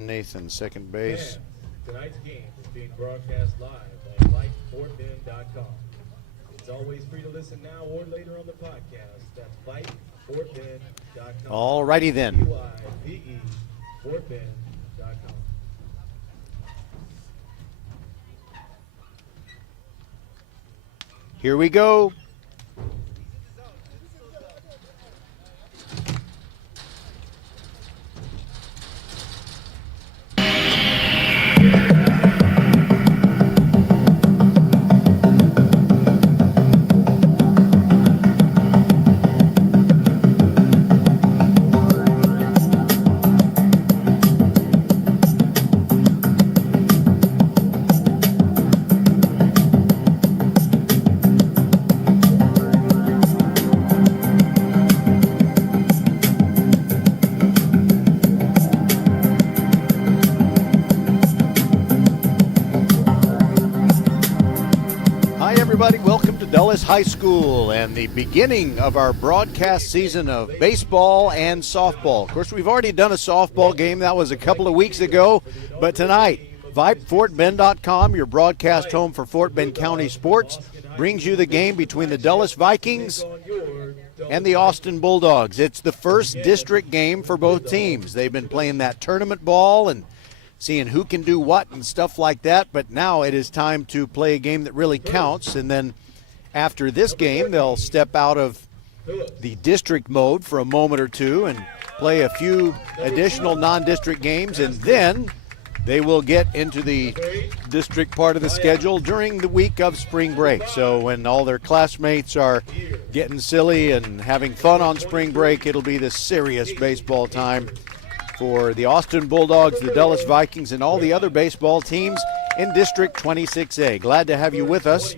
Nathan, second base. Tonight's game is being broadcast live on VypeFortBend.com. It's always free to listen now or later on the podcast. That's VypeFortBend.com. All righty then. VYPE FortBend.com. Here we go. Welcome to Dulles High School and the beginning of our broadcast season of baseball and softball. Of course, we've already done a softball game. That was a couple of weeks ago. But tonight, VypeFortBend.com, your broadcast home for Fort Bend County sports, brings you the game between the Dulles Vikings and the Austin Bulldogs. It's the first district game for both teams. They've been playing that tournament ball and seeing who can do what and stuff like that, but now it is time to play a game that really counts, and then after this game, they'll step out of the district mode for a moment or two and play a few additional non-district games, and then they will get into the district part of the schedule during the week of spring break. So when all their classmates are getting silly and having fun on spring break, it'll be the serious baseball time for the Austin Bulldogs, the Dulles Vikings, and all the other baseball teams in District 26A. Glad to have you with us.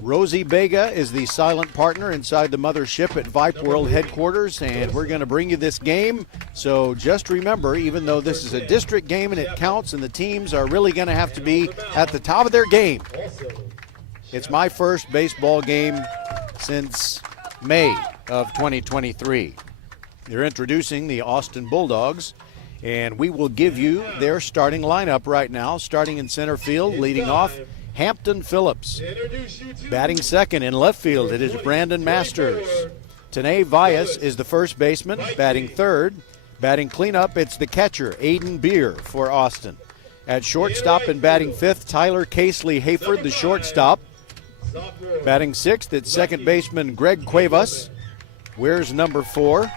Rosie Bega is the silent partner inside the mothership at Vype World headquarters, and we're going to bring you this game. So just remember, even though this is a district game and it counts and the teams are really going to have to be at the top of their game, it's my first baseball game since May of 2023. They're introducing the Austin Bulldogs, and we will give you their starting lineup right now. Starting in center field, leading off, Hampton Phillips. Batting second in left field, it is Brandon Masters. Tanae Vyas is the first baseman, batting third. Batting cleanup, it's the catcher, Aiden Beer for Austin. At shortstop and batting fifth, Tyler Casely Hayford, the shortstop. Batting sixth, it's second baseman Greg Cuevas. Where's number 4?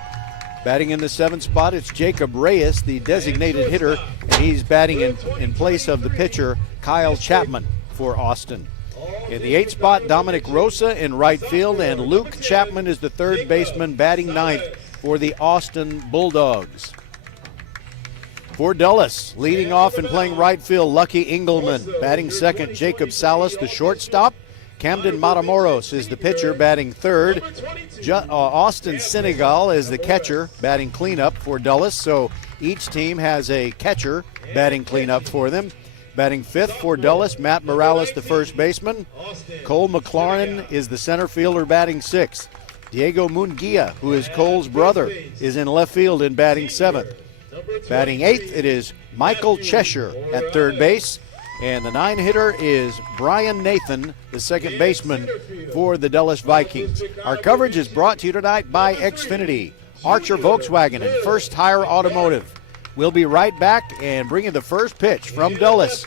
Batting in the 7th spot, it's Jacob Reyes, the designated hitter, and he's batting in place of the pitcher, Kyle Chapman, for Austin. In the 8th spot, Dominic Rosa in right field, and Luke Chapman is the third baseman, batting 9th for the Austin Bulldogs. For Dulles, leading off and playing right field, Lucky Engelman. Batting second, Jacob Salas, the shortstop. Camden Matamoros is the pitcher, batting third. Austin Senegal is the catcher, batting cleanup for Dulles. So each team has a catcher batting cleanup for them. Batting fifth for Dulles, Matt Morales, the first baseman. Cole McLaurin is the center fielder, batting sixth. Diego Munguia, who is Cole's brother, is in left field and batting seventh. Batting eighth, it is Michael Cheshire at third base. And the 9-hitter is Brian Nathan, the second baseman for the Dulles Vikings. Our coverage is brought to you tonight by Xfinity, Archer Volkswagen, and First Tire Automotive. We'll be right back and bring you the first pitch from Dulles,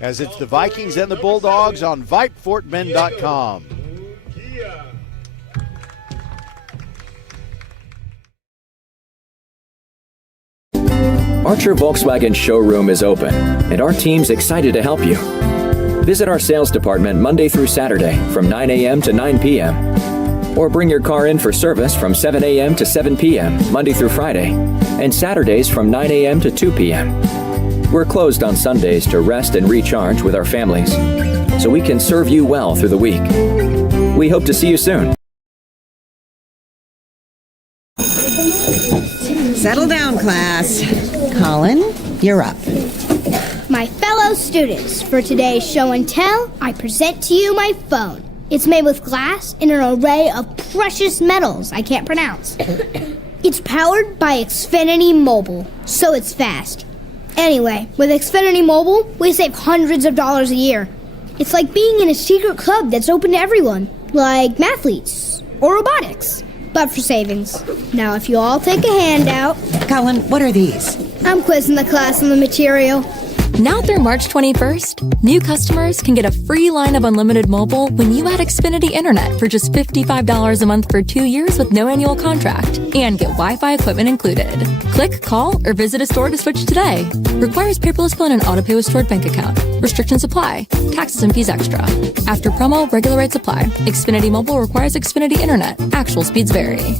as it's the Vikings and the Bulldogs on VypeFortBend.com. Archer Volkswagen showroom is open, and our team's excited to help you. Visit our sales department Monday through Saturday from 9 a.m. to 9 p.m. Or bring your car in for service from 7 a.m. to 7 p.m. Monday through Friday, and Saturdays from 9 a.m. to 2 p.m. We're closed on Sundays to rest and recharge with our families, so we can serve you well through the week. We hope to see you soon. Settle down, class. Colin, you're up. My fellow students, for today's show and tell, I present to you my phone. It's made with glass and an array of precious metals I can't pronounce. It's powered by Xfinity Mobile, so it's fast. Anyway, with Xfinity Mobile, we save hundreds of dollars a year. It's like being in a secret club that's open to everyone, like mathletes or robotics, but for savings. Now, if you all take a handout... Colin, what are these? I'm quizzing the class on the material. Now through March 21st, new customers can get a free line of unlimited mobile when you add Xfinity Internet for just $55 a month for 2 years with no annual contract and get Wi-Fi equipment included. Click, call, or visit a store to switch today. Requires paperless plan and autopay with stored bank account. Restrictions apply. Taxes and fees extra. After promo, regular rates apply. Xfinity Mobile requires Xfinity Internet. Actual speeds vary.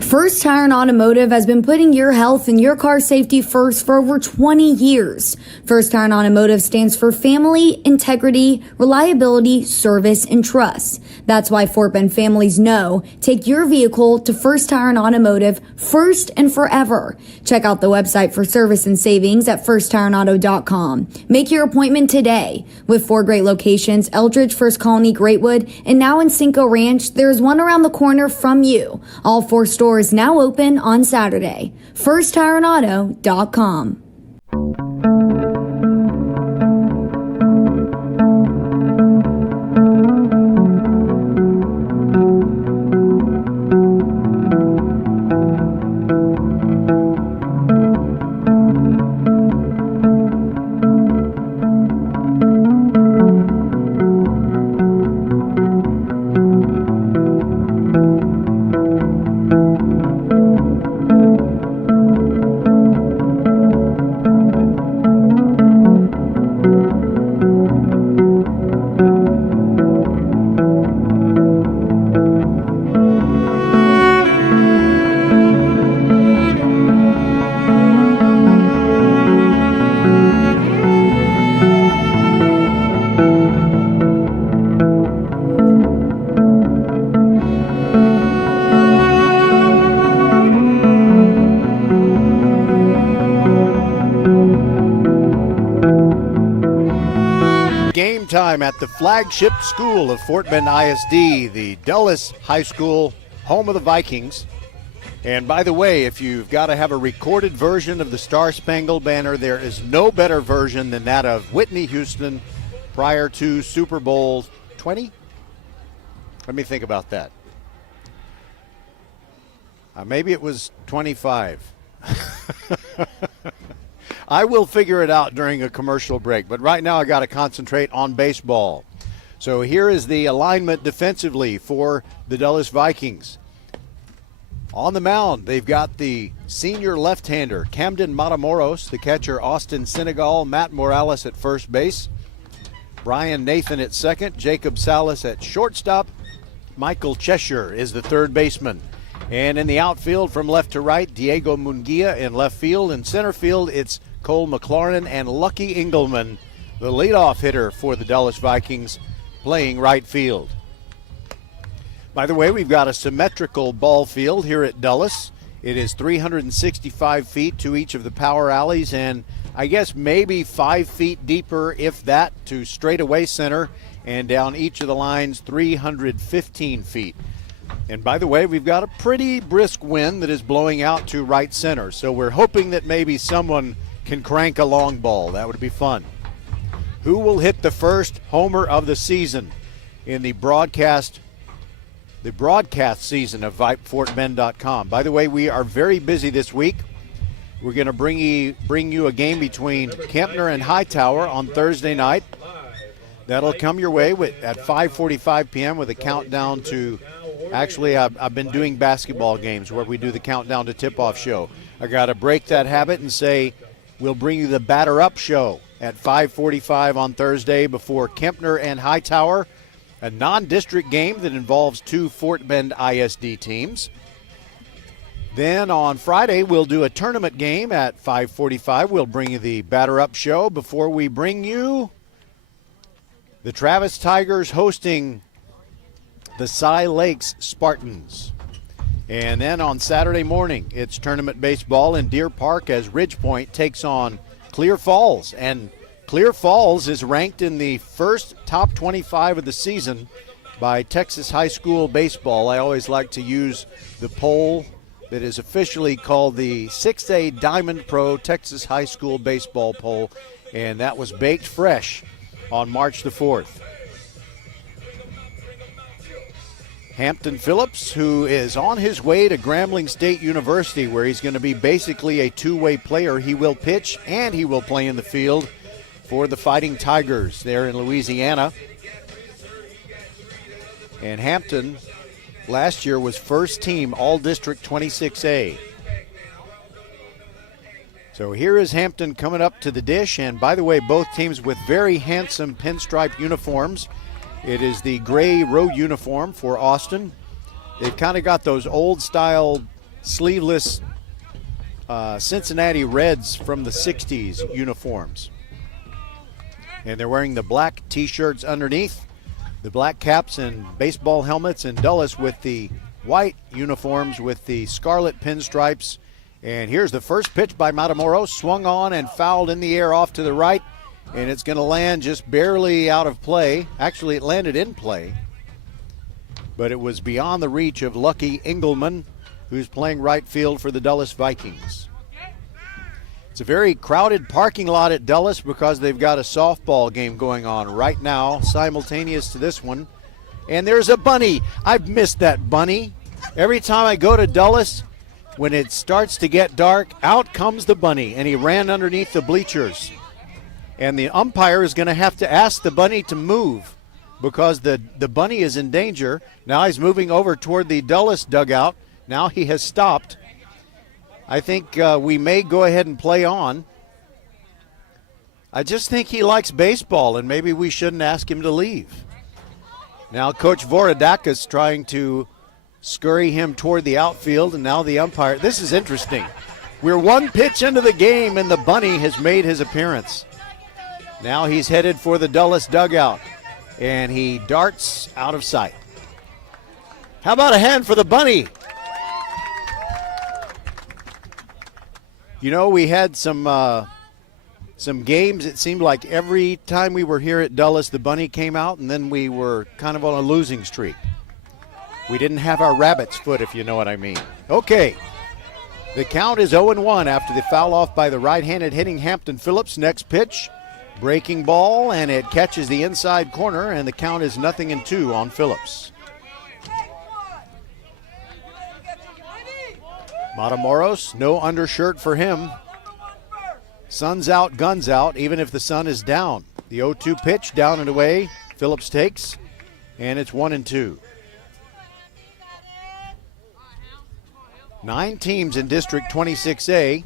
First Tire and Automotive has been putting your health and your car safety first for over 20 years. First Tire and Automotive stands for family, integrity, reliability, service, and trust. That's why Fort Bend families know take your vehicle to First Tire and Automotive first and forever. Check out the website for service and savings at firsttireandauto.com. Make your appointment today. With 4 great locations, Eldridge, First Colony, Greatwood, and now in Cinco Ranch, there's one around the corner from you. All 4 stores now open on Saturday. FirstTireandAuto.com. Time at the flagship school of Fort Bend ISD, the Dulles High School, home of the Vikings. And by the way, if you've got to have a recorded version of the Star Spangled Banner, there is no better version than that of Whitney Houston prior to Super Bowl 20. Let me think about that. Maybe it was 25. I will figure it out during a commercial break, but right now I got to concentrate on baseball. So here is the alignment defensively for the Dulles Vikings. On the mound, they've got the senior left-hander, Camden Matamoros, the catcher, Austin Senegal, Matt Morales at first base, Brian Nathan at second, Jacob Salas at shortstop, Michael Cheshire is the third baseman. And in the outfield from left to right, Diego Munguia in left field. In center field, it's Cole McLaurin and Lucky Engelman, the leadoff hitter for the Dulles Vikings, playing right field. By the way, we've got a symmetrical ball field here at Dulles. It is 365 feet to each of the power alleys, and I guess maybe 5 feet deeper, if that, to straightaway center, and down each of the lines 315 feet. And by the way, we've got a pretty brisk wind that is blowing out to right center, so we're hoping that maybe someone can crank a long ball. That would be fun. Who will hit the first homer of the season in the broadcast season of VypeFortBend.com? By the way, we are very busy this week. We're going to bring you a game between Kempner and Hightower on Thursday night. That'll come your way at 5:45 p.m. with a countdown to, actually, I've been doing basketball games where we do the countdown to tip-off show. I got to break that habit and say we'll bring you the Batter Up show at 5:45 on Thursday before Kempner and Hightower, a non-district game that involves 2 Fort Bend ISD teams. Then on Friday, we'll do a tournament game at 5:45. We'll bring you the Batter Up show before we bring you the Travis Tigers hosting the Cy Lakes Spartans. And then on Saturday morning, it's tournament baseball in Deer Park as Ridgepoint takes on Clear Falls. And Clear Falls is ranked in the first top 25 of the season by Texas High School Baseball. I always like to use the poll that is officially called the 6A Diamond Pro Texas High School Baseball poll, and that was baked fresh on March the 4th. Hampton Phillips, who is on his way to Grambling State University, where he's going to be basically a two-way player. He will pitch and he will play in the field for the Fighting Tigers there in Louisiana. And Hampton last year was first team All-District 26A. So here is Hampton coming up to the dish, and by the way, both teams with very handsome pinstripe uniforms. It is the gray road uniform for Austin. They've kind of got those old-style sleeveless Cincinnati Reds from the 60s uniforms. And they're wearing the black T-shirts underneath, the black caps and baseball helmets, and Dulles with the white uniforms with the scarlet pinstripes. And here's the first pitch by Matamoros, swung on and fouled in the air off to the right. And it's going to land just barely out of play. Actually, it landed in play. But it was beyond the reach of Lucky Engelman, who's playing right field for the Dulles Vikings. It's a very crowded parking lot at Dulles because they've got a softball game going on right now, simultaneous to this one. And there's a bunny. I've missed that bunny. Every time I go to Dulles, when it starts to get dark, out comes the bunny, and he ran underneath the bleachers. And the umpire is going to have to ask the bunny to move because the bunny is in danger. Now he's moving over toward the Dulles dugout. Now he has stopped. I think we may go ahead and play on. I just think he likes baseball, and maybe we shouldn't ask him to leave. Now Coach Vorodak is trying to scurry him toward the outfield, and now the umpire. This is interesting. We're one pitch into the game, and the bunny has made his appearance. Now he's headed for the Dulles dugout, and he darts out of sight. How about a hand for the bunny? You know, we had some games. It seemed like every time we were here at Dulles, the bunny came out, and then we were kind of on a losing streak. We didn't have our rabbit's foot, if you know what I mean. Okay, the count is 0-1 after the foul off by the right-handed hitting Hampton Phillips. Next pitch. Breaking ball, and it catches the inside corner, and the count is 0-2 on Phillips. Matamoros, no undershirt for him. Sun's out, guns out, even if the sun is down. The 0-2 pitch, down and away. Phillips takes, and it's 1-2. 9 teams in District 26A.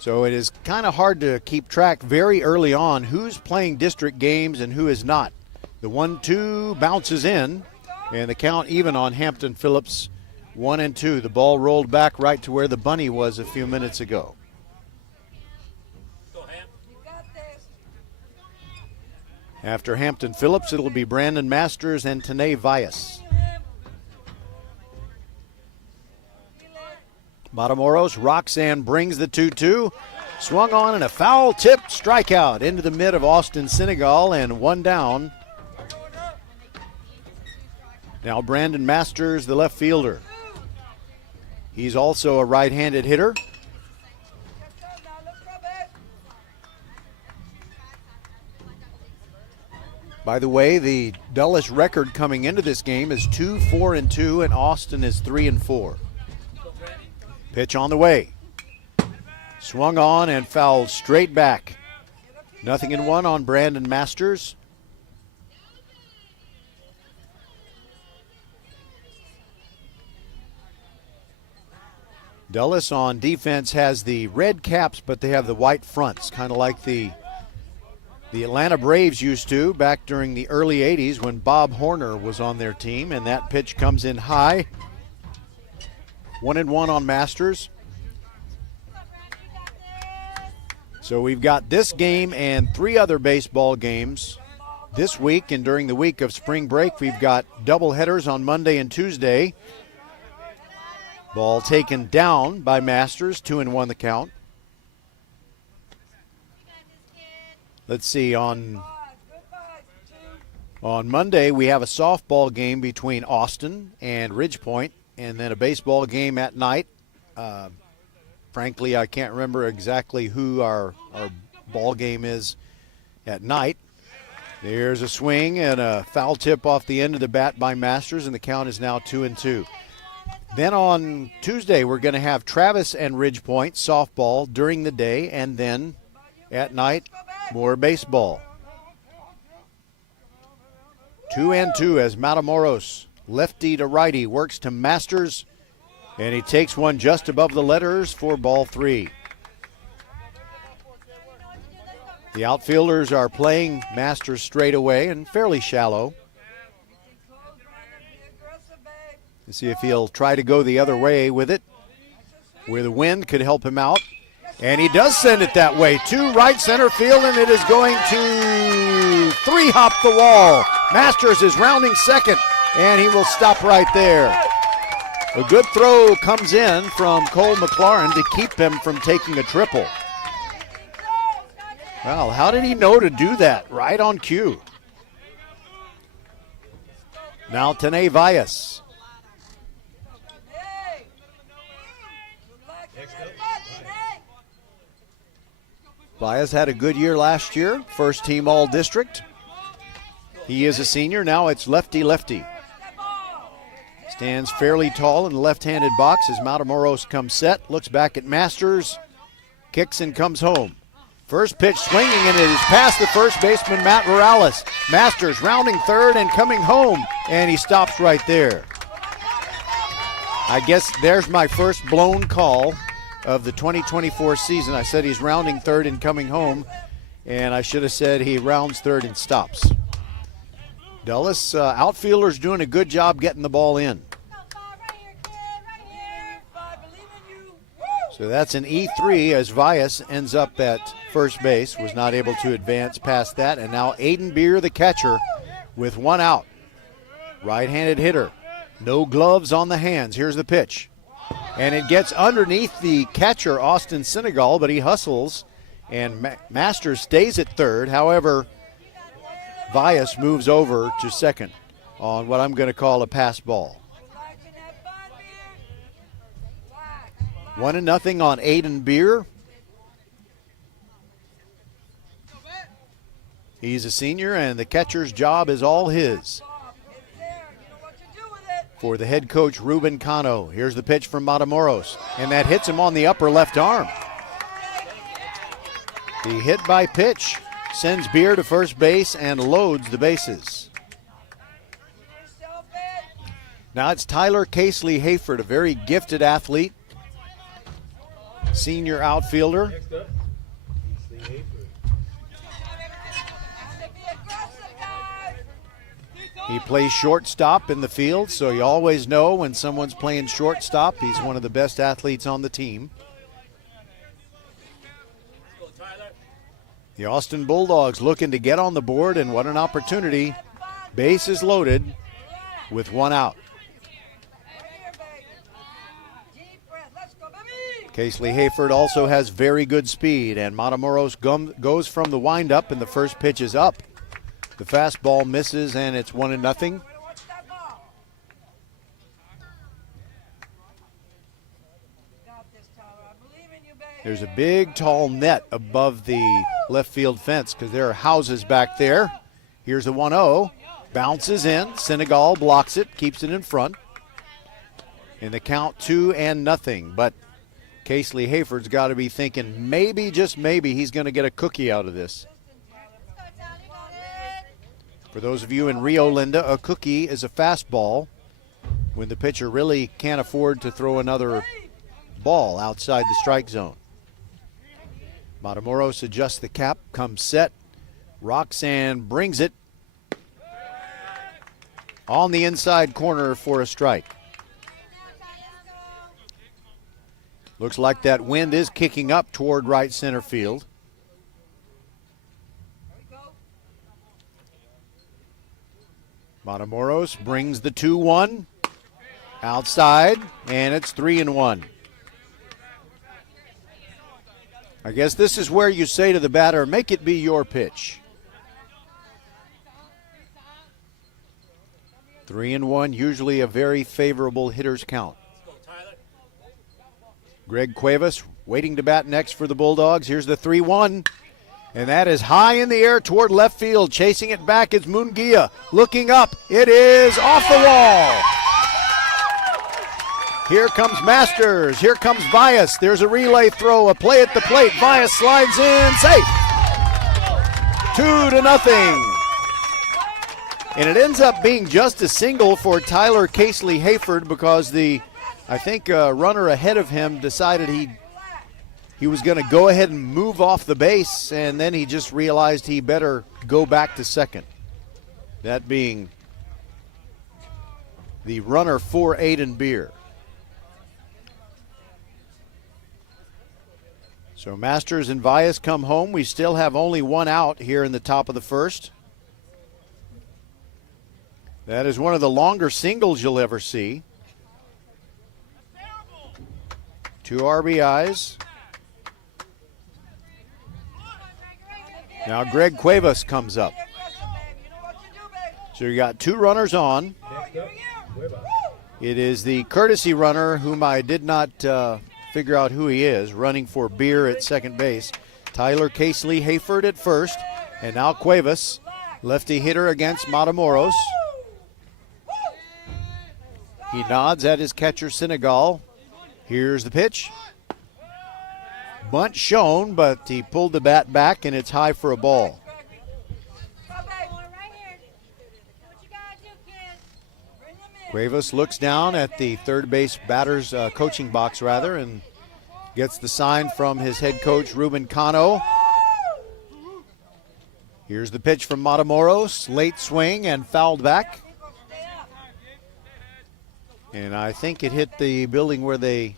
So it is kind of hard to keep track very early on who's playing district games and who is not. The 1-2 bounces in, and the count even on Hampton Phillips, 1-2. The ball rolled back right to where the bunny was a few minutes ago. After Hampton Phillips, it'll be Brandon Masters and Tanae Vyas. Matamoros rocks and brings the 2-2. Swung on and a foul tip strikeout into the mid of Austin Senegal, and one down. Now Brandon Masters, the left fielder. He's also a right-handed hitter. By the way, the Dulles record coming into this game is 2-4-2, and Austin is 3-4. Pitch on the way. Swung on and fouled straight back. 0-1 on Brandon Masters. Dulles on defense has the red caps, but they have the white fronts, kind of like the Atlanta Braves used to back during the early 80s when Bob Horner was on their team, and that pitch comes in high. 1-1 on Masters. So we've got this game and 3 other baseball games this week, and during the week of spring break, we've got double headers on Monday and Tuesday. Ball taken down by Masters, 2-1 the count. Let's see, on On Monday, we have a softball game between Austin and Ridgepoint, and then a baseball game at night. Frankly, I can't remember exactly who our ball game is at night. There's a swing and a foul tip off the end of the bat by Masters, and the count is now 2-2. Then on Tuesday, we're going to have Travis and Ridgepoint softball during the day, and then at night, more baseball. 2-2 as Matamoros, lefty to righty, works to Masters, and he takes one just above the letters for ball 3. The outfielders are playing Masters straight away and fairly shallow. Let's see if he'll try to go the other way with it, where the wind could help him out. And he does send it that way to right center field, and it is going to 3-hop the wall. Masters is rounding second, and he will stop right there. A good throw comes in from Cole McLaurin to keep him from taking a triple. Well, how did he know to do that? Right on cue. Now Tane Vyas. Vyas had a good year last year, first team All-District. He is a senior, now it's lefty-lefty. Stands fairly tall in the left-handed box as Matamoros comes set, looks back at Masters, kicks and comes home. First pitch swinging, and it is past the first baseman, Matt Morales. Masters rounding third and coming home, and he stops right there. I guess there's my first blown call of the 2024 season. I said he's rounding third and coming home, and I should have said he rounds third and stops. Dulles outfielders doing a good job getting the ball in. So that's an E3 as Vyas ends up at first base, was not able to advance past that, and now Aiden Beer, the catcher, with one out. Right-handed hitter, no gloves on the hands. Here's the pitch. And it gets underneath the catcher, Austin Senegal, but he hustles, and Masters stays at third. However, Vyas moves over to second on what I'm going to call a pass ball. 1-0 on Aiden Beer. He's a senior, and the catcher's job is all his. For the head coach, Ruben Cano. Here's the pitch from Matamoros, and that hits him on the upper left arm. The hit by pitch sends Beer to first base and loads the bases. Now it's Tyler Casely Hayford, a very gifted athlete, senior outfielder. Next up, Casey Hayford. He plays shortstop in the field, so you always know when someone's playing shortstop. He's one of the best athletes on the team. The Austin Bulldogs looking to get on the board, and what an opportunity. Base is loaded with one out. Casely Hayford also has very good speed, and Matamoros goes from the windup, and the first pitch is up. The fastball misses, and it's 1-0. There's a big, tall net above the left field fence because there are houses back there. Here's the 1-0. Bounces in. Senegal blocks it, keeps it in front. In the count, 2-0. But Casely Hayford's got to be thinking maybe, just maybe, he's going to get a cookie out of this. For those of you in Rio Linda, a cookie is a fastball when the pitcher really can't afford to throw another ball outside the strike zone. Matamoros adjusts the cap, comes set, rocks and brings it on the inside corner for a strike. Looks like that wind is kicking up toward right center field. Matamoros brings the 2-1 outside, and it's 3-1. I guess this is where you say to the batter, make it be your pitch. 3-1, usually a very favorable hitter's count. Greg Cuevas waiting to bat next for the Bulldogs. Here's the 3-1. And that is high in the air toward left field. Chasing it back is Munguia. Looking up. It is off the wall. Here comes Masters. Here comes Vyas. There's a relay throw. A play at the plate. Vyas slides in. Safe. 2-0. And it ends up being just a single for Tyler Casely Hayford because I think a runner ahead of him decided he was going to go ahead and move off the base, and then he just realized he better go back to second. That being the runner for Aiden Beer. So Masters and Vyas come home. We still have only one out here in the top of the first. That is one of the longer singles you'll ever see. 2 RBIs. Now Greg Cuevas comes up. So you got 2 runners on. It is the courtesy runner whom I did not figure out who he is, running for Beer at second base. Tyler Casely Hayford at first. And now Cuevas, lefty hitter against Matamoros. He nods at his catcher, Senegal. Here's the pitch. Bunt shown, but he pulled the bat back, and it's high for a ball. Cuevas looks down at the third base batter's coaching box, and gets the sign from his head coach, Ruben Cano. Here's the pitch from Matamoros. Late swing and fouled back. And I think it hit the building where I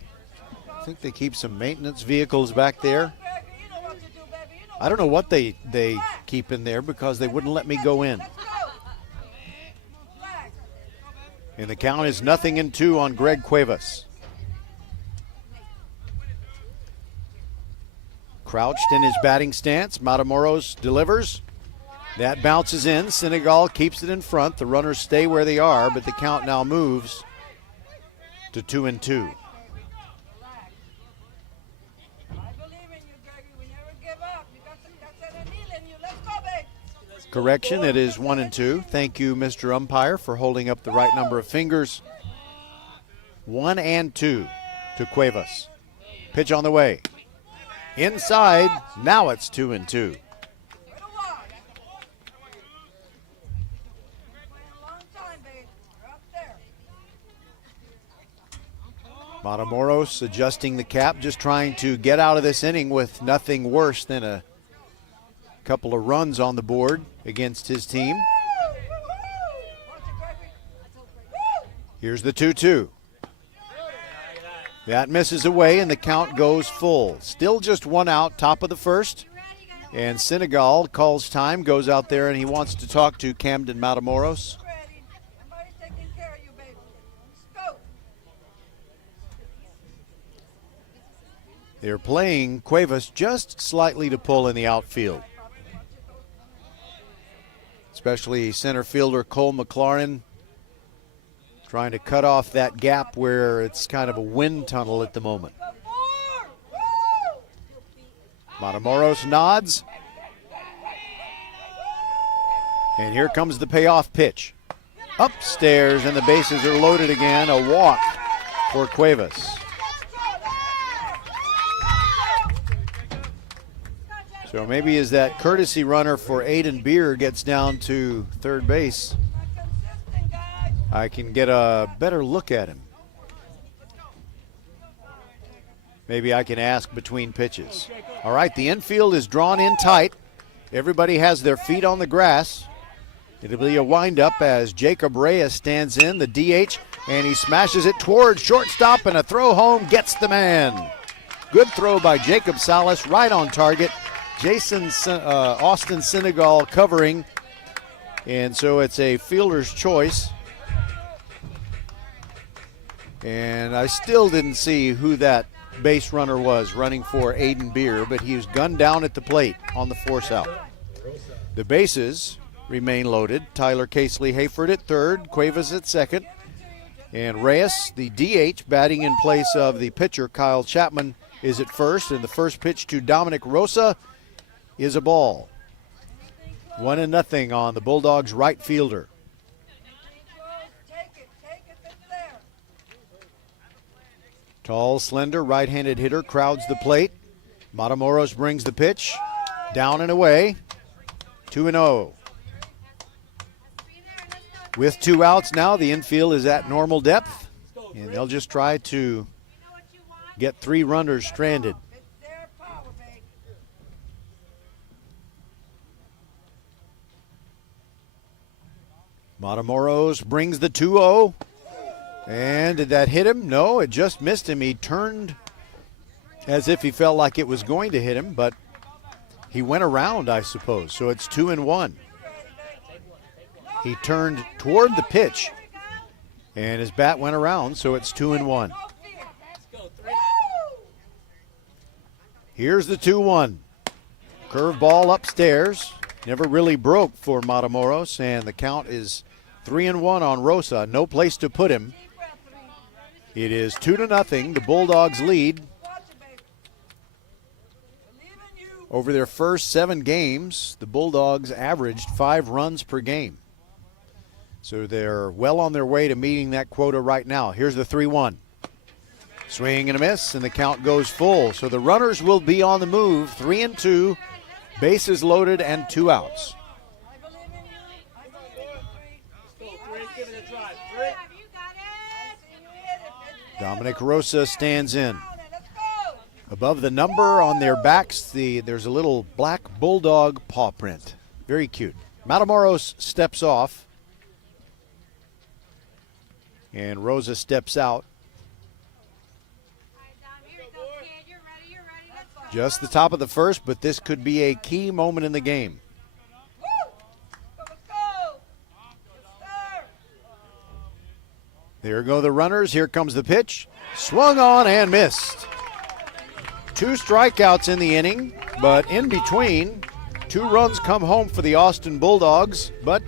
think they keep some maintenance vehicles back there. I don't know what they keep in there because they wouldn't let me go in. And the count is 0-2 on Greg Cuevas. Crouched in his batting stance. Matamoros delivers. That bounces in. Senegal keeps it in front. The runners stay where they are, but the count now moves to 2-2. Correction, it is 1-2. Thank you, Mr. Umpire, for holding up the right number of fingers. 1-2 to Cuevas. Pitch on the way. Inside, now it's 2-2. Matamoros adjusting the cap, just trying to get out of this inning with nothing worse than a couple of runs on the board against his team. Here's the 2-2. That misses away, and the count goes full. Still just one out, top of the first. And Senegal calls time, goes out there, and he wants to talk to Camden Matamoros. They're playing Cuevas just slightly to pull in the outfield. Especially center fielder Cole McLaurin trying to cut off that gap where it's kind of a wind tunnel at the moment. Matamoros nods. And here comes the payoff pitch. Upstairs, and the bases are loaded again. A walk for Cuevas. So maybe as that courtesy runner for Aiden Beer gets down to third base, I can get a better look at him. Maybe I can ask between pitches. All right, the infield is drawn in tight. Everybody has their feet on the grass. It'll be a windup as Jacob Reyes stands in, the DH, and he smashes it towards shortstop, and a throw home gets the man. Good throw by Jacob Salas, right on target. Austin Senegal covering, and so it's a fielder's choice. And I still didn't see who that base runner was running for Aiden Beer, but he was gunned down at the plate on the force out. The bases remain loaded. Tyler Casely Hayford at third, Cuevas at second, and Reyes, the DH, batting in place of the pitcher Kyle Chapman, is at first, and the first pitch to Dominic Rosa is a ball. 1-0 on the Bulldogs' right fielder. Tall, slender, right-handed hitter crowds the plate. Matamoros brings the pitch. Down and away. 2-0. With 2 outs now, the infield is at normal depth, and they'll just try to get 3 runners stranded. Matamoros brings the 2-0. And did that hit him? No, it just missed him. He turned as if he felt like it was going to hit him, but he went around, I suppose. So it's 2-1. He turned toward the pitch, and his bat went around, so it's 2-1. Here's the 2-1. Curveball upstairs. Never really broke for Matamoros, and the count is 3-1 on Rosa. No place to put him. It is 2-0. The Bulldogs lead. Over their first 7 games, the Bulldogs averaged 5 runs per game. So they're well on their way to meeting that quota right now. Here's the 3-1. Swing and a miss, and the count goes full. So the runners will be on the move. 3-2, bases loaded, and 2 outs. Dominic Rosa stands in. Above the number on their backs, there's a little black bulldog paw print. Very cute. Matamoros steps off, and Rosa steps out. Just the top of the first, but this could be a key moment in the game. There go the runners. Here comes the pitch. Swung on and missed. 2 strikeouts in the inning, but in between, 2 runs come home for the Austin Bulldogs. But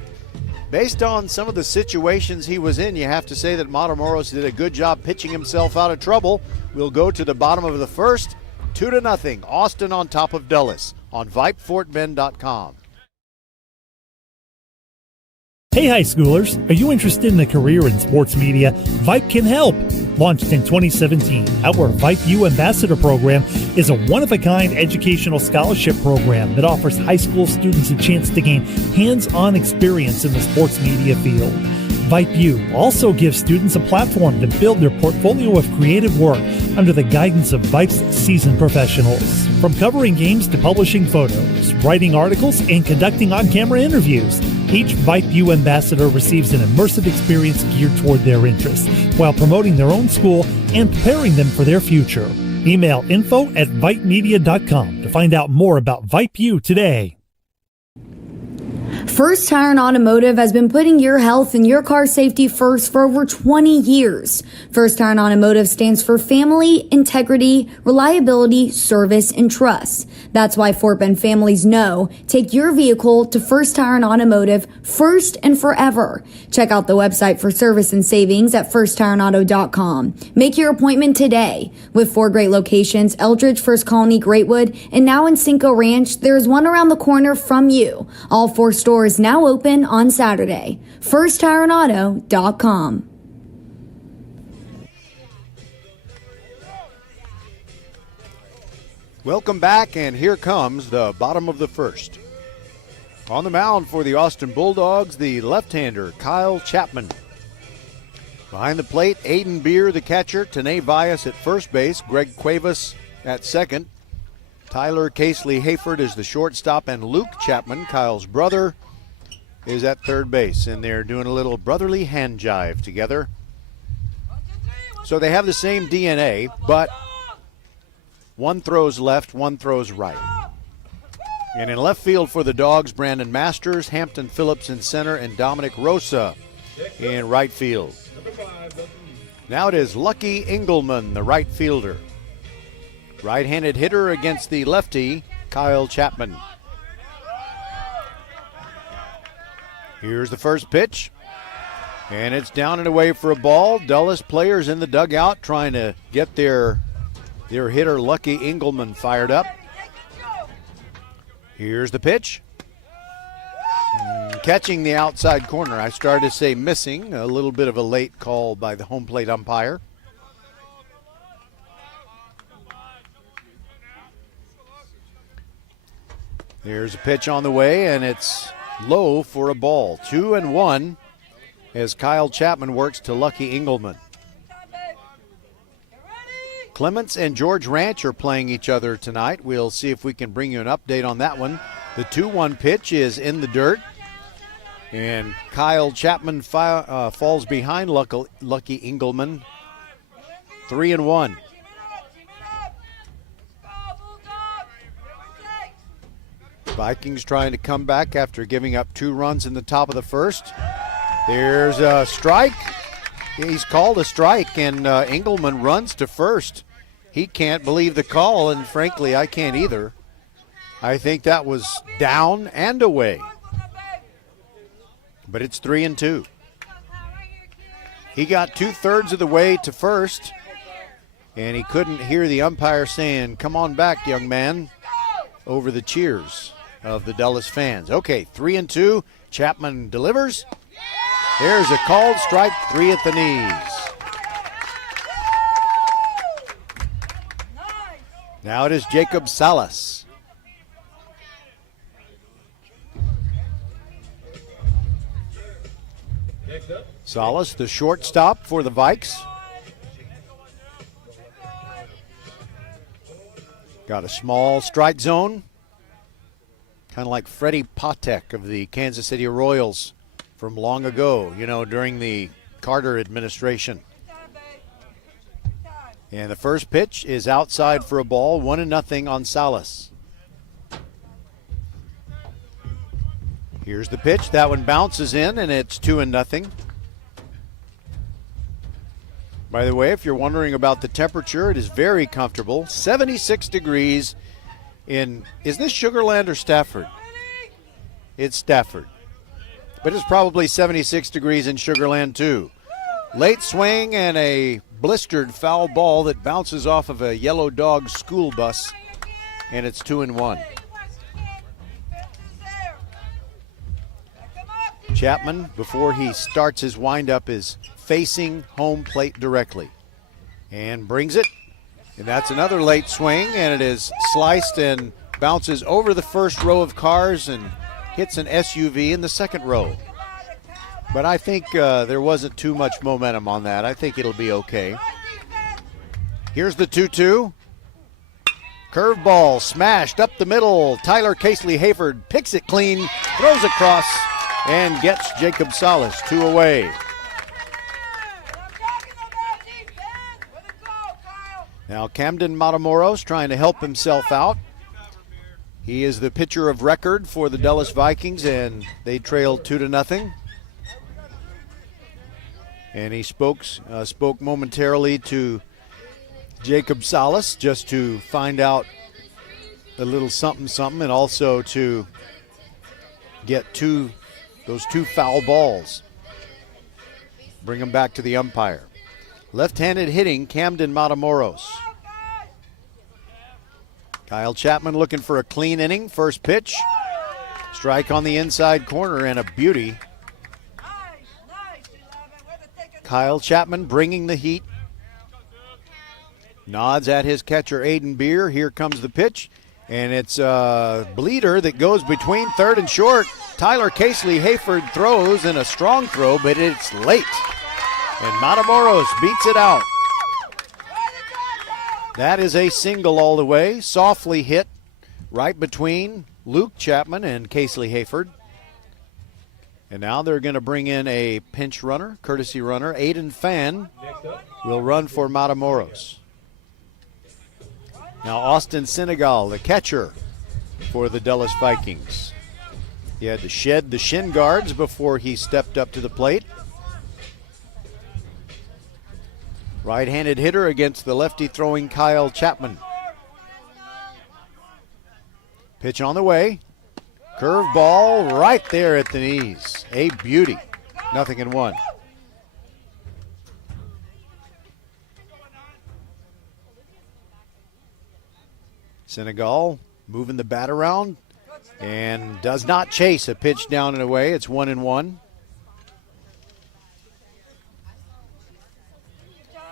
based on some of the situations he was in, you have to say that Matamoros did a good job pitching himself out of trouble. We'll go to the bottom of the first. 2-0. Austin on top of Dulles on VypeFortBend.com. Hey high schoolers, are you interested in a career in sports media? Vype can help. Launched in 2017, our Vype U Ambassador Program is a one-of-a-kind educational scholarship program that offers high school students a chance to gain hands-on experience in the sports media field. Vype U also gives students a platform to build their portfolio of creative work under the guidance of Vype's seasoned professionals. From covering games to publishing photos, writing articles, and conducting on-camera interviews, each Vype U ambassador receives an immersive experience geared toward their interests while promoting their own school and preparing them for their future. Email info@vypemedia.com to find out more about Vype U today. First Tire and Automotive has been putting your health and your car safety first for over 20 years. First Tire and Automotive stands for family, integrity, reliability, service, and trust. That's why Fort Bend families know take your vehicle to First Tire and Automotive first and forever. Check out the website for service and savings at firsttireandauto.com. Make your appointment today. With 4 great locations, Eldridge, First Colony, Greatwood, and now in Cinco Ranch, there's one around the corner from you. All 4 stores now open on Saturday. FirstTireandAuto.com. Welcome back, and here comes the bottom of the first. On the mound for the Austin Bulldogs, the left-hander, Kyle Chapman. Behind the plate, Aiden Beer, the catcher, Tanae Vias at first base, Greg Cuevas at second. Tyler Casely Hayford is the shortstop, and Luke Chapman, Kyle's brother, is at third base, and they're doing a little brotherly hand jive together. So they have the same DNA, but one throws left, one throws right. And in left field for the Dogs, Brandon Masters, Hampton Phillips in center, and Dominic Rosa in right field. Now it is Lucky Engelman, the right fielder. Right-handed hitter against the lefty, Kyle Chapman. Here's the first pitch. And it's down and away for a ball. Dulles players in the dugout trying to get their hitter Lucky Engelman fired up. Here's the pitch. Catching the outside corner. I started to say missing. A little bit of a late call by the home plate umpire. There's a pitch on the way, and it's low for a ball. 2-1 as Kyle Chapman works to Lucky Engelman. Clements and George Ranch are playing each other tonight. We'll see if we can bring you an update on that one. The 2-1 pitch is in the dirt, and Kyle Chapman falls behind Lucky Engelman. 3-1. Vikings trying to come back after giving up 2 runs in the top of the first. There's a strike. He's called a strike, and Engelman runs to first. He can't believe the call, and frankly, I can't either. I think that was down and away. But it's 3-2. He got 2/3 of the way to first, and he couldn't hear the umpire saying, "Come on back, young man," over the cheers of the Dulles fans. Okay, 3-2. Chapman delivers. There's a called strike, 3 at the knees. Now it is Jacob Salas. Salas, the shortstop for the Vikes. Got a small strike zone. Kind of like Freddie Patek of the Kansas City Royals from long ago, during the Carter administration. And the first pitch is outside for a ball, 1-0 on Salas. Here's the pitch. That one bounces in, and it's 2-0. By the way, if you're wondering about the temperature, it is very comfortable. 76 degrees in, is this Sugar Land or Stafford? It's Stafford. But it's probably 76 degrees in Sugar Land too. Late swing and a blistered foul ball that bounces off of a yellow dog school bus, and it's 2-1. Chapman, before he starts his windup, is facing home plate directly and brings it. And that's another late swing, and it is sliced and bounces over the first row of cars and hits an SUV in the second row. But I think there wasn't too much momentum on that. I think it'll be okay. Here's the 2-2. Curveball smashed up the middle. Tyler Casely-Hayford picks it clean, throws across, and gets Jacob Salas 2 away. Now Camden Matamoros trying to help himself out. He is the pitcher of record for the Dulles Vikings, and they trailed 2-0. And he spoke momentarily to Jacob Salas just to find out a little something, and also to get those two foul balls. Bring them back to the umpire. Left-handed hitting, Camden Matamoros. Kyle Chapman looking for a clean inning. First pitch. Strike on the inside corner, and a beauty. Kyle Chapman bringing the heat. Nods at his catcher, Aiden Beer. Here comes the pitch, and it's a bleeder that goes between third and short. Tyler Casely-Hayford throws, and a strong throw, but it's late. And Matamoros beats it out. That is a single all the way. Softly hit right between Luke Chapman and Casely-Hayford. And now they're going to bring in a pinch runner, courtesy runner. Aiden Fan will run for Matamoros. Now Austin Senegal, the catcher for the Dulles Vikings. He had to shed the shin guards before he stepped up to the plate. Right-handed hitter against the lefty-throwing Kyle Chapman. Pitch on the way. Curve ball right there at the knees. A beauty. 0-1. Senegal moving the bat around and does not chase a pitch down and away. It's 1-1.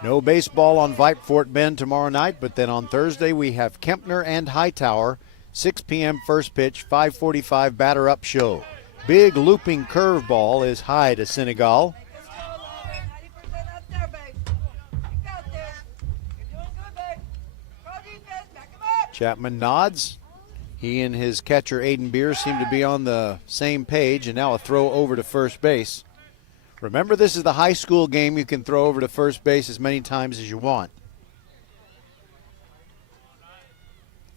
No baseball on Vype Fort Bend tomorrow night, but then on Thursday we have Kempner and Hightower. 6 p.m. first pitch, 5:45 batter up show. Big looping curveball is high to Senegal. Chapman nods. He and his catcher Aiden Beers seem to be on the same page, and now a throw over to first base. Remember, this is the high school game. You can throw over to first base as many times as you want.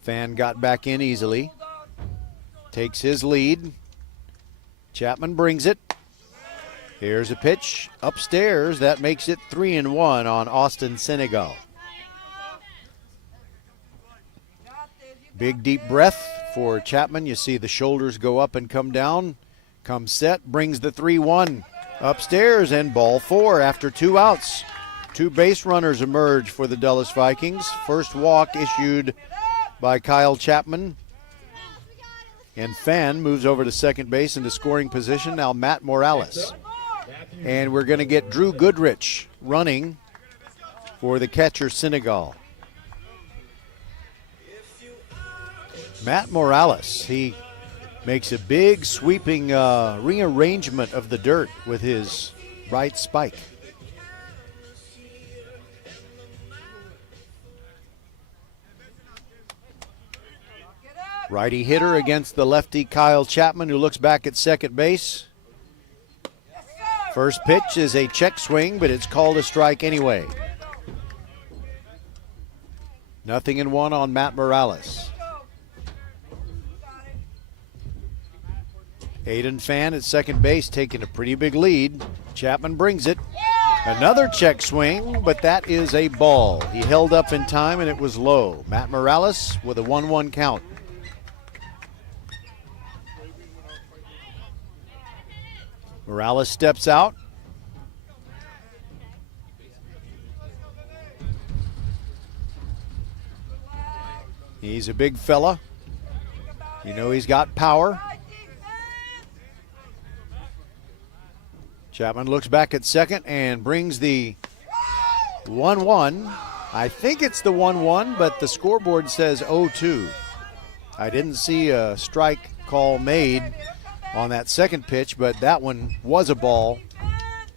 Fan got back in easily. Takes his lead. Chapman brings it. Here's a pitch upstairs. That makes it 3-1 on Austin Senegal. Big deep breath for Chapman. You see the shoulders go up and come down. Comes set, brings the 3-1 upstairs, and ball 4 after 2 outs. 2 base runners emerge for the Dulles Vikings. First walk issued by Kyle Chapman. And Fan moves over to second base into scoring position. Now Matt Morales. And we're going to get Drew Goodrich running for the catcher Senegal. Matt Morales, he makes a big sweeping rearrangement of the dirt with his right spike. Righty hitter against the lefty Kyle Chapman, who looks back at second base. First pitch is a check swing, but it's called a strike anyway. 0-1 on Matt Morales. Aiden Fan at second base taking a pretty big lead. Chapman brings it. Another check swing, but that is a ball. He held up in time and it was low. Matt Morales with a 1-1 count. Morales steps out. He's a big fella. You know he's got power. Chapman looks back at second and brings the 1-1. I think it's the 1-1, but the scoreboard says 0-2. I didn't see a strike call made on that second pitch, but that one was a ball,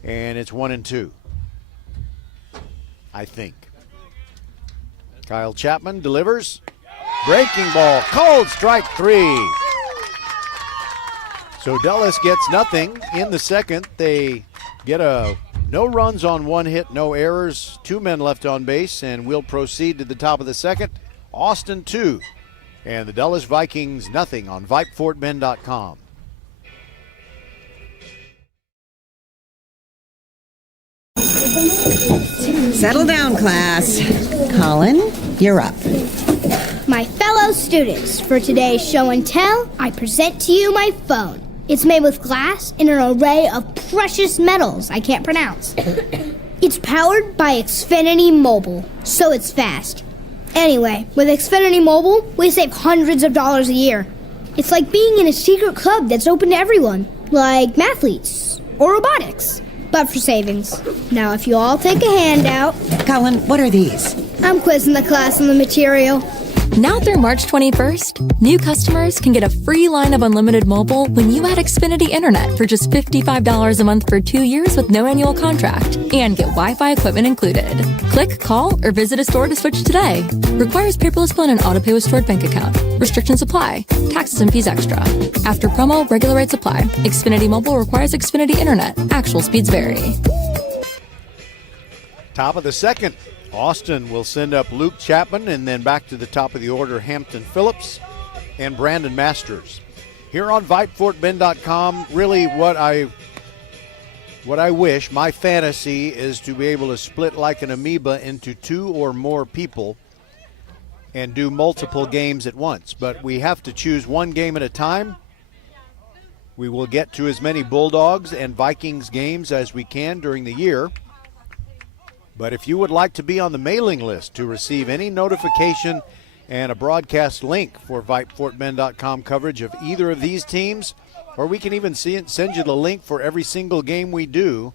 and it's 1-2, I think. Kyle Chapman delivers. Breaking ball, called strike 3. So Dulles gets nothing in the second. They get no runs on 1 hit, no errors, 2 men left on base, and we'll proceed to the top of the second. Austin 2, and the Dulles Vikings nothing on VypeFortBend.com. Settle down, class. Colin, you're up. My fellow students, for today's show and tell, I present to you my phone. It's made with glass and an array of precious metals I can't pronounce. It's powered by Xfinity Mobile, so it's fast. Anyway, with Xfinity Mobile, we save hundreds of dollars a year. It's like being in a secret club that's open to everyone, like mathletes or robotics, but for savings. Now, if you all take a handout... Colin, what are these? I'm quizzing the class on the material. Now through March 21st, new customers can get a free line of unlimited mobile when you add Xfinity Internet for just $55 a month for 2 years with no annual contract and get Wi-Fi equipment included. Click, call, or visit a store to switch today. Requires paperless plan and auto pay with stored bank account. Restrictions apply. Taxes and fees extra. After promo, regular rates apply. Xfinity Mobile requires Xfinity Internet. Actual speeds vary. Top of the second. Austin will send up Luke Chapman, and then back to the top of the order, Hampton Phillips and Brandon Masters. Here on VypeFortBend.com, really what I wish, my fantasy, is to be able to split like an amoeba into 2 or more people and do multiple games at once. But we have to choose one game at a time, We will get to as many Bulldogs and Vikings games as we can during the year. But if you would like to be on the mailing list to receive any notification and a broadcast link for VypeFortBend.com coverage of either of these teams, or we can even send you the link for every single game we do,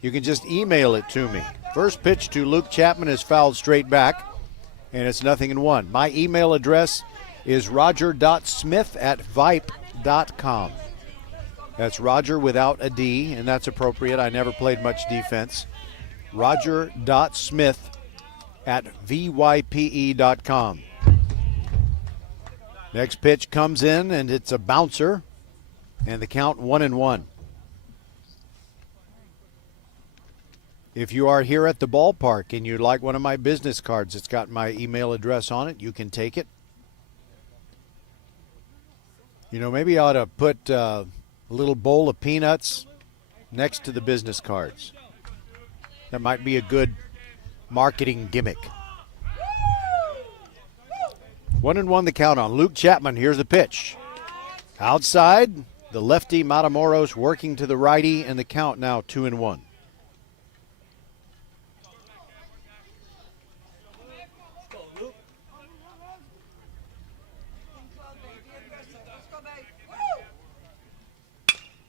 you can just email it to me. First pitch to Luke Chapman is fouled straight back, and it's 0-1. My email address is roger.smith@vype.com. That's Roger without a D, and that's appropriate. I never played much defense. roger.smith@vype.com. Next pitch comes in, and it's a bouncer, and the count 1-1. If you are here at the ballpark and you'd like one of my business cards, it's got my email address on it. You can take it. You know, maybe I ought to put a little bowl of peanuts next to the business cards. That might be a good marketing gimmick. 1-1 the count on Luke Chapman. Here's the pitch. Outside, the lefty Matamoros working to the righty, and the count now 2-1.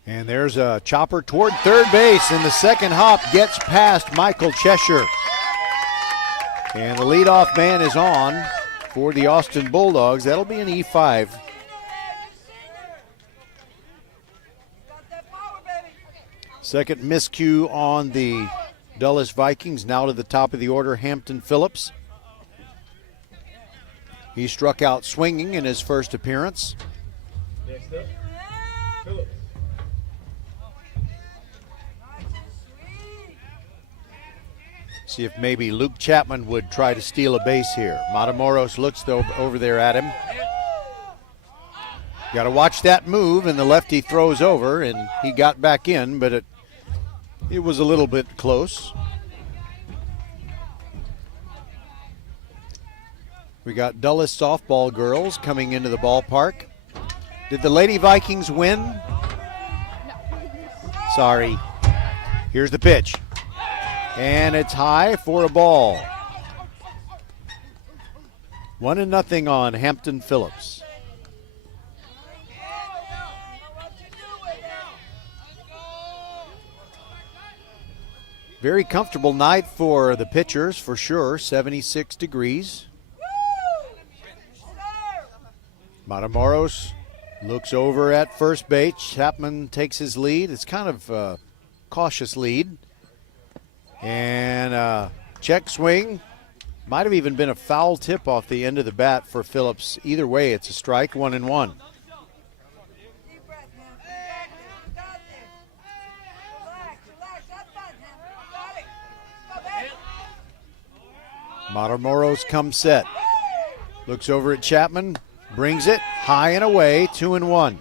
And there's a chopper toward third base, and the second hop gets past Michael Cheshire. And the leadoff man is on for the Austin Bulldogs. That'll be an E5. Second miscue on the Dulles Vikings. Now to the top of the order, Hampton Phillips. He struck out swinging in his first appearance. Next up, Phillips. See if maybe Luke Chapman would try to steal a base here. Matamoros looks over there at him. Got to watch that move, and the lefty throws over, and he got back in, but it was a little bit close. We got Dulles softball girls coming into the ballpark. Did the Lady Vikings win? Sorry. Here's the pitch. And it's high for a ball. 1-0 on Hampton Phillips. Very comfortable night for the pitchers, for sure. 76 degrees. Matamoros looks over at first base. Chapman takes his lead. It's kind of a cautious lead. And check swing. Might have even been a foul tip off the end of the bat for Phillips. Either way, it's a strike, 1-1. Matamoros comes set. Looks over at Chapman. Brings it high and away, 2-1.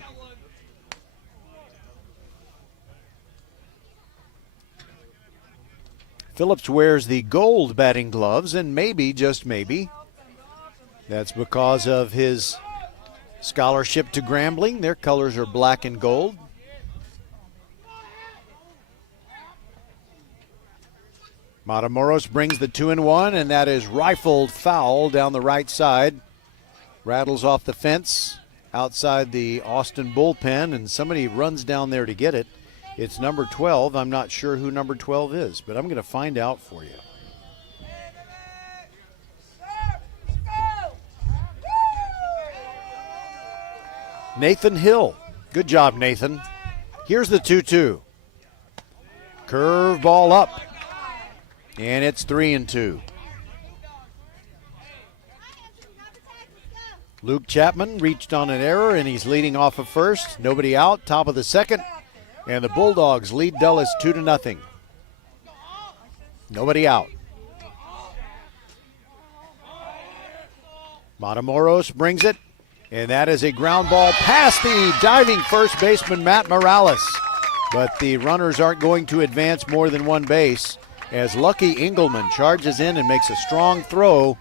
Phillips wears the gold batting gloves, and maybe, just maybe, that's because of his scholarship to Grambling. Their colors are black and gold. Matamoros brings the 2-1, and that is rifled foul down the right side. Rattles off the fence outside the Austin bullpen, and somebody runs down there to get it. It's number 12. I'm not sure who number 12 is, but I'm going to find out for you. Nathan Hill. Good job, Nathan. Here's the 2-2. Curve ball up, and it's 3-2. Luke Chapman reached on an error, and he's leading off of first. Nobody out, top of the second. And the Bulldogs lead Dulles 2-0. Nobody out. Matamoros brings it, and that is a ground ball past the diving first baseman, Matt Morales. But the runners aren't going to advance more than one base as Lucky Engelman charges in and makes a strong throw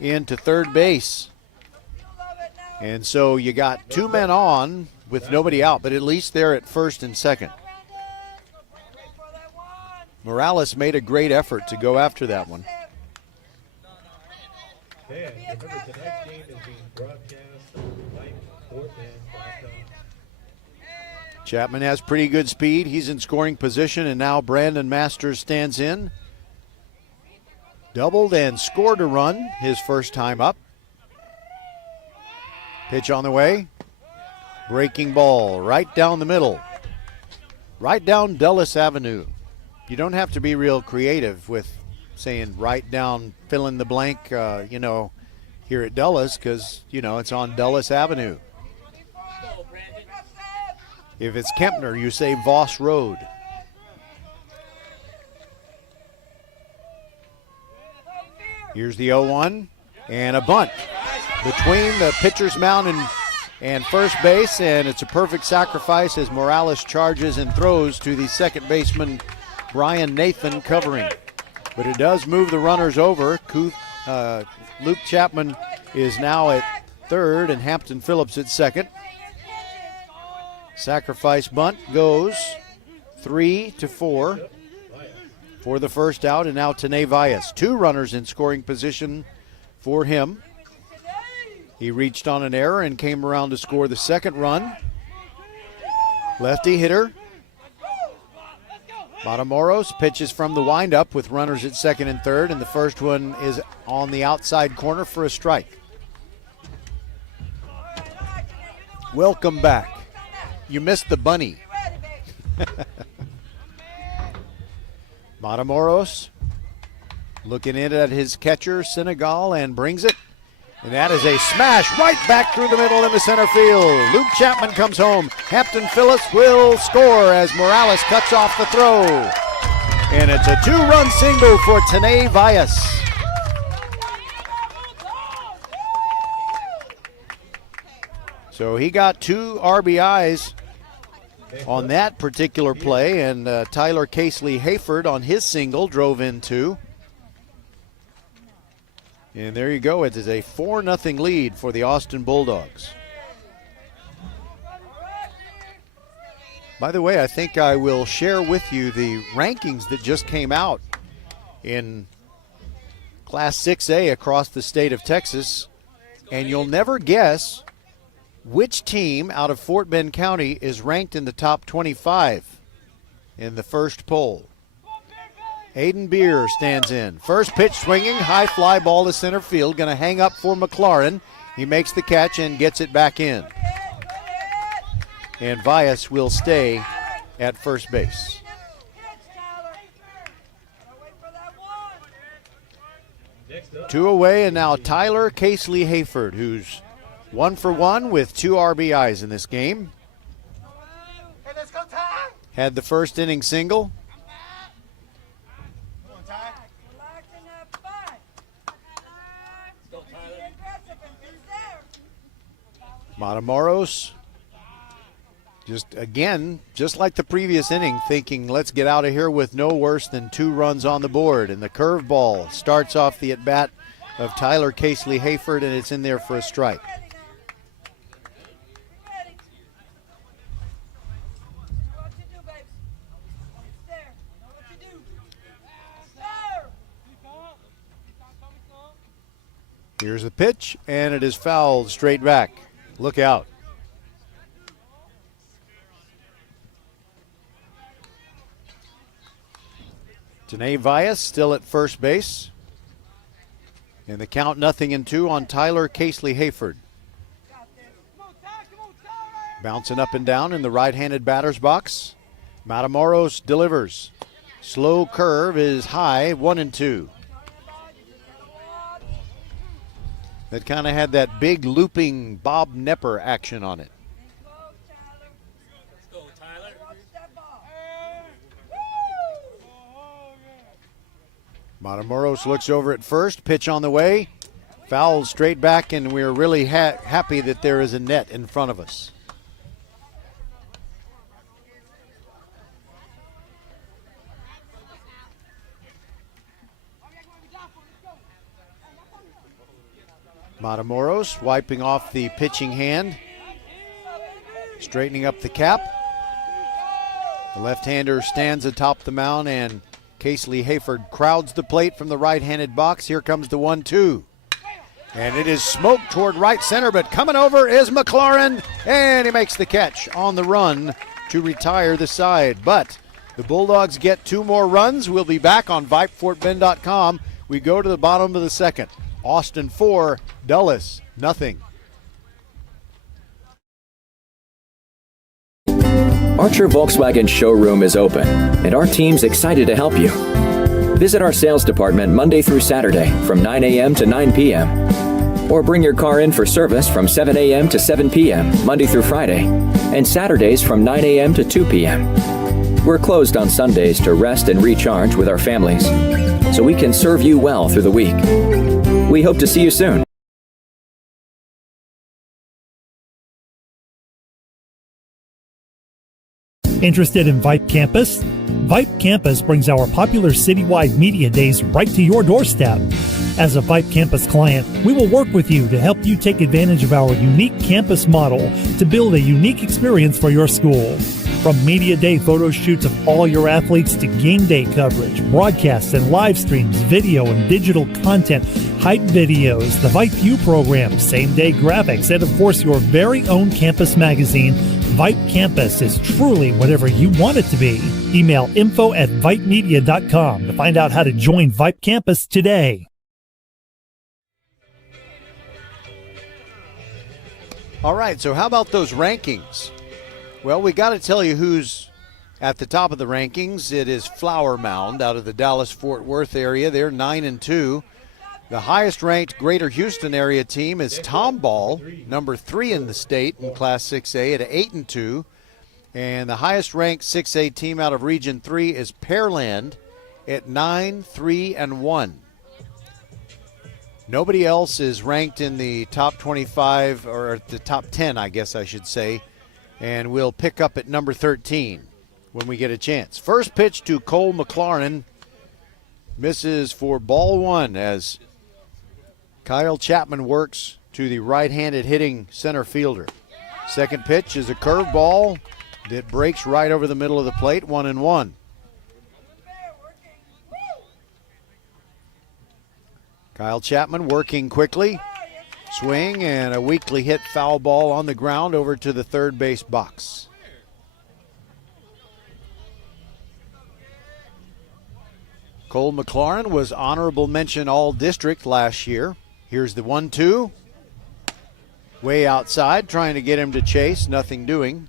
into third base. And so you got two men on, with nobody out, but at least they're at first and second. Morales made a great effort to go after that one. And remember, tonight's game is being broadcast on VypeFortBend.com. Chapman has pretty good speed. He's in scoring position, and now Brandon Masters stands in. Doubled and scored a run his first time up. Pitch on the way. Breaking ball right down the middle. Right down Dulles Avenue. You don't have to be real creative with saying right down, fill in the blank, here at Dulles, because, it's on Dulles Avenue. If it's Kempner, you say Voss Road. Here's the 0-1 and a bunt between the pitcher's mound and first base, and it's a perfect sacrifice as Morales charges and throws to the second baseman, Brian Nathan, covering. But it does move the runners over. Luke Chapman is now at third and Hampton Phillips at second. Sacrifice bunt goes 3-4 for the first out, and now Tene Valles. 2 runners in scoring position for him. He reached on an error and came around to score the second run. Lefty hitter. Matamoros pitches from the windup with runners at second and third, and the first one is on the outside corner for a strike. Welcome back. You missed the bunny. Matamoros looking in at his catcher, Senegal, and brings it. And that is a smash right back through the middle into center field. Luke Chapman comes home. Hampton Phillips will score as Morales cuts off the throw. And it's a 2-run single for Tene Valles. So he got 2 RBIs on that particular play, and Tyler Casely Hayford on his single drove in 2. And there you go. It is a 4-0 lead for the Austin Bulldogs. By the way, I think I will share with you the rankings that just came out in Class 6A across the state of Texas, and you'll never guess which team out of Fort Bend County is ranked in the top 25 in the first poll. Aiden Beer stands in. First pitch swinging, high fly ball to center field. Going to hang up for McLaurin. He makes the catch and gets it back in. And Valles will stay at first base. Two away, and now Tyler Casely Hayford, who's 1 for 1 with 2 RBIs in this game. Had the first inning single. Matamoros, just like the previous inning, thinking let's get out of here with no worse than 2 runs on the board. And the curveball starts off the at-bat of Tyler Casely Hayford, and it's in there for a strike. Here's the pitch, and it is fouled straight back. Look out. Tene Valles still at first base. And the count 0-2 on Tyler Casely Hayford. Bouncing up and down in the right-handed batter's box. Matamoros delivers. Slow curve is high, 1-2. That kind of had that big looping Bob Nepper action on it. Matamoros looks over at first, pitch on the way, fouled straight back, and we're really happy that there is a net in front of us. Matamoros wiping off the pitching hand. Straightening up the cap. The left-hander stands atop the mound, and Casely Hayford crowds the plate from the right-handed box. Here comes the 1-2. And it is smoked toward right center, but coming over is McLaurin, and he makes the catch on the run to retire the side. But the Bulldogs get 2 more runs. We'll be back on VypeFortBend.com. We go to the bottom of the second. Austin 4, Dulles nothing. Archer Volkswagen showroom is open, and our team's excited to help you. Visit our sales department Monday through Saturday from 9 a.m. to 9 p.m. Or bring your car in for service from 7 a.m. to 7 p.m. Monday through Friday, and Saturdays from 9 a.m. to 2 p.m. We're closed on Sundays to rest and recharge with our families, so we can serve you well through the week. We hope to see you soon. Interested in Vype Campus? Vype Campus brings our popular citywide media days right to your doorstep. As a Vype Campus client, we will work with you to help you take advantage of our unique campus model to build a unique experience for your school. From media day photo shoots of all your athletes to game day coverage, broadcasts and live streams, video and digital content, hype videos, the Vype U program, same-day graphics, and of course your very own campus magazine, Vype Campus is truly whatever you want it to be. Email info@vypemedia.com to find out how to join Vype Campus today. All right, so how about those rankings? Well, we got to tell you who's at the top of the rankings. It is Flower Mound out of the Dallas-Fort Worth area. They're 9-2. The highest-ranked Greater Houston area team is Tomball, number 3 in the state in Class 6A at 8-2. And the highest-ranked 6A team out of Region 3 is Pearland at 9-3-1. Nobody else is ranked in the top 25, or the top 10, I guess I should say. And we'll pick up at number 13 when we get a chance. First pitch to Cole McLaurin. Misses for ball 1 as Kyle Chapman works to the right-handed hitting center fielder. Second pitch is a curveball that breaks right over the middle of the plate, 1-1. Kyle Chapman working quickly. Swing and a weakly hit foul ball on the ground over to the third base box. Cole McLaurin was honorable mention all district last year. Here's the 1-2. Way outside, trying to get him to chase, nothing doing.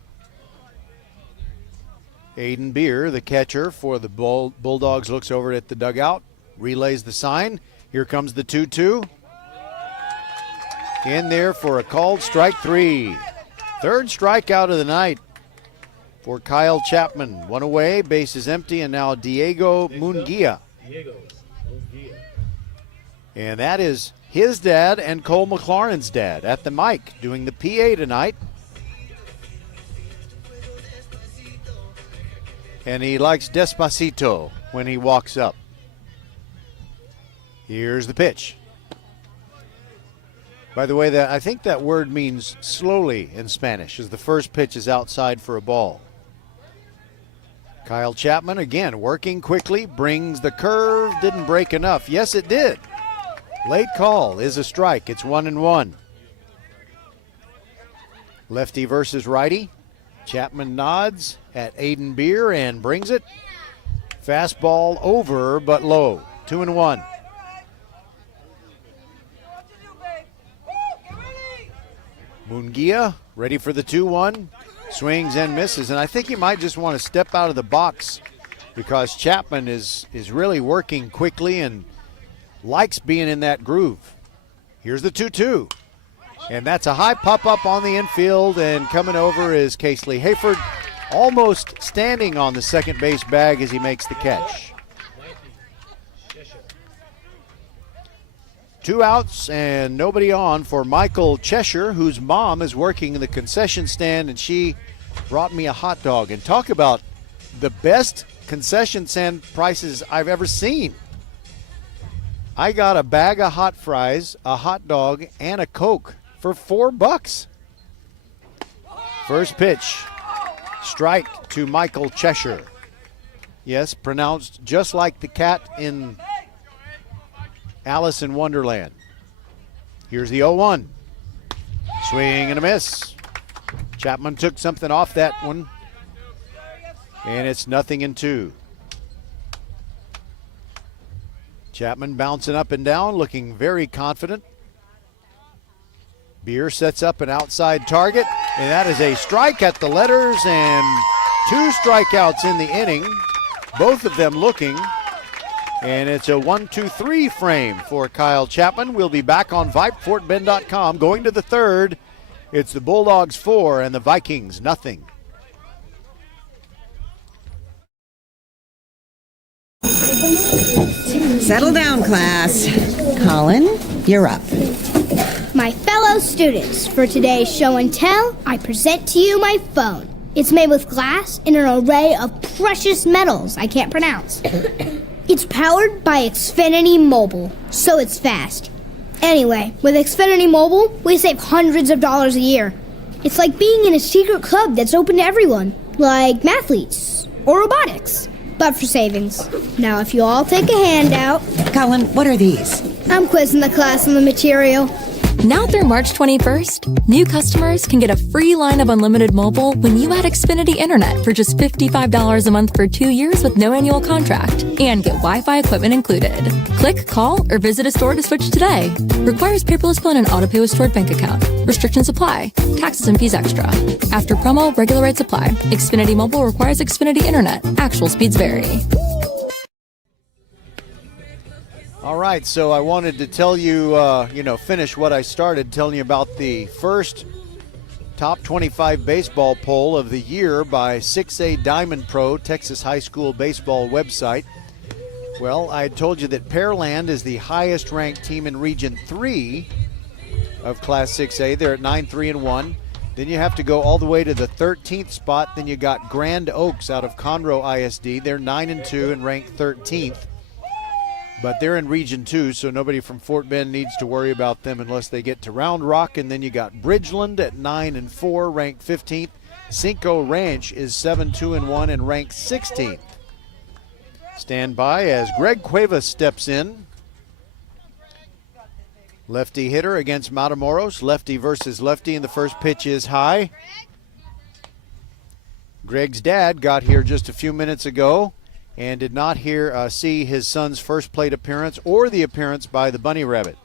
Aiden Beer, the catcher for the Bulldogs, looks over at the dugout, relays the sign. Here comes the 2-2. In there for a called strike 3. Third strikeout of the night for Kyle Chapman. One away, base is empty, and now Diego Munguia. And that is his dad and Cole McLaurin's dad at the mic doing the PA tonight. And he likes Despacito when he walks up. Here's the pitch. By the way, I think that word means slowly in Spanish, as the first pitch is outside for a ball. Kyle Chapman again working quickly, brings the curve, didn't break enough. Yes, it did. Late call is a strike. It's 1-1. Lefty versus righty. Chapman nods at Aiden Beer and brings it. Fastball over but low. 2-1. Munguia ready for the 2-1. Swings and misses, and I think he might just want to step out of the box because Chapman is really working quickly and likes being in that groove. Here's the 2-2. And that's a high pop-up on the infield, and coming over is Casely Hayford, almost standing on the second base bag as he makes the catch. 2 outs and nobody on for Michael Cheshire, whose mom is working in the concession stand, and she brought me a hot dog. And talk about the best concession stand prices I've ever seen. I got a bag of hot fries, a hot dog, and a Coke for $4. First pitch, strike to Michael Cheshire. Yes, pronounced just like the cat in Alice in Wonderland. Here's the 0-1. Swing and a miss. Chapman took something off that one, and it's 0-2. Chapman bouncing up and down, looking very confident. Beer sets up an outside target, and that is a strike at the letters, and 2 strikeouts in the inning, both of them looking. And it's a 1-2-3 frame for Kyle Chapman. We'll be back on VypeFortBend.com. Going to the third, it's the Bulldogs 4 and the Vikings 0. Settle down, class. Colin, you're up. My fellow students, for today's show and tell, I present to you my phone. It's made with glass and an array of precious metals I can't pronounce. It's powered by Xfinity Mobile, so it's fast. Anyway, with Xfinity Mobile, we save hundreds of dollars a year. It's like being in a secret club that's open to everyone, like mathletes or robotics, but for savings. Now, if you all take a handout... Colin, what are these? I'm quizzing the class on the material. Now through March 21st, new customers can get a free line of unlimited mobile when you add Xfinity Internet for just $55 a month for 2 years with no annual contract and get Wi-Fi equipment included. Click, call, or visit a store to switch today. Requires paperless bill and auto pay with stored bank account. Restrictions apply. Taxes and fees extra. After promo, regular rates apply. Xfinity Mobile requires Xfinity Internet. Actual speeds vary. All right, so I wanted to tell you, finish what I started telling you about the first top 25 baseball poll of the year by 6A Diamond Pro, Texas high school baseball website. Well, I had told you that Pearland is the highest ranked team in Region 3 of Class 6A. They're at 9-3-1. Then you have to go all the way to the 13th spot. Then you got Grand Oaks out of Conroe ISD. They're 9-2 and ranked 13th. But they're in Region 2, so nobody from Fort Bend needs to worry about them unless they get to Round Rock. And then you got Bridgeland at 9-4, ranked 15th. Cinco Ranch is 7-2-1 and ranked 16th. Stand by as Greg Cuevas steps in. Lefty hitter against Matamoros. Lefty versus lefty, and the first pitch is high. Greg's dad got here just a few minutes ago and did not see his son's first plate appearance or the appearance by the Bunny Rabbit.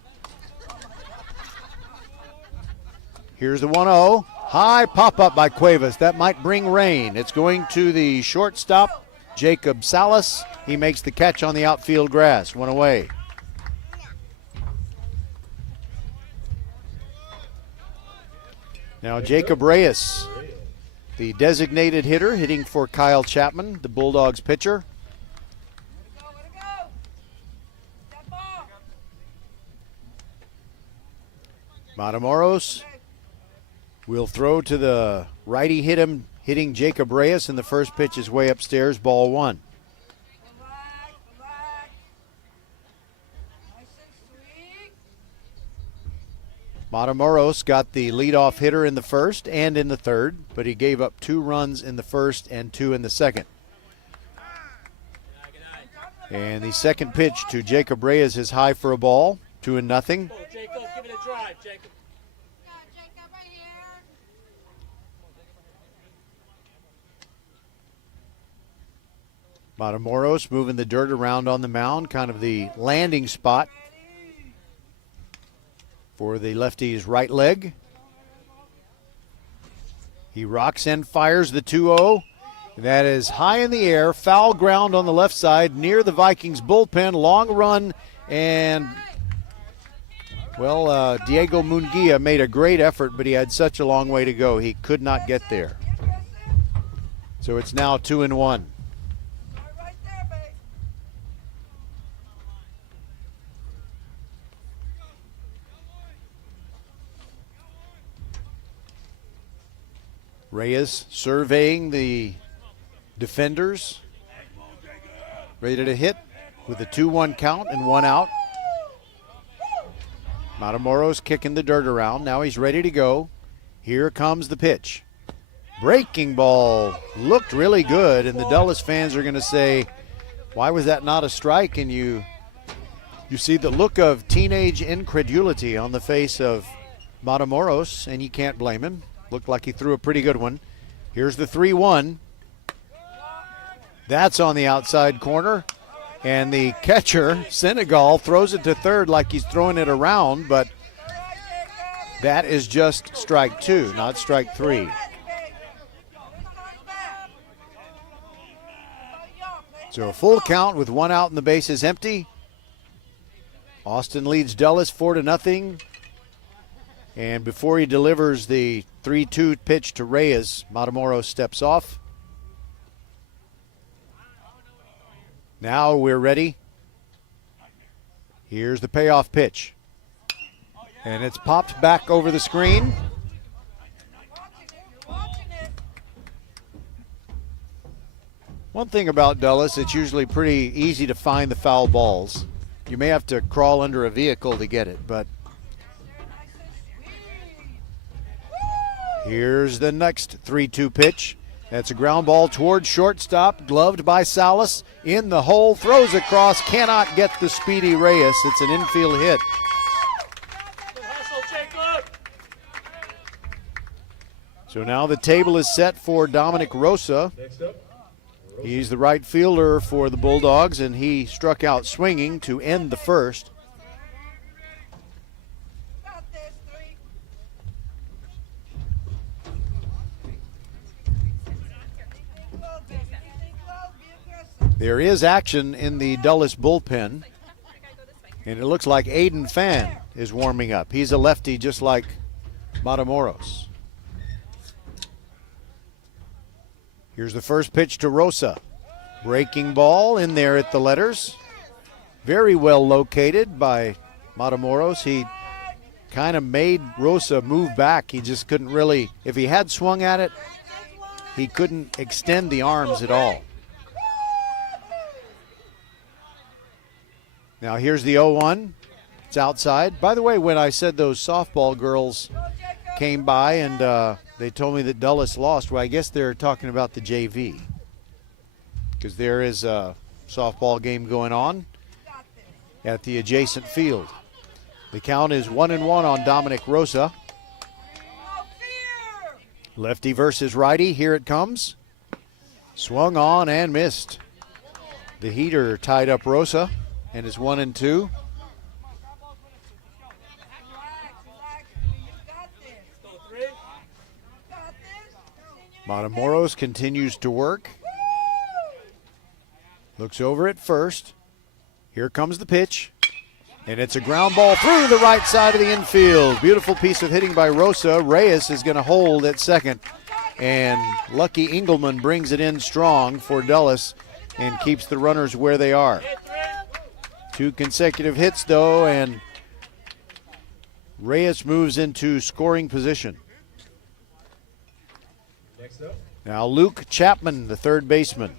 Here's the 1-0. High pop-up by Cuevas. That might bring rain. It's going to the shortstop, Jacob Salas. He makes the catch on the outfield grass. 1 away. Now Jacob Reyes, the designated hitter, hitting for Kyle Chapman, the Bulldogs pitcher. Matamoros will throw to the righty hitting Jacob Reyes, and the first pitch is way upstairs, ball 1. Matamoros got the leadoff hitter in the first and in the third, but he gave up 2 runs in the first and 2 in the second. And the second pitch to Jacob Reyes is high for a ball, 2-0. Jacob, give it a drive, Jacob. Matamoros moving the dirt around on the mound, kind of the landing spot for the lefty's right leg. He rocks and fires the 2-0. That is high in the air, foul ground on the left side near the Vikings bullpen. Long run, and Diego Munguia made a great effort, but he had such a long way to go. He could not get there. So it's now 2-1. Reyes surveying the defenders. Ready to hit with a 2-1 count and 1 out. Matamoros kicking the dirt around. Now he's ready to go. Here comes the pitch. Breaking ball looked really good, and the Dulles fans are going to say, why was that not a strike? And you see the look of teenage incredulity on the face of Matamoros, and you can't blame him. Looked like he threw a pretty good one. Here's the 3-1. That's on the outside corner. And the catcher, Senegal, throws it to third like he's throwing it around, but that is just strike 2, not strike 3. So a full count with 1 out and the bases empty. Austin leads Dulles 4-0. And before he delivers the 3-2 pitch to Reyes, Matamoros steps off. Now we're ready. Here's the payoff pitch. And it's popped back over the screen. One thing about Dulles, it's usually pretty easy to find the foul balls. You may have to crawl under a vehicle to get it, but here's the next 3-2 pitch. That's a ground ball towards shortstop, gloved by Salas. In the hole, throws across, cannot get the speedy Reyes. It's an infield hit. So now the table is set for Dominic Rosa. He's the right fielder for the Bulldogs, and he struck out swinging to end the first. There is action in the Dulles bullpen, and it looks like Aiden Fan is warming up. He's a lefty just like Matamoros. Here's the first pitch to Rosa. Breaking ball in there at the letters. Very well located by Matamoros. He kind of made Rosa move back. He just couldn't really, if he had swung at it, he couldn't extend the arms at all. Now here's the 0-1. It's outside. By the way, when I said those softball girls came by and they told me that Dulles lost, well, I guess they're talking about the JV, because there is a softball game going on at the adjacent field. The count is 1-1 on Dominic Rosa. Lefty versus righty. Here it comes. Swung on and missed. The heater tied up Rosa, and it's 1-2. Matamoros continues to work. Looks over at first. Here comes the pitch. And it's a ground ball through the right side of the infield. Beautiful piece of hitting by Rosa. Reyes is going to hold at second. And Lucky Engelman brings it in strong for Dulles and keeps the runners where they are. 2 consecutive hits, though, and Reyes moves into scoring position. Now Luke Chapman, the third baseman.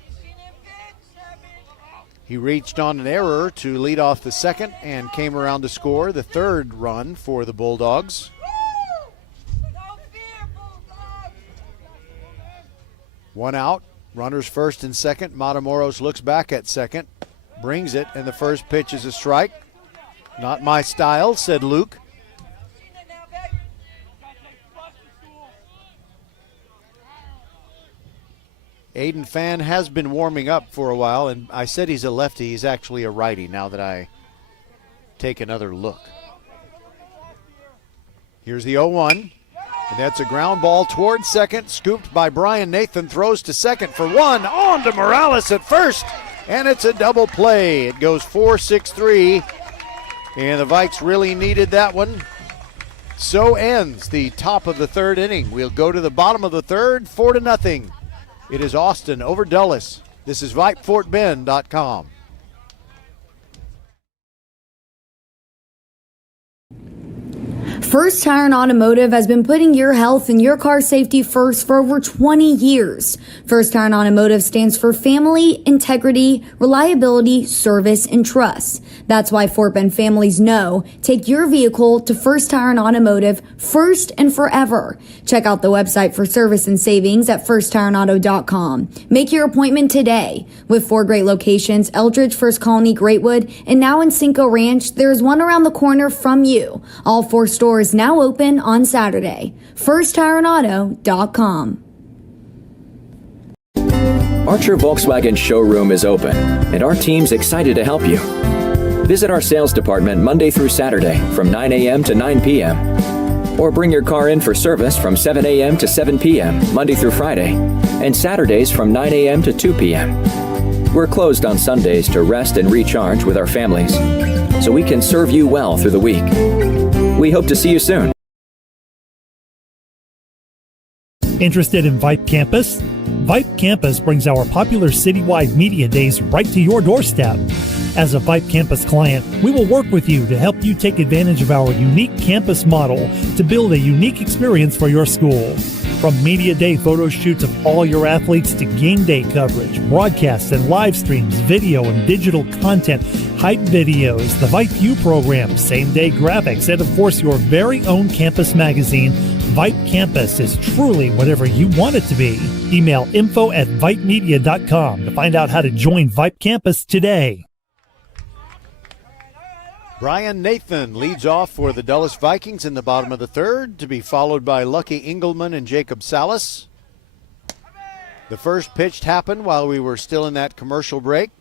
He reached on an error to lead off the second and came around to score the third run for the Bulldogs. One out, runners first and second. Matamoros looks back at second, brings it, and the first pitch is a strike. Not my style, said Luke. Aiden Fan has been warming up for a while, and I said he's a lefty. He's actually a righty now that I take another look. Here's the 0-1, and that's a ground ball towards second, scooped by Brian Nathan, throws to second for 1, on to Morales at first, and it's a double play. It goes 4-6-3, and the Vikes really needed that one. So ends the top of the third inning. We'll go to the bottom of the third, 4-0. It is Austin over Dulles. This is VypeFortBend.com. First Tire and Automotive has been putting your health and your car safety first for over 20 years. First Tire and Automotive stands for family, integrity, reliability, service, and trust. That's why Fort Bend families know take your vehicle to First Tire and Automotive first and forever. Check out the website for service and savings at firsttireandauto.com. Make your appointment today. With 4 great locations, Eldridge, First Colony, Greatwood, and now in Cinco Ranch, there's one around the corner from you. All 4 stores now open on Saturday. FirstTireandAuto.com. Archer Volkswagen showroom is open, and our team's excited to help you. Visit our sales department Monday through Saturday from 9 a.m. to 9 p.m. Or bring your car in for service from 7 a.m. to 7 p.m. Monday through Friday, and Saturdays from 9 a.m. to 2 p.m. We're closed on Sundays to rest and recharge with our families, so we can serve you well through the week. We hope to see you soon. Interested in Vype Campus? Vype Campus brings our popular citywide media days right to your doorstep. As a Vype Campus client, we will work with you to help you take advantage of our unique campus model to build a unique experience for your school. From media day photo shoots of all your athletes to game day coverage, broadcasts and live streams, video and digital content, hype videos, the Vype U program, same-day graphics, and of course your very own campus magazine, Vype Campus is truly whatever you want it to be. Email info@vypemedia.com to find out how to join Vype Campus today. Brian Nathan leads off for the Dulles Vikings in the bottom of the third, to be followed by Lucky Engelman and Jacob Salas. The first pitch happened while we were still in that commercial break.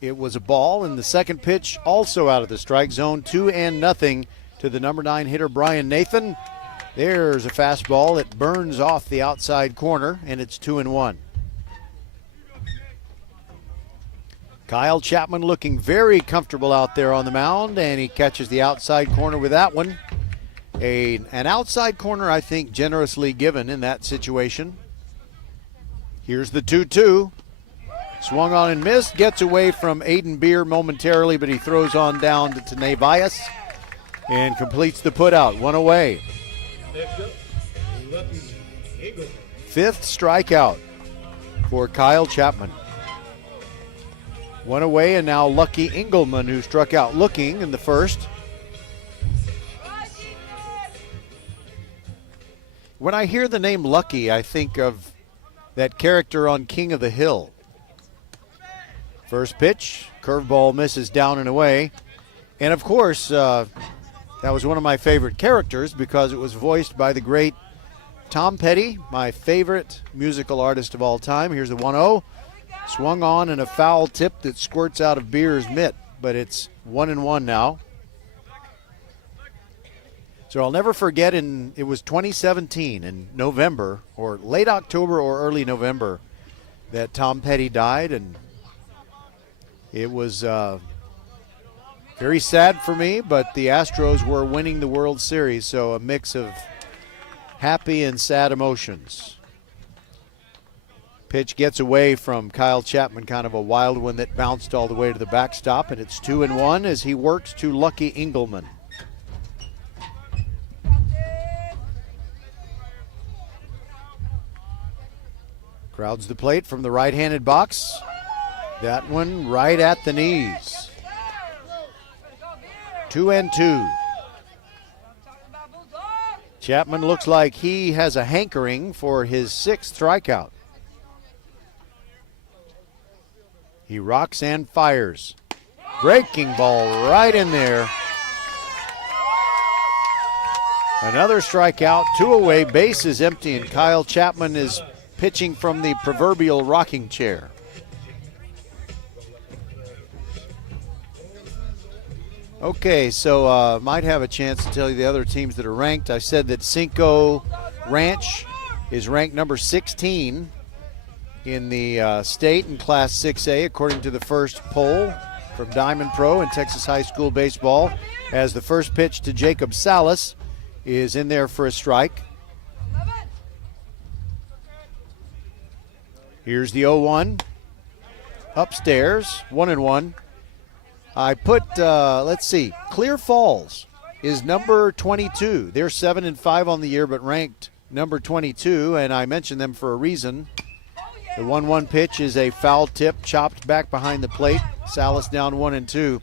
It was a ball, and the second pitch also out of the strike zone, 2-0 to the number 9 hitter Brian Nathan. There's a fastball that burns off the outside corner, and it's 2-1. Kyle Chapman looking very comfortable out there on the mound, and he catches the outside corner with that one. An outside corner, I think, generously given in that situation. Here's the 2-2. Swung on and missed. Gets away from Aiden Beer momentarily, but he throws on down to Tanae Bias and completes the putout. 1 away. Fifth strikeout for Kyle Chapman. 1 away, and now Lucky Engelman, who struck out looking in the first. When I hear the name Lucky, I think of that character on King of the Hill. First pitch, curveball misses down and away. And of course, that was one of my favorite characters because it was voiced by the great Tom Petty, my favorite musical artist of all time. Here's the 1-0. Swung on and a foul tip that squirts out of Beer's mitt, but it's 1-1 now. So I'll never forget, it was 2017 in November, or late October or early November, that Tom Petty died, and it was very sad for me, but the Astros were winning the World Series, so a mix of happy and sad emotions. Pitch gets away from Kyle Chapman, kind of a wild one that bounced all the way to the backstop, and it's 2-1 as he works to Lucky Engelman. Crowds the plate from the right-handed box. That one right at the knees. 2-2. Chapman looks like he has a hankering for his 6th strikeout. He rocks and fires. Breaking ball right in there. Another strikeout, 2 away, base is empty, and Kyle Chapman is pitching from the proverbial rocking chair. Okay, so might have a chance to tell you the other teams that are ranked. I said that Cinco Ranch is ranked number 16 in the state in Class 6A, according to the first poll from Diamond Pro and Texas High School Baseball, as the first pitch to Jacob Salas is in there for a strike. Here's the 0-1. Upstairs, 1-1. I put, let's see, Clear Falls is number 22. They're 7-5 on the year, but ranked number 22, and I mentioned them for a reason. The 1-1 pitch is a foul tip, chopped back behind the plate. Salas down 1-2.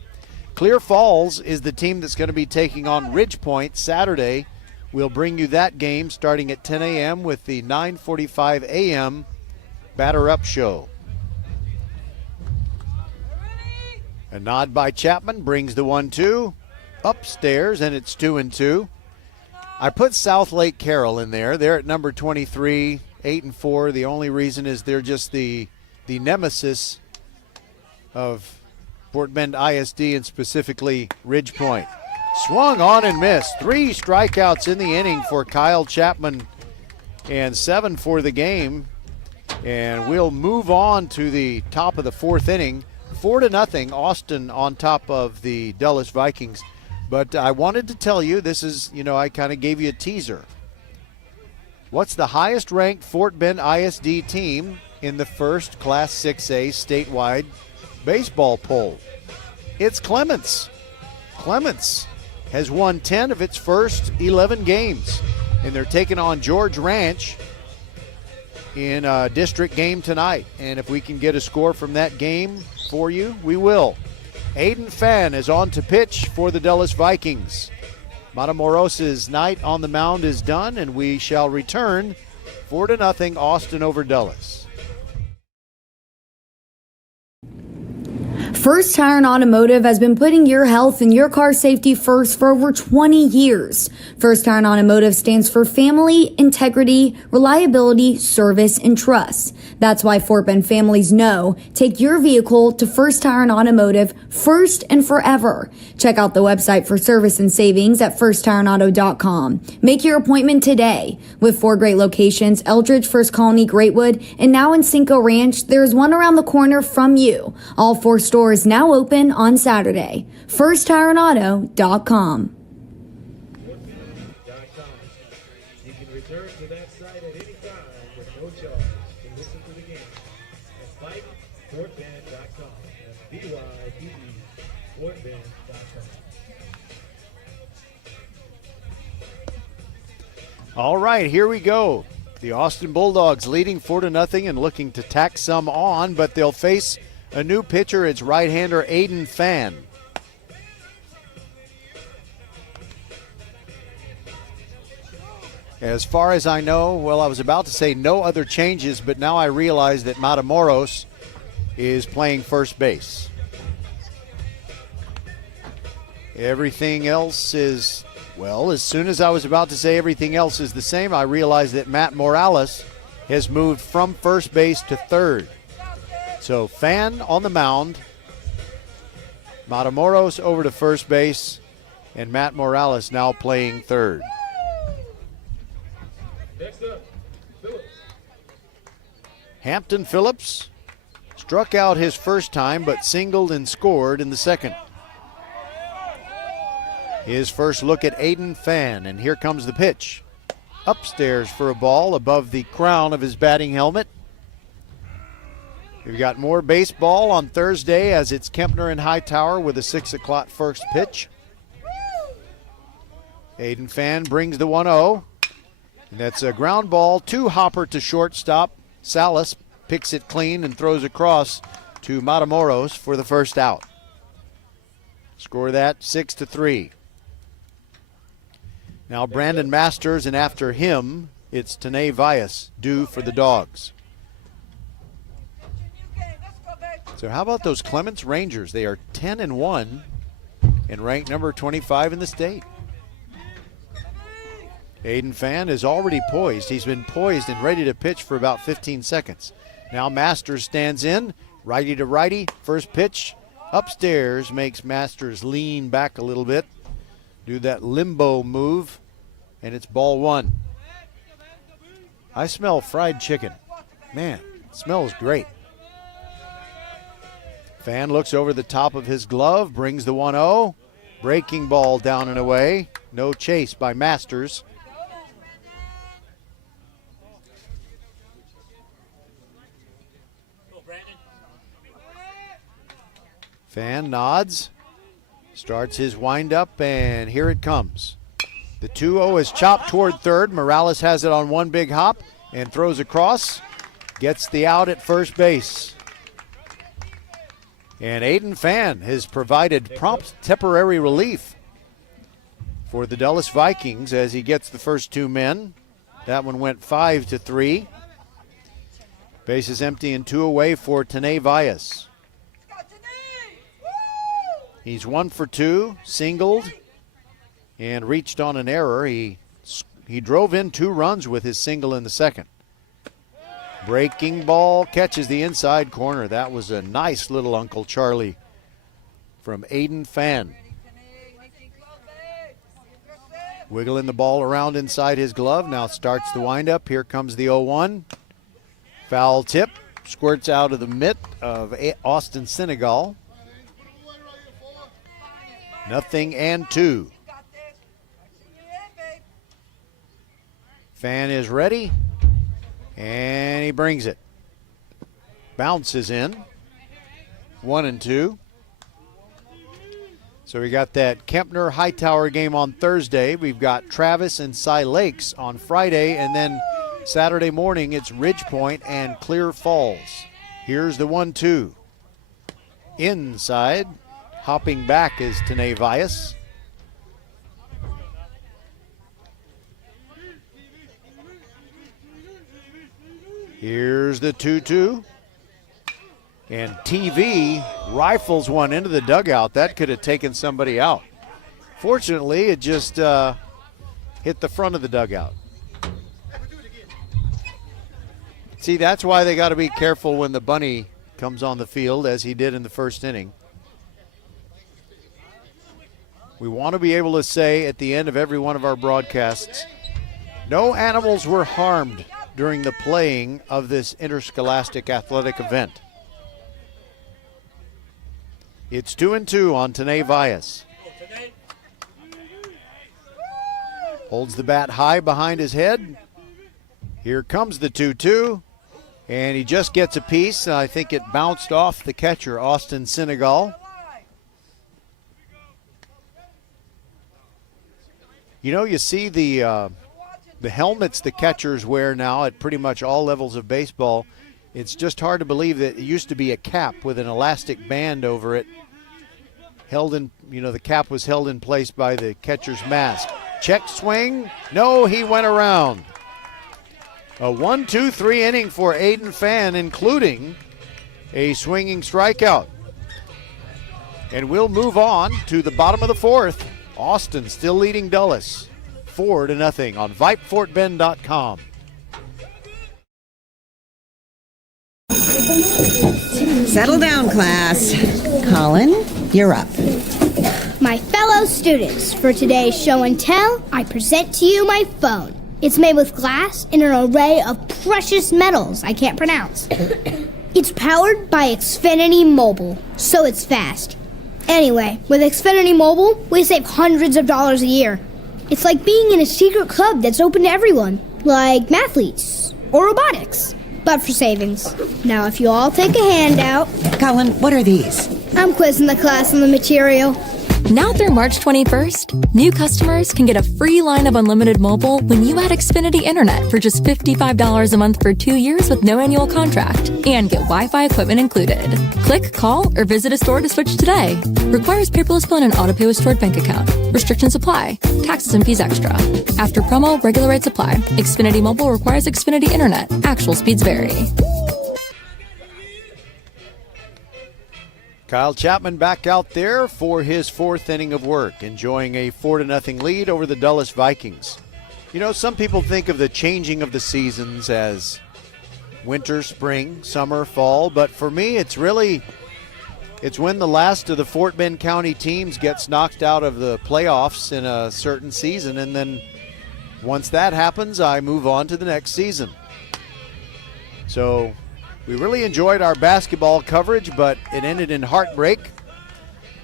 Clear Falls is the team that's going to be taking on Ridge Point Saturday. We'll bring you that game starting at 10 a.m. with the 9:45 a.m. Batter Up show. A nod by Chapman brings the 1-2 upstairs, and it's 2-2. I put South Lake Carroll in there. They're at number 23, 8-4. The only reason is they're just the nemesis of Fort Bend ISD and specifically Ridge Point. Swung on and missed. 3 strikeouts in the inning for Kyle Chapman and 7 for the game. And we'll move on to the top of the 4th inning. 4-0, Austin on top of the Dulles Vikings. But I wanted to tell you, this is, I kind of gave you a teaser. What's the highest ranked Fort Bend ISD team in the first Class 6A statewide baseball poll? It's Clements. Clements has won 10 of its first 11 games, and they're taking on George Ranch in a district game tonight. And if we can get a score from that game for you, we will. Aiden Fan is on to pitch for the Dulles Vikings. Matamoros' night on the mound is done, and we shall return 4-0 Austin over Dulles. First Tire and Automotive has been putting your health and your car safety first for over 20 years. First Tire and Automotive stands for family, integrity, reliability, service, and trust. That's why Fort Bend families know take your vehicle to First Tire and Automotive first and forever. Check out the website for service and savings at firsttireandauto.com. Make your appointment today. With 4 great locations, Eldridge, First Colony, Greatwood, and now in Cinco Ranch, there's one around the corner from you. All 4 stores now open on Saturday. FirstTireandAuto.com. You can return to that site at any time with no charge to listen to the game at VypeFortBend.com. That's VYPE FortBend.com. All right, here we go. The Austin Bulldogs leading 4-0 and looking to tack some on, but they'll face a new pitcher. It's right-hander Aiden Fan. As far as I know, well, I was about to say no other changes, but now I realize that Matamoros is playing first base. Everything else is, well, as soon as I was about to say everything else is the same, I realized that Matt Morales has moved from first base to third. So Fan on the mound, Matamoros over to first base, and Matt Morales now playing third. Next up, Phillips. Hampton Phillips struck out his first time but singled and scored in the second. His first look at Aiden Fan, and here comes the pitch. Upstairs for a ball above the crown of his batting helmet. We've got more baseball on Thursday as it's Kempner and Hightower with a 6 o'clock first pitch. Aiden Fan brings the 1-0. And that's a ground ball to Hopper to shortstop. Salas picks it clean and throws across to Matamoros for the first out. Score that 6-3. Now Brandon Masters, and after him, it's Tanae Vias due for the Dogs. So how about those Clements Rangers? They are 10-1 and ranked number 25 in the state. Aiden Fan is already poised. He's been poised and ready to pitch for about 15 seconds. Now Masters stands in, righty to righty. First pitch upstairs makes Masters lean back a little bit, do that limbo move, and it's ball 1. I smell fried chicken. Man, it smells great. Fan looks over the top of his glove, brings the 1-0. Breaking ball down and away. No chase by Masters. Fan nods. Starts his windup, and here it comes. The 2-0 is chopped toward third. Morales has it on one big hop and throws across. Gets the out at first base. And Aiden Fan has provided prompt temporary relief for the Dulles Vikings as he gets the first two men. That one went 5-3. Base is empty and 2 away for Tane Valles. He's 1 for 2, singled, and reached on an error. He drove in 2 runs with his single in the second. Breaking ball catches the inside corner. That was a nice little Uncle Charlie from Aiden Fan. Wiggling the ball around inside his glove. Now starts the windup. Here comes the 0-1. Foul tip. Squirts out of the mitt of Austin Senegal. 0-2. Fan is ready. And he brings it. Bounces in. 1-2. So we got that Kempner Hightower game on Thursday. We've got Travis and Cy Lakes on Friday. And then Saturday morning it's Ridgepoint and Clear Falls. Here's the 1-2. Inside. Hopping back is Tane Valles. Here's the 2-2. And TV rifles one into the dugout. That could have taken somebody out. Fortunately, it just hit the front of the dugout. See, that's why they got to be careful when the bunny comes on the field, as he did in the first inning. We want to be able to say at the end of every one of our broadcasts, no animals were harmed during the playing of this interscholastic athletic event. It's 2-2 on Tane Valles. Holds the bat high behind his head. Here comes the 2-2, and he just gets a piece. I think it bounced off the catcher, Austin Senegal. You know, you see the helmets the catchers wear now at pretty much all levels of baseball. It's just hard to believe that it used to be a cap with an elastic band over it. Held in, the cap was held in place by the catcher's mask. Check swing. No, he went around. A 1-2-3 inning for Aiden Fan, including a swinging strikeout. And we'll move on to the bottom of the fourth. Austin still leading Dulles 4-0 on VypeFortBend.com. Settle down, class. Colin, you're up. My fellow students, for today's show and tell, I present to you my phone. It's made with glass and an array of precious metals I can't pronounce. It's powered by Xfinity Mobile, so it's fast. Anyway, with Xfinity Mobile, we save hundreds of dollars a year. It's like being in a secret club that's open to everyone, like mathletes or robotics, but for savings. Now, if you all take a handout... Colin, what are these? I'm quizzing the class on the material. Now through March 21st, new customers can get a free line of unlimited mobile when you add Xfinity Internet for just $55 a month for 2 years with no annual contract and get Wi-Fi equipment included. Click, call, or visit a store to switch today. Requires paperless bill and an auto-pay with stored bank account. Restrictions apply. Taxes and fees extra. After promo, regular rates apply. Xfinity Mobile requires Xfinity Internet. Actual speeds vary. Kyle Chapman back out there for his fourth inning of work, enjoying a 4-0 lead over the Dulles Vikings. You know, some people think of the changing of the seasons as winter, spring, summer, fall, but for me it's when the last of the Fort Bend County teams gets knocked out of the playoffs in a certain season, and then once that happens, I move on to the next season. So we really enjoyed our basketball coverage, but it ended in heartbreak.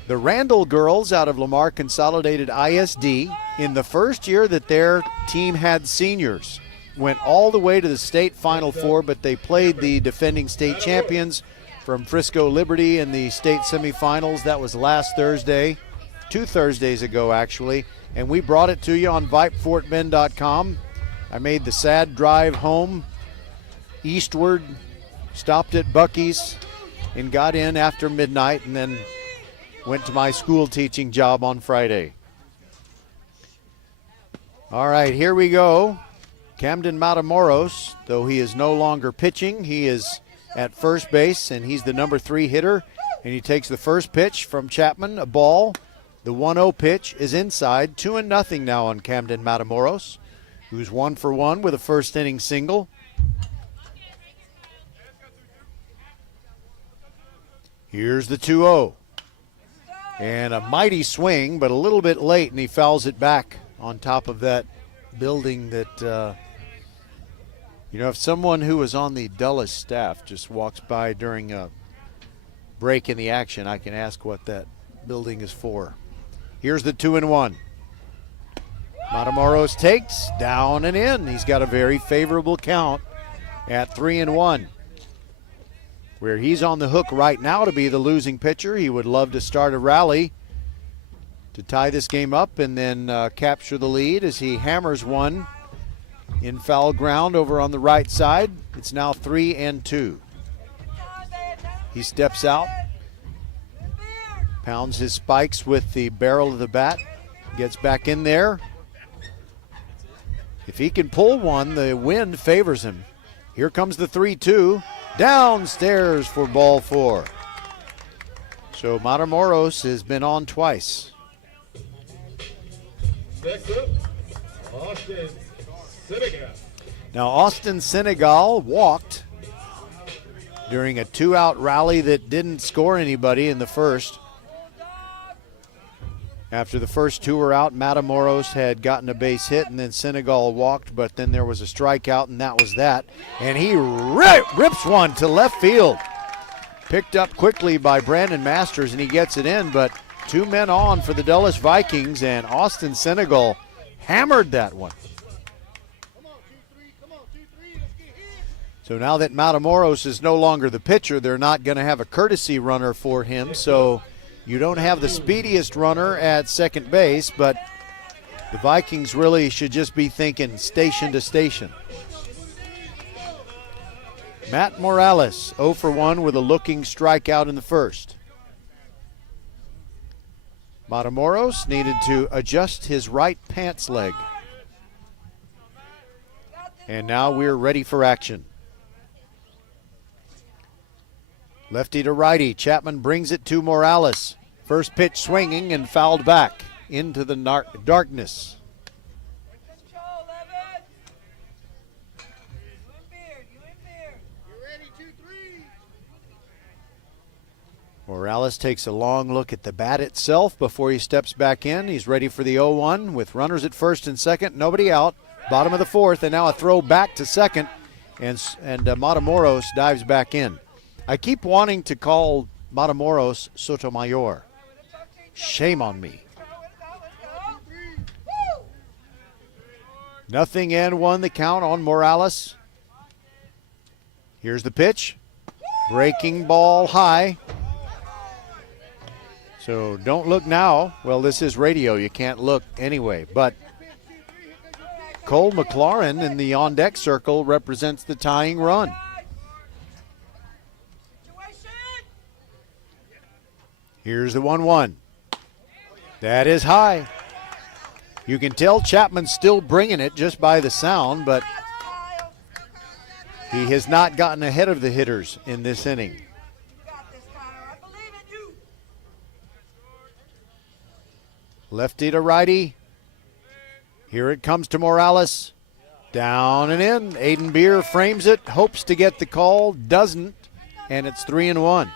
The Randall girls out of Lamar Consolidated ISD, in the first year that their team had seniors, went all the way to the state Final Four, but they played the defending state champions from Frisco Liberty in the state semifinals. That was last Thursday. 2 Thursdays ago, actually, and we brought it to you on VypeFortBend.com. I made the sad drive home eastward, stopped at Buc-ee's, and got in after midnight, and then went to my school teaching job on Friday. All right, here we go. Camden Matamoros, though he is no longer pitching, he is at first base, and he's the number 3 hitter, and he takes the first pitch from Chapman, a ball. The 1-0 pitch is inside, 2-0 now on Camden Matamoros, who's 1 for 1 with a first inning single. Here's the 2-0. And a mighty swing, but a little bit late, and he fouls it back on top of that building that, if someone who was on the Dulles staff just walks by during a break in the action, I can ask what that building is for. Here's the 2-1. Matamoros takes, down and in. He's got a very favorable count at 3-1. Where he's on the hook right now to be the losing pitcher. He would love to start a rally to tie this game up and then capture the lead as he hammers one in foul ground over on the right side. It's now 3-2. He steps out, pounds his spikes with the barrel of the bat, gets back in there. If he can pull one, the wind favors him. Here comes the 3-2. Downstairs for ball 4. So Matamoros has been on twice. Next up, Austin Senegal. Now Austin Senegal walked during a 2-out rally that didn't score anybody in the first. After the first 2 were out, Matamoros had gotten a base hit, and then Senegal walked, but then there was a strikeout, and that was that. And he rips one to left field. Picked up quickly by Brandon Masters, and he gets it in, but 2 men on for the Dulles Vikings, and Austin Senegal hammered that one. So now that Matamoros is no longer the pitcher, they're not going to have a courtesy runner for him, so you don't have the speediest runner at second base, but the Vikings really should just be thinking station to station. Matt Morales, 0 for 1 with a looking strikeout in the first. Matamoros needed to adjust his right pants leg. And now we're ready for action. Lefty to righty. Chapman brings it to Morales. First pitch swinging and fouled back into the darkness. Morales takes a long look at the bat itself before he steps back in. He's ready for the 0-1 with runners at first and second. Nobody out. Bottom of the fourth, and now a throw back to second, and Matamoros dives back in. I keep wanting to call Matamoros Sotomayor. Shame on me. 0-1 the count on Morales. Here's the pitch. Breaking ball high. So don't look now. Well, this is radio. You can't look anyway. But Cole McLaurin in the on-deck circle represents the tying run. Here's the 1-1. That is high. You can tell Chapman's still bringing it just by the sound, but he has not gotten ahead of the hitters in this inning. Lefty to righty. Here it comes to Morales. Down and in. Aiden Beer frames it, hopes to get the call, doesn't, and it's 3-1.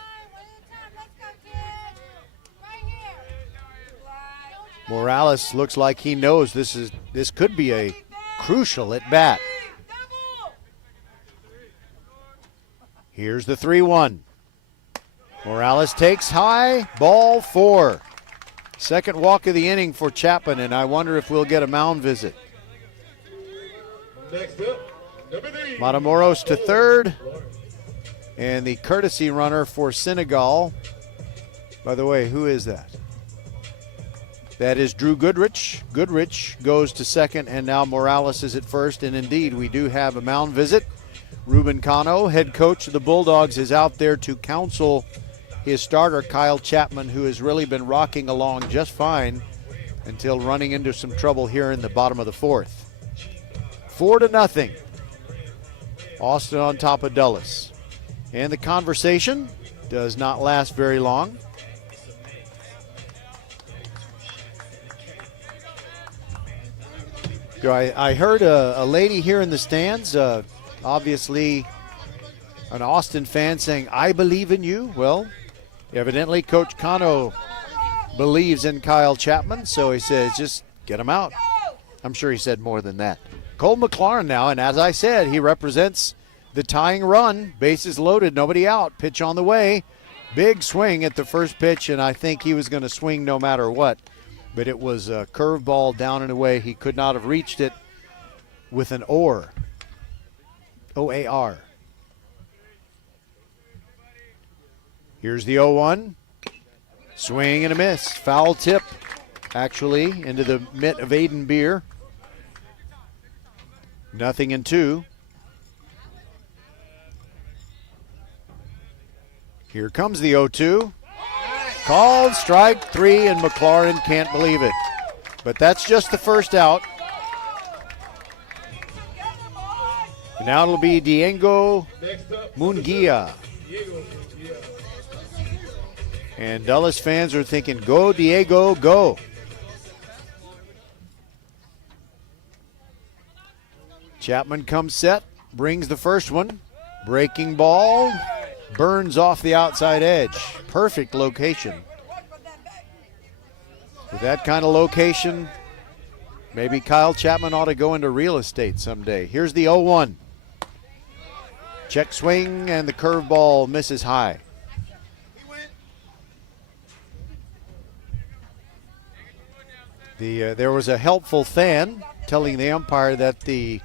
Morales looks like he knows this could be a crucial at bat. Here's the 3-1. Morales takes high, ball 4. Second walk of the inning for Chapman, and I wonder if we'll get a mound visit. Next up, number 3. Matamoros to third, and the courtesy runner for Senegal. By the way, who is that? That is Drew Goodrich. Goodrich goes to second, and now Morales is at first. And indeed, we do have a mound visit. Ruben Cano, head coach of the Bulldogs, is out there to counsel his starter, Kyle Chapman, who has really been rocking along just fine until running into some trouble here in the bottom of the fourth. 4-0. Austin on top of Dulles. And the conversation does not last very long. I heard a lady here in the stands, obviously an Austin fan, saying, "I believe in you." Well, evidently Coach Cano believes in Kyle Chapman, so he says, just get him out. I'm sure he said more than that. Cole McLaurin now, and as I said, he represents the tying run. Bases loaded, nobody out. Pitch on the way. Big swing at the first pitch, and I think he was going to swing no matter what. But it was a curveball down and away. He could not have reached it with an OAR. O-A-R. Here's the 0-1. Swing and a miss. Foul tip, actually, into the mitt of Aiden Beer. 0-2. Here comes the 0-2. Called strike 3, and McLaurin can't believe it. But that's just the first out. And now it'll be Diego Munguia. And Dulles fans are thinking, go Diego, go. Chapman comes set, brings the first one. Breaking ball, burns off the outside edge. Perfect location. With that kind of location, maybe Kyle Chapman ought to go into real estate someday. Here's the 0-1. Check swing, and the curveball misses high. There was a helpful fan telling the umpire that the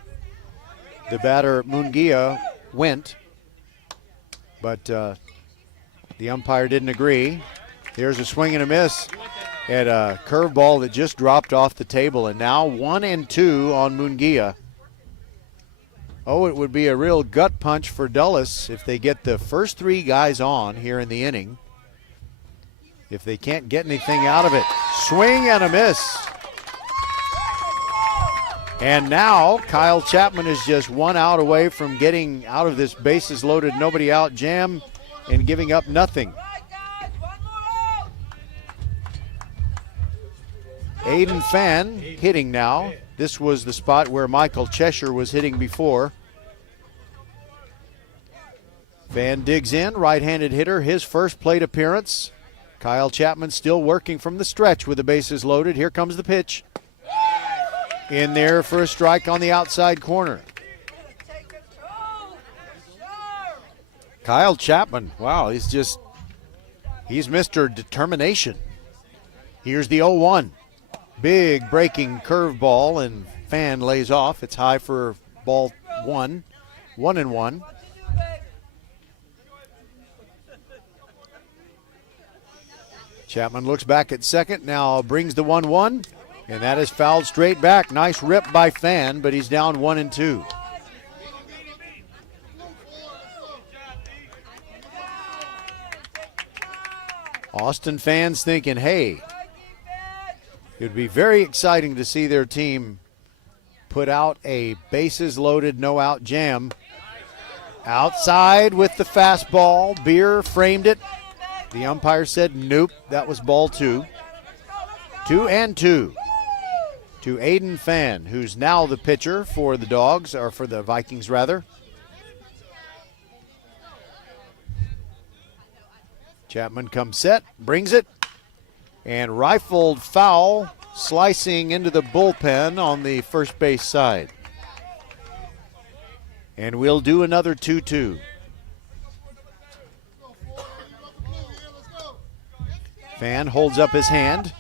batter Munguia went, but the umpire didn't agree. There's a swing and a miss at a curveball that just dropped off the table, and now 1-2 on Munguia. Oh, it would be a real gut punch for Dulles if they get the first three guys on here in the inning. If they can't get anything out of it. Swing and a miss. And now Kyle Chapman is just 1 out away from getting out of this bases loaded, nobody out jam and giving up nothing. Aiden Fan hitting now. This was the spot where Michael Cheshire was hitting before. Fan digs in, right-handed hitter, his first plate appearance. Kyle Chapman still working from the stretch with the bases loaded. Here comes the pitch. In there for a strike on the outside corner. Kyle Chapman, wow, he's Mr. Determination. Here's the 0-1. Big breaking curveball, and Fan lays off. It's high for ball 1. 1-1. Chapman looks back at second, now brings the 1-1, and that is fouled straight back. Nice rip by Fan, but he's down 1-2. Austin fans thinking, hey, it would be very exciting to see their team put out a bases-loaded, no-out jam. Outside with the fastball. Beer framed it. The umpire said nope, that was ball 2. 2-2 to Aiden Fan, who's now the pitcher for the Dogs, or for the Vikings rather. Chapman comes set, brings it, and rifled foul, slicing into the bullpen on the first base side. And we'll do another 2-2. Fan holds up his hand.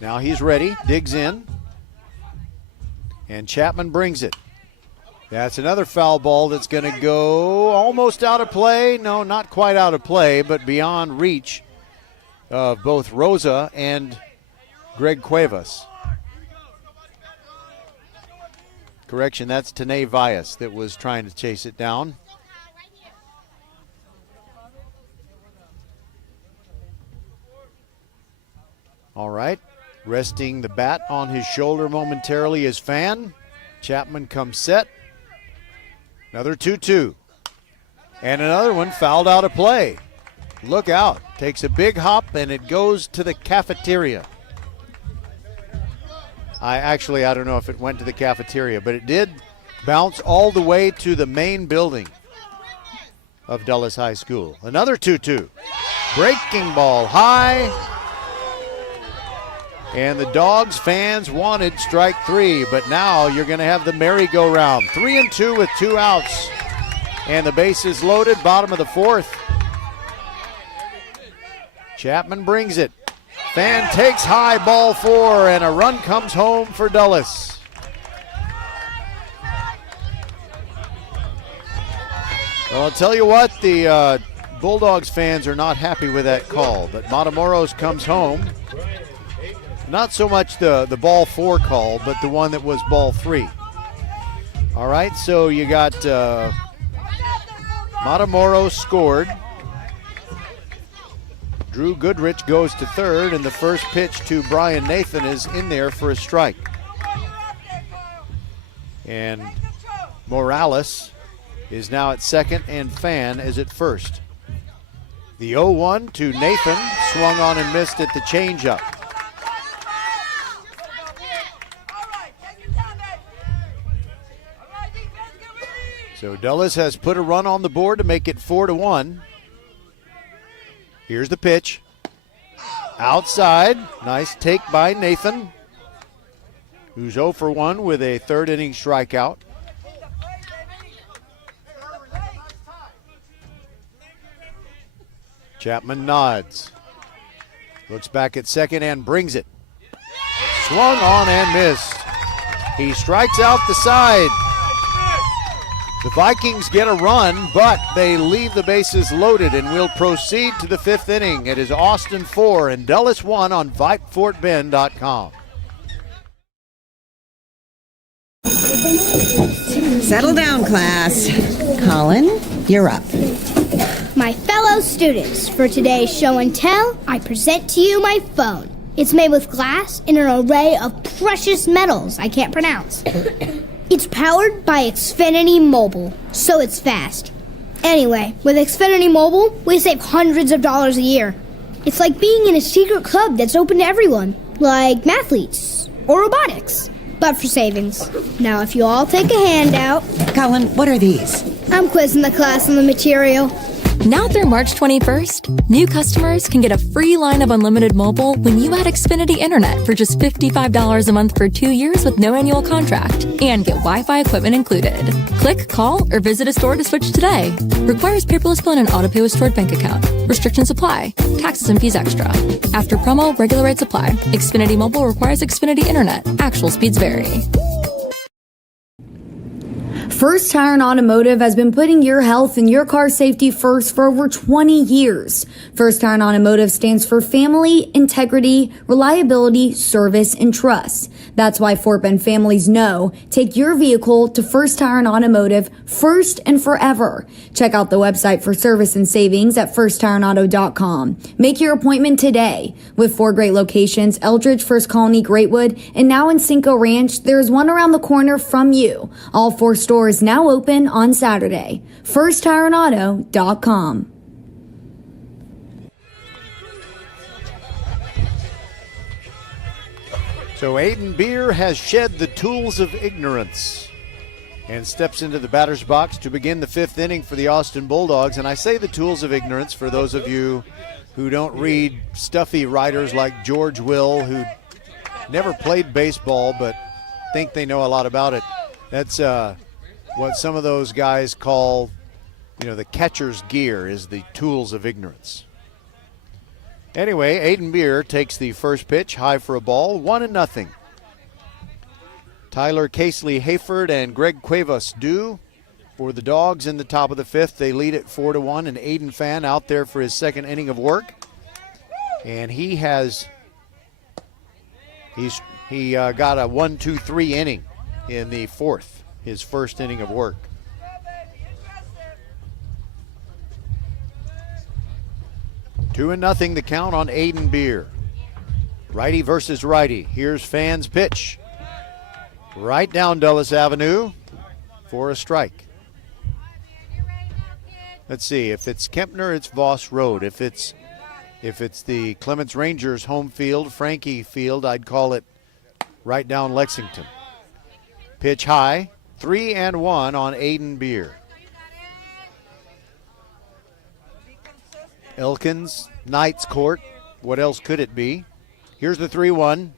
Now he's ready, digs in. And Chapman brings it. That's another foul ball that's going to go almost out of play. No, not quite out of play, but beyond reach of both Rosa and Greg Cuevas. Correction, that's Tanae Vyas that was trying to chase it down. All right, resting the bat on his shoulder momentarily is Fan. Chapman comes set. Another 2-2. And another one fouled out of play. Look out. Takes a big hop and it goes to the cafeteria. I don't know if it went to the cafeteria, but it did bounce all the way to the main building of Dulles High School. Another 2-2. Breaking ball high. And the Dogs fans wanted strike 3, but now you're going to have the merry-go-round. 3-2 with 2 outs. And the bases loaded, bottom of the 4th. Chapman brings it. Fan takes high, ball 4, and a run comes home for Dulles. Well, I'll tell you what, the Bulldogs fans are not happy with that call, but Matamoros comes home. Not so much the ball 4 call, but the one that was ball 3. All right, so you got Matamoros scored. Drew Goodrich goes to third, and the first pitch to Brian Nathan is in there for a strike. And Morales is now at second, and Fan is at first. The 0-1 to Nathan, swung on and missed at the changeup. So Dulles has put a run on the board to make it 4-1. Here's the pitch. Outside. Nice take by Nathan, who's 0 for 1 with a third inning strikeout. Chapman nods. Looks back at second and brings it. Swung on and missed. He strikes out the side. The Vikings get a run, but they leave the bases loaded and will proceed to the 5th inning. It is Austin 4 and Dulles 1 on VypeFortBend.com. Settle down, class. Colin, you're up. My fellow students, for today's show and tell, I present to you my phone. It's made with glass and an array of precious metals I can't pronounce. It's powered by Xfinity Mobile, so it's fast. Anyway, with Xfinity Mobile, we save hundreds of dollars a year. It's like being in a secret club that's open to everyone, like mathletes or robotics, but for savings. Now, if you all take a handout... Colin, what are these? I'm quizzing the class on the material. Now through March 21st, new customers can get a free line of unlimited mobile when you add Xfinity Internet for just $55 a month for 2 years with no annual contract and get Wi-Fi equipment included. Click, call, or visit a store to switch today. Requires paperless bill and auto pay with stored bank account. Restrictions apply. Taxes and fees extra. After promo, regular rates apply. Xfinity Mobile requires Xfinity Internet. Actual speeds vary. First Tire and Automotive has been putting your health and your car safety first for over 20 years. First Tire and Automotive stands for family, integrity, reliability, service, and trust. That's why Fort Bend families know take your vehicle to First Tire and Automotive first and forever. Check out the website for service and savings at firsttireandauto.com. Make your appointment today. With 4 great locations, Eldridge, First Colony, Greatwood, and now in Cinco Ranch, there's one around the corner from you. All 4 stores now open on Saturday. firsttireandauto.com. So Aiden Beer has shed the tools of ignorance and steps into the batter's box to begin the 5th inning for the Austin Bulldogs. And I say the tools of ignorance for those of you who don't read stuffy writers like George Will, who never played baseball but think they know a lot about it. That's what some of those guys call, the catcher's gear is the tools of ignorance. Anyway, Aiden Beer takes the first pitch, high for a ball, 1-0. Tyler Casely Hayford and Greg Cuevas do for the Dogs in the top of the 5th. They lead it 4-1, and Aiden Fan out there for his second inning of work. And he has He got a 1-2-3 inning in the fourth, his first inning of work. Two and nothing the count on Aiden Beer. Righty versus righty. Here's Fan's pitch. Right down Dulles Avenue for a strike. Let's see, if it's Kempner, it's Voss Road. If it's the Clements Rangers home field, Frankie Field, I'd call it right down Lexington. Pitch high, 3-1 on Aiden Beer. Elkins, Knights Court, what else could it be? Here's the 3-1.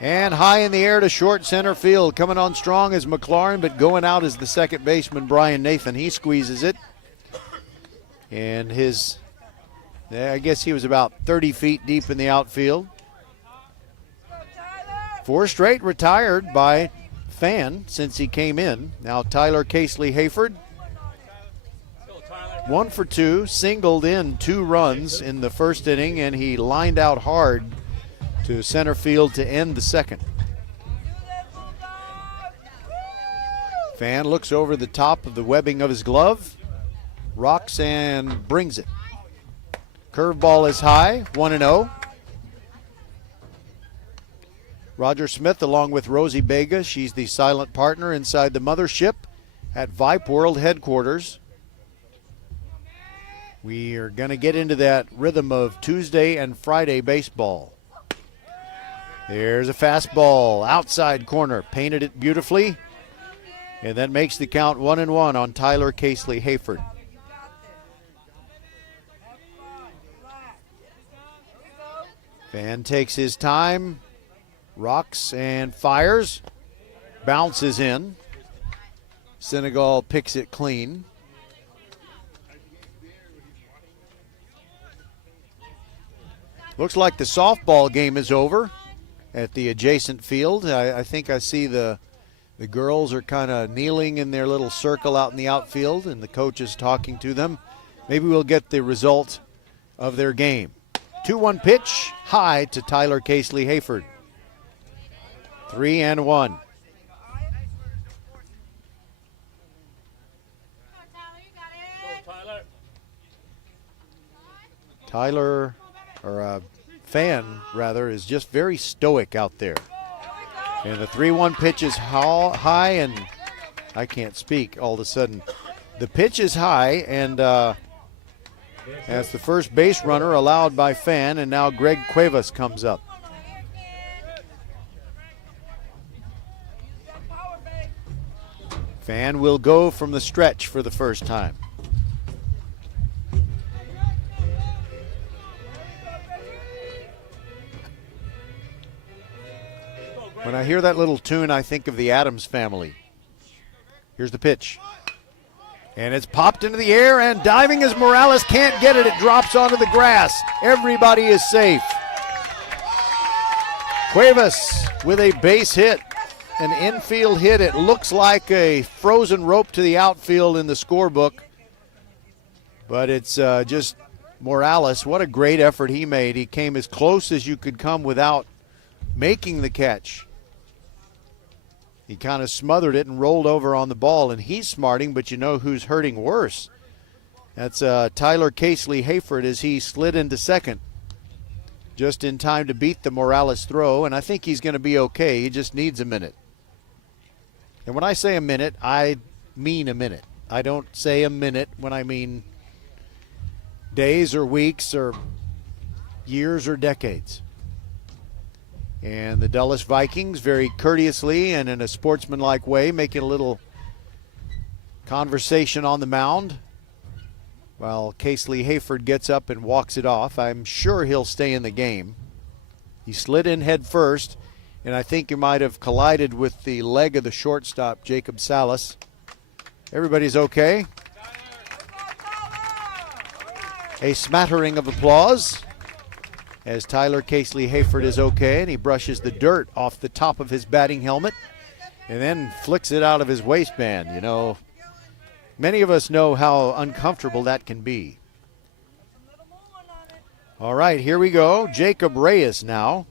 And high in the air to short center field. Coming on strong is McLaurin, but going out is the second baseman, Brian Nathan. He squeezes it. And I guess he was about 30 feet deep in the outfield. 4 straight retired by Fan since he came in. Now Tyler Casely Hayford. 1 for 2, singled in 2 runs in the first inning, and he lined out hard to center field to end the second. Fan looks over the top of the webbing of his glove, rocks and brings it. Curveball is high, 1-0. Roger Smith along with Rosie Bega, she's the silent partner inside the mothership at Vype World Headquarters. We are going to get into that rhythm of Tuesday and Friday baseball. There's a fastball, outside corner, painted it beautifully, and that makes the count 1-1 on Tyler Casely Hayford. Fan takes his time, rocks and fires, bounces in. Senegal picks it clean. Looks like the softball game is over at the adjacent field. I think I see the girls are kind of kneeling in their little circle out in the outfield, and the coach is talking to them. Maybe we'll get the result of their game. 2-1 pitch, high to Tyler Casely Hayford. 3-1. Tyler, or Fan rather, is just very stoic out there. And the 3-1 pitch is high, and I can't speak all of a sudden. The pitch is high, and that's the first base runner allowed by Fan, and now Greg Cuevas comes up. Fan will go from the stretch for the first time. When I hear that little tune, I think of the Addams Family. Here's the pitch. And it's popped into the air, and diving as Morales can't get it. It drops onto the grass. Everybody is safe. Cuevas with a base hit, an infield hit. It looks like a frozen rope to the outfield in the scorebook. But it's just Morales. What a great effort he made. He came as close as you could come without making the catch. He kind of smothered it and rolled over on the ball, and he's smarting, but you know who's hurting worse. That's Tyler Casely Hayford as he slid into second just in time to beat the Morales throw, and I think he's going to be okay. He just needs a minute. And when I say a minute, I mean a minute. I don't say a minute when I mean days or weeks or years or decades. And the Dulles Vikings very courteously and in a sportsmanlike way making a little conversation on the mound while Casely Hayford gets up and walks it off. I'm sure he'll stay in the game. He slid in head first, and I think he might have collided with the leg of the shortstop, Jacob Salas. Everybody's okay. A smattering of applause as Tyler Casely Hayford is okay, and he brushes the dirt off the top of his batting helmet and then flicks it out of his waistband. You know, many of us know how uncomfortable that can be. All right, here we go. Jacob Reyes now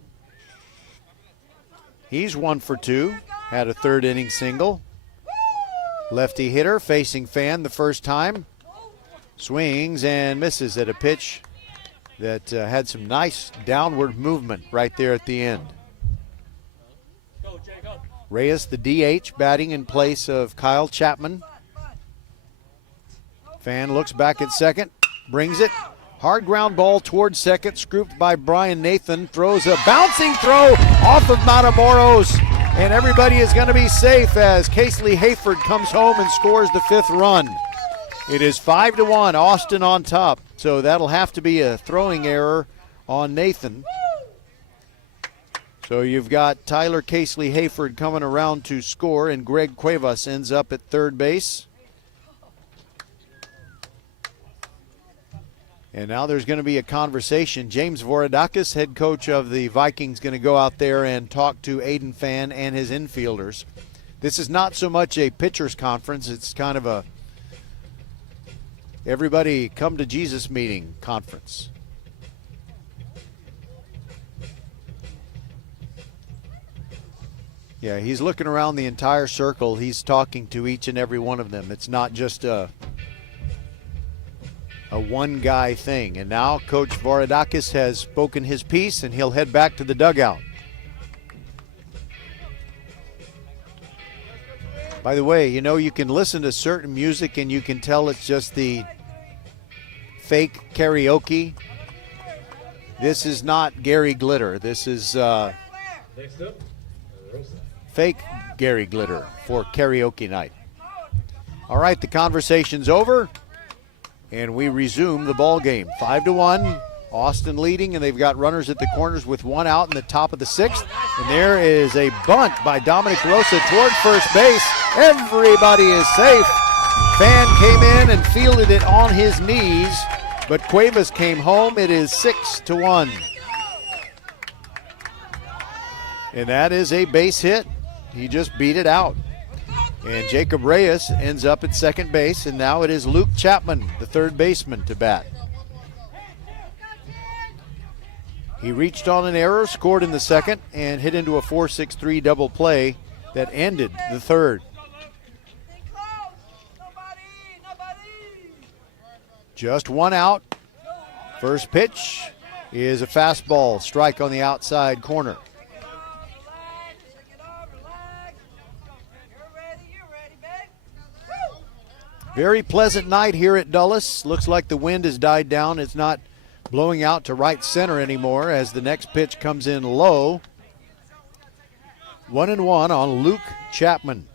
He's 1 for 2. Had a third inning single. Lefty hitter facing Fan the first time. Swings and misses at a pitch that had some nice downward movement right there at the end. Reyes, the DH, batting in place of Kyle Chapman. Fan looks back at second, brings it. Hard ground ball towards second, scooped by Brian Nathan. Throws a bouncing throw off of Matamoros. And everybody is going to be safe as Casely Hayford comes home and scores the 5th run. It is 5-1, Austin on top. So that'll have to be a throwing error on Nathan. So you've got Tyler Casely Hayford coming around to score, and Greg Cuevas ends up at third base. And now there's going to be a conversation. James Vorodakis, head coach of the Vikings, going to go out there and talk to Aiden Fan and his infielders. This is not so much a pitcher's conference. It's kind of a everybody come to Jesus meeting conference. Yeah, he's looking around the entire circle. He's talking to each and every one of them. It's not just a one-guy thing. And now Coach Vorodakis has spoken his piece, and he'll head back to the dugout. By the way, you know, you can listen to certain music and you can tell it's just the fake karaoke. This is not Gary Glitter. This is fake Gary Glitter for karaoke night. All right, the conversation's over. And we resume the ball game. 5-1, Austin leading, and they've got runners at the corners with 1 out in the top of the 6th. And there is a bunt by Dominic Rosa toward first base. Everybody is safe. Fan came in and fielded it on his knees, but Cuevas came home. It is 6-1. And that is a base hit. He just beat it out. And Jacob Reyes ends up at second base, and now it is Luke Chapman, the third baseman, to bat. He reached on an error, scored in the second, and hit into a 4-6-3 double play that ended the third. Just 1 out. First pitch is a fastball, strike on the outside corner. Very pleasant night here at Dulles. Looks like the wind has died down. It's not blowing out to right center anymore as the next pitch comes in low. 1-1 on Luke Chapman.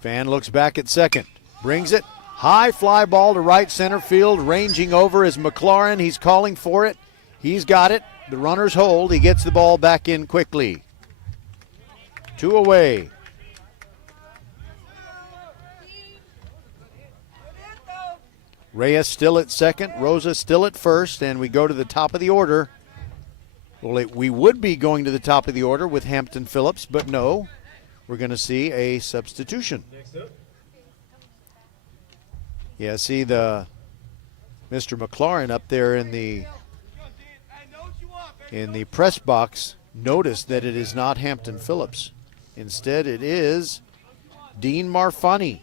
Fan looks back at second. Brings it. High fly ball to right center field. Ranging over is McLaurin. He's calling for it. He's got it. The runners hold. He gets the ball back in quickly. 2 away. Reyes still at second. Rosa still at first. And we go to the top of the order. Well, we would be going to the top of the order with Hampton Phillips, but no. We're going to see a substitution. Yeah, see the Mr. McLaurin up there in the press box. Notice that it is not Hampton Phillips. Instead, it is Dean Marfani.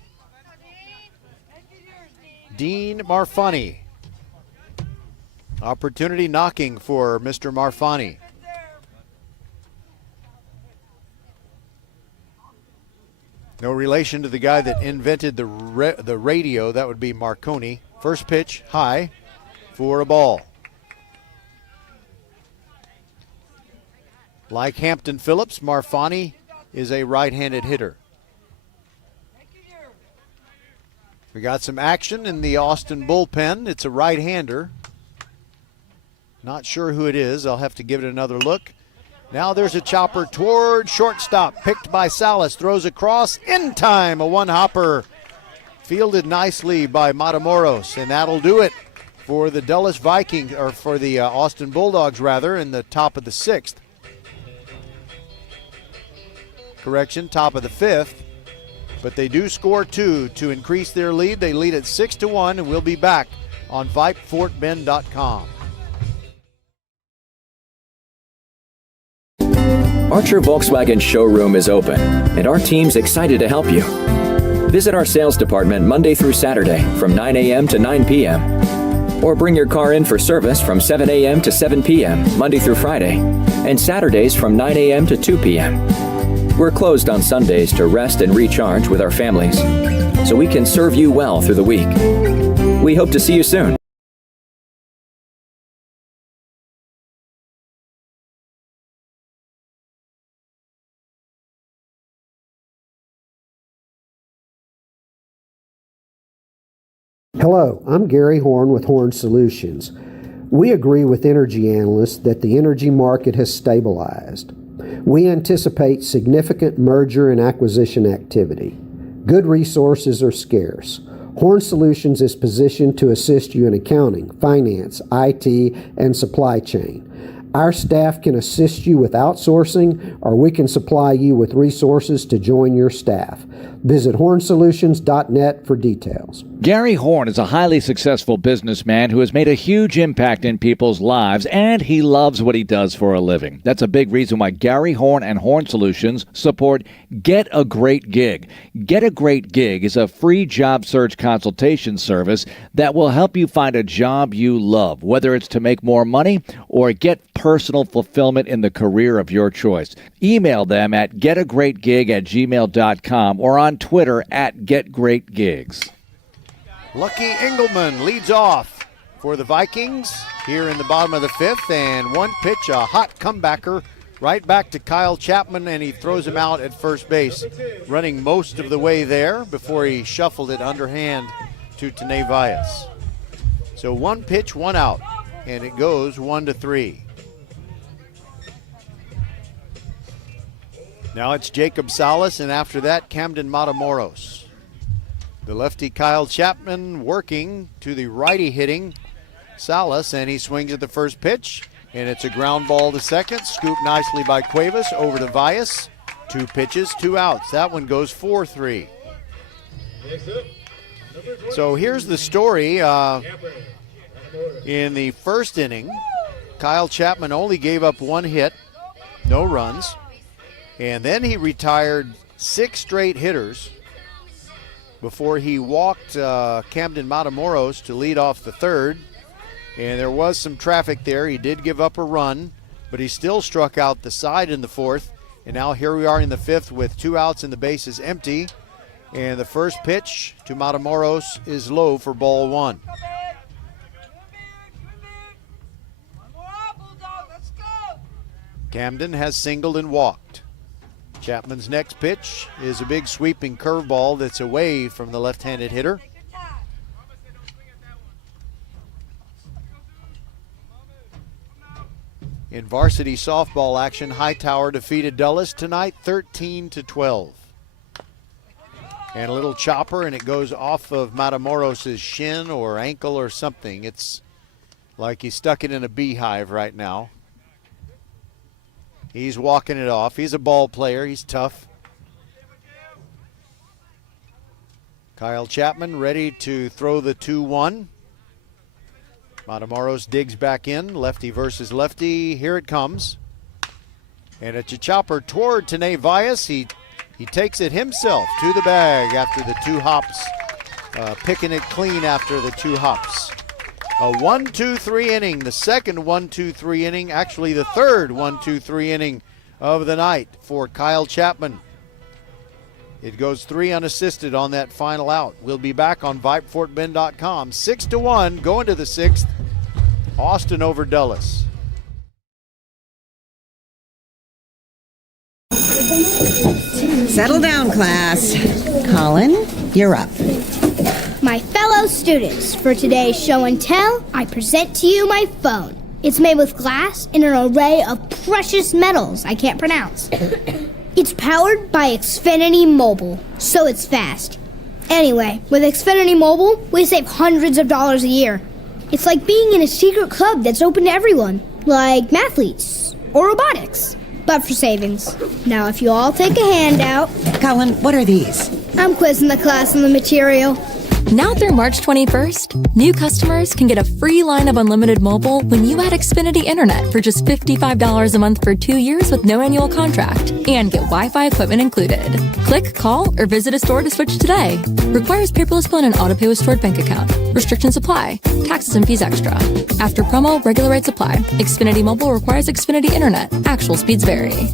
Dean Marfani. Opportunity knocking for Mr. Marfani. No relation to the guy that invented the radio. That would be Marconi. First pitch, high for a ball. Like Hampton Phillips, Marfani is a right-handed hitter. We got some action in the Austin bullpen. It's a right-hander. Not sure who it is. I'll have to give it another look. Now there's a chopper toward shortstop. Picked by Salas. Throws across. In time. A one-hopper. Fielded nicely by Matamoros. And that'll do it for the Dulles Vikings, or for the Austin Bulldogs, rather, in the top of the 6th. Correction, top of the 5th. But they do score 2 to increase their lead. They lead at 6-1, and we'll be back on VypeFortBend.com. Archer Volkswagen showroom is open, and our team's excited to help you. Visit our sales department Monday through Saturday from 9 a.m. to 9 p.m. Or bring your car in for service from 7 a.m. to 7 p.m. Monday through Friday, and Saturdays from 9 a.m. to 2 p.m. We're closed on Sundays to rest and recharge with our families, so we can serve you well through the week. We hope to see you soon. Hello, I'm Gary Horn with Horn Solutions. We agree with energy analysts that the energy market has stabilized. We anticipate significant merger and acquisition activity. Good resources are scarce. Horn Solutions is positioned to assist you in accounting, finance, IT, and supply chain. Our staff can assist you with outsourcing, or we can supply you with resources to join your staff. Visit hornsolutions.net for details. Gary Horn is a highly successful businessman who has made a huge impact in people's lives, and he loves what he does for a living. That's a big reason why Gary Horn and Horn Solutions support Get a Great Gig. Get a Great Gig is a free job search consultation service that will help you find a job you love, whether it's to make more money or get personal fulfillment in the career of your choice. Email them at getagreatgig@gmail.com or on Twitter at getgreatgigs. Lucky Engelman leads off for the Vikings here in the bottom of the fifth, and one pitch, a hot comebacker right back to Kyle Chapman, and he throws him out at first base, running most of the way there before he shuffled it underhand to Tane Vyas. So one pitch, one out, and it goes 1-3. Now it's Jacob Salas, and after that, Camden Matamoros. The lefty Kyle Chapman working to the righty hitting Salas, and he swings at the first pitch, and it's a ground ball to second. Scooped nicely by Cuevas over to Vyas. 2 pitches, 2 outs. That one goes 4-3. So here's the story. In the first inning, Kyle Chapman only gave up 1 hit, no runs, and then he retired 6 straight hitters before he walked Camden Matamoros to lead off the third. And there was some traffic there. He did give up a run, but he still struck out the side in the fourth. And now here we are in the fifth with 2 outs and the bases empty. And the first pitch to Matamoros is low for ball 1. Camden has singled and walked. Chapman's next pitch is a big sweeping curveball that's away from the left-handed hitter. In varsity softball action, Hightower defeated Dulles tonight 13-12. And a little chopper, and it goes off of Matamoros' shin or ankle or something. It's like he stuck it in a beehive right now. He's walking it off. He's a ball player. He's tough. Kyle Chapman ready to throw the 2-1. Matamoros digs back in. Lefty versus lefty. Here it comes. And it's a chopper toward Tane Vyas. He takes it himself to the bag after the 2 hops. Picking it clean after the 2 hops. A 1-2-3 inning, the second 1-2-3 inning, actually the third 1-2-3 inning of the night for Kyle Chapman. It goes 3 unassisted on that final out. We'll be back on VypeFortBend.com. 6-1 going to the 6th. Austin over Dulles. Settle down, class. Colin, you're up. My fellow students, for today's show and tell, I present to you my phone. It's made with glass and an array of precious metals I can't pronounce. It's powered by Xfinity Mobile, so it's fast. Anyway, with Xfinity Mobile, we save hundreds of dollars a year. It's like being in a secret club that's open to everyone, like mathletes or robotics, but for savings. Now, if you all take a handout... Colin, what are these? I'm quizzing the class on the material. Now through March 21st, new customers can get a free line of unlimited mobile when you add Xfinity Internet for just $55 a month for 2 years with no annual contract and get Wi-Fi equipment included. Click, call, or visit a store to switch today. Requires paperless bill and an auto pay with stored bank account. Restrictions apply. Taxes and fees extra. After promo, regular rates apply. Xfinity Mobile requires Xfinity Internet. Actual speeds vary.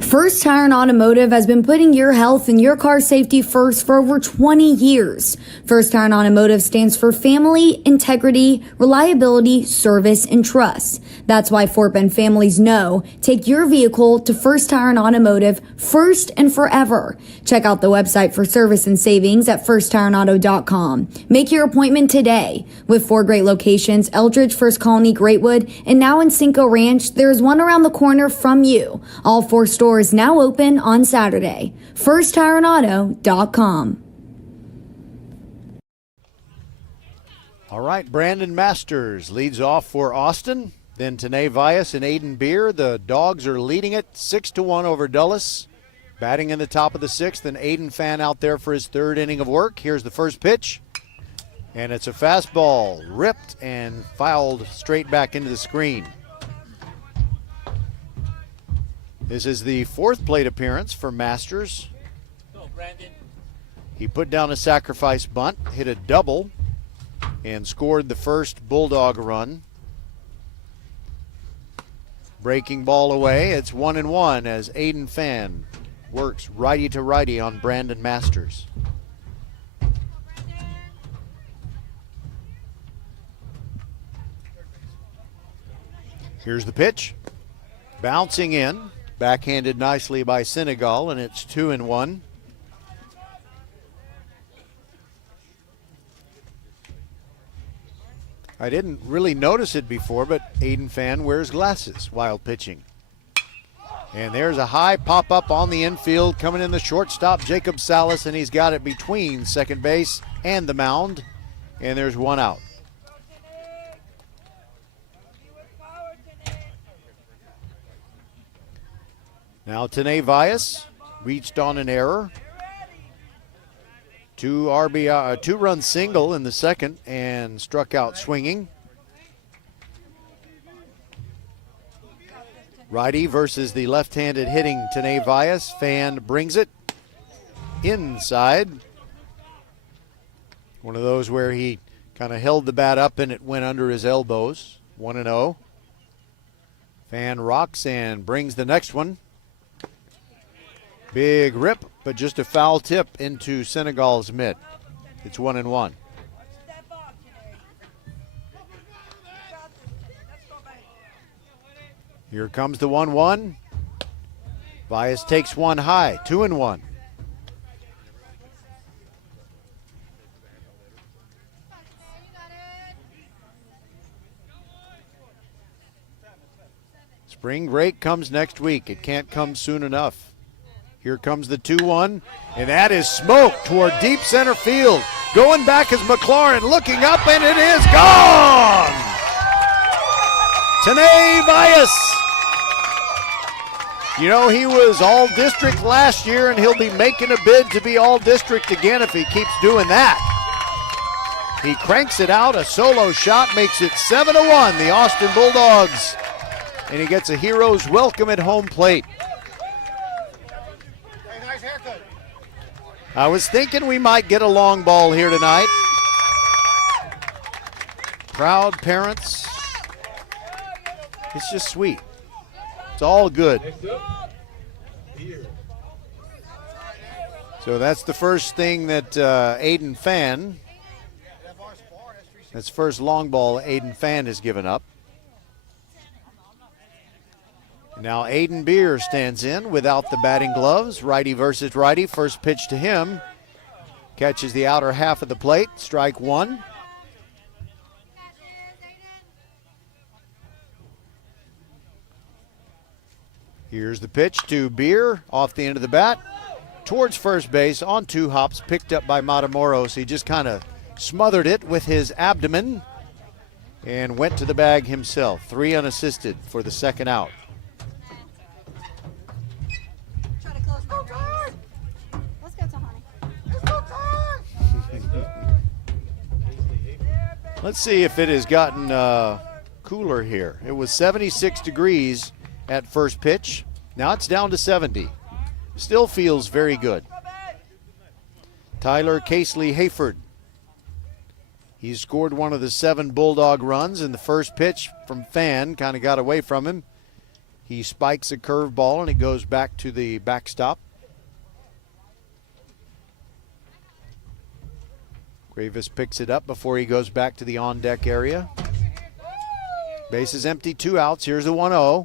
First Tire and Automotive has been putting your health and your car safety first for over 20 years. First Tire and Automotive stands for family, integrity, reliability, service, and trust. That's why Fort Bend families know take your vehicle to First Tire and Automotive first and forever. Check out the website for service and savings at firsttireandauto.com. Make your appointment today. With 4 great locations, Eldridge, First Colony, Greatwood, and now in Cinco Ranch, there's one around the corner from you. All 4 stores now open on Saturday. firsttireandauto.com. All right, Brandon Masters leads off for Austin. Then Tanae Vyas and Aiden Beer. The Dogs are leading it 6-1 over Dulles. Batting in the top of the 6th, and Aiden Fan out there for his 3rd inning of work. Here's the first pitch. And it's a fastball, ripped and fouled straight back into the screen. This is the 4th plate appearance for Masters. Go, Brandon. He put down a sacrifice bunt, hit a double, and scored the first Bulldog run. Breaking ball away. It's 1-1 as Aiden Fan works righty to righty on Brandon Masters. Here's the pitch. Bouncing in. Backhanded nicely by Senegal, and it's 2-1. I didn't really notice it before, but Aiden Fan wears glasses while pitching. And there's a high pop-up on the infield coming in the shortstop, Jacob Salas, and he's got it between second base and the mound. And there's 1 out. Now Tanae Vyas reached on an error. 2-run single in the second and struck out swinging. Righty versus the left-handed hitting Tanae Vyas. Fan brings it inside. One of those where he kind of held the bat up and it went under his elbows. 1-0. Fan rocks and brings the next one. Big rip, but just a foul tip into Senegal's mitt. It's 1-1. Here comes the 1-1. Vyas takes one high, 2-1. Spring break comes next week. It can't come soon enough. Here comes the 2-1, and that is smoked toward deep center field. Going back is McLaurin, looking up, and it is gone! Tanae Vyas. You know, he was all-district last year, and he'll be making a bid to be all-district again if he keeps doing that. He cranks it out, a solo shot, makes it 7-1, the Austin Bulldogs. And he gets a hero's welcome at home plate. I was thinking we might get a long ball here tonight. Proud parents. It's just sweet. It's all good. So that's the first thing that Aiden Fan, that's first long ball Aiden Fan has given up. Now Aiden Beer stands in without the batting gloves. Righty versus righty. First pitch to him. Catches the outer half of the plate. Strike 1. Here's the pitch to Beer. Off the end of the bat. Towards first base on 2 hops. Picked up by Matamoros. He just kind of smothered it with his abdomen and went to the bag himself. 3 unassisted for the second out. Let's see if it has gotten cooler here. It was 76 degrees at first pitch. Now it's down to 70. Still feels very good. Tyler Casely Hayford. He scored one of the 7 Bulldog runs, in the first pitch from Fan kind of got away from him. He spikes a curveball and it goes back to the backstop. Gravis picks it up before he goes back to the on-deck area. Base is empty, 2 outs. Here's the 1-0.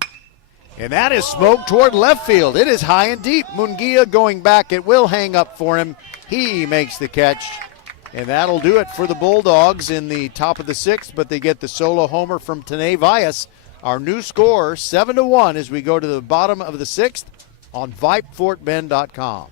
And that is smoked toward left field. It is high and deep. Munguia going back. It will hang up for him. He makes the catch. And that'll do it for the Bulldogs in the top of the 6th, but they get the solo homer from Tane Vyas. Our new score, 7-1, as we go to the bottom of the 6th on VypeFortBend.com.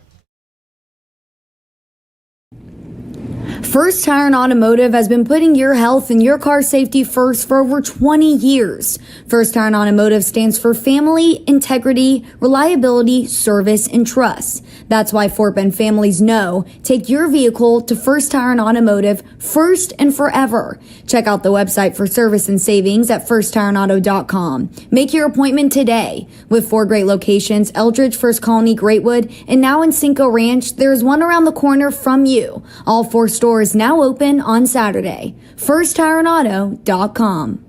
First Tire and Automotive has been putting your health and your car safety first for over 20 years. First Tire and Automotive stands for family, integrity, reliability, service, and trust. That's why Fort Bend families know take your vehicle to First Tire and Automotive first and forever. Check out the website for service and savings at firsttireandauto.com. Make your appointment today. With 4 great locations, Eldridge, First Colony, Greatwood, and now in Cinco Ranch, there's one around the corner from you. All 4 stores now open on Saturday. FirstTireandAuto.com.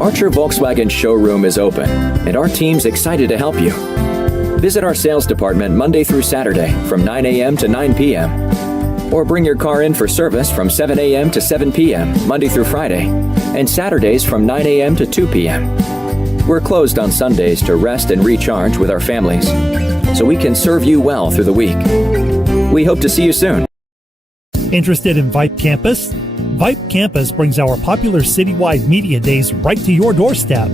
Archer Volkswagen showroom is open, and our team's excited to help you. Visit our sales department Monday through Saturday from 9 a.m. to 9 p.m. Or bring your car in for service from 7 a.m. to 7 p.m. Monday through Friday, and Saturdays from 9 a.m. to 2 p.m. We're closed on Sundays to rest and recharge with our families, so we can serve you well through the week. We hope to see you soon. Interested in Vype Campus? Vype Campus brings our popular citywide media days right to your doorstep.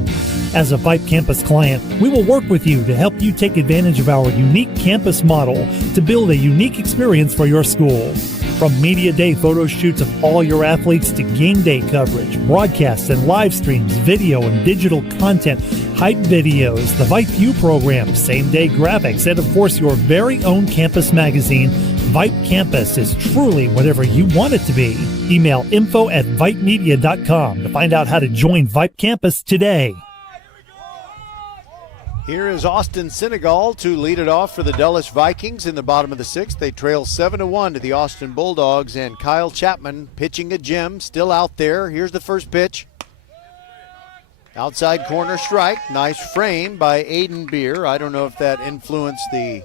As a Vype Campus client, we will work with you to help you take advantage of our unique campus model to build a unique experience for your school. From media day photo shoots of all your athletes to game day coverage, broadcasts and live streams, video and digital content, hype videos, the Vype U program, same-day graphics, and of course your very own campus magazine, Vype Campus is truly whatever you want it to be. Email info@vypemedia.com to find out how to join Vype Campus today. Here is Austin Senegal to lead it off for the Dulles Vikings in the bottom of the 6th. They trail 7-1 to the Austin Bulldogs, and Kyle Chapman pitching a gem, still out there. Here's the first pitch. Outside corner strike. Nice frame by Aiden Beer. I don't know if that influenced the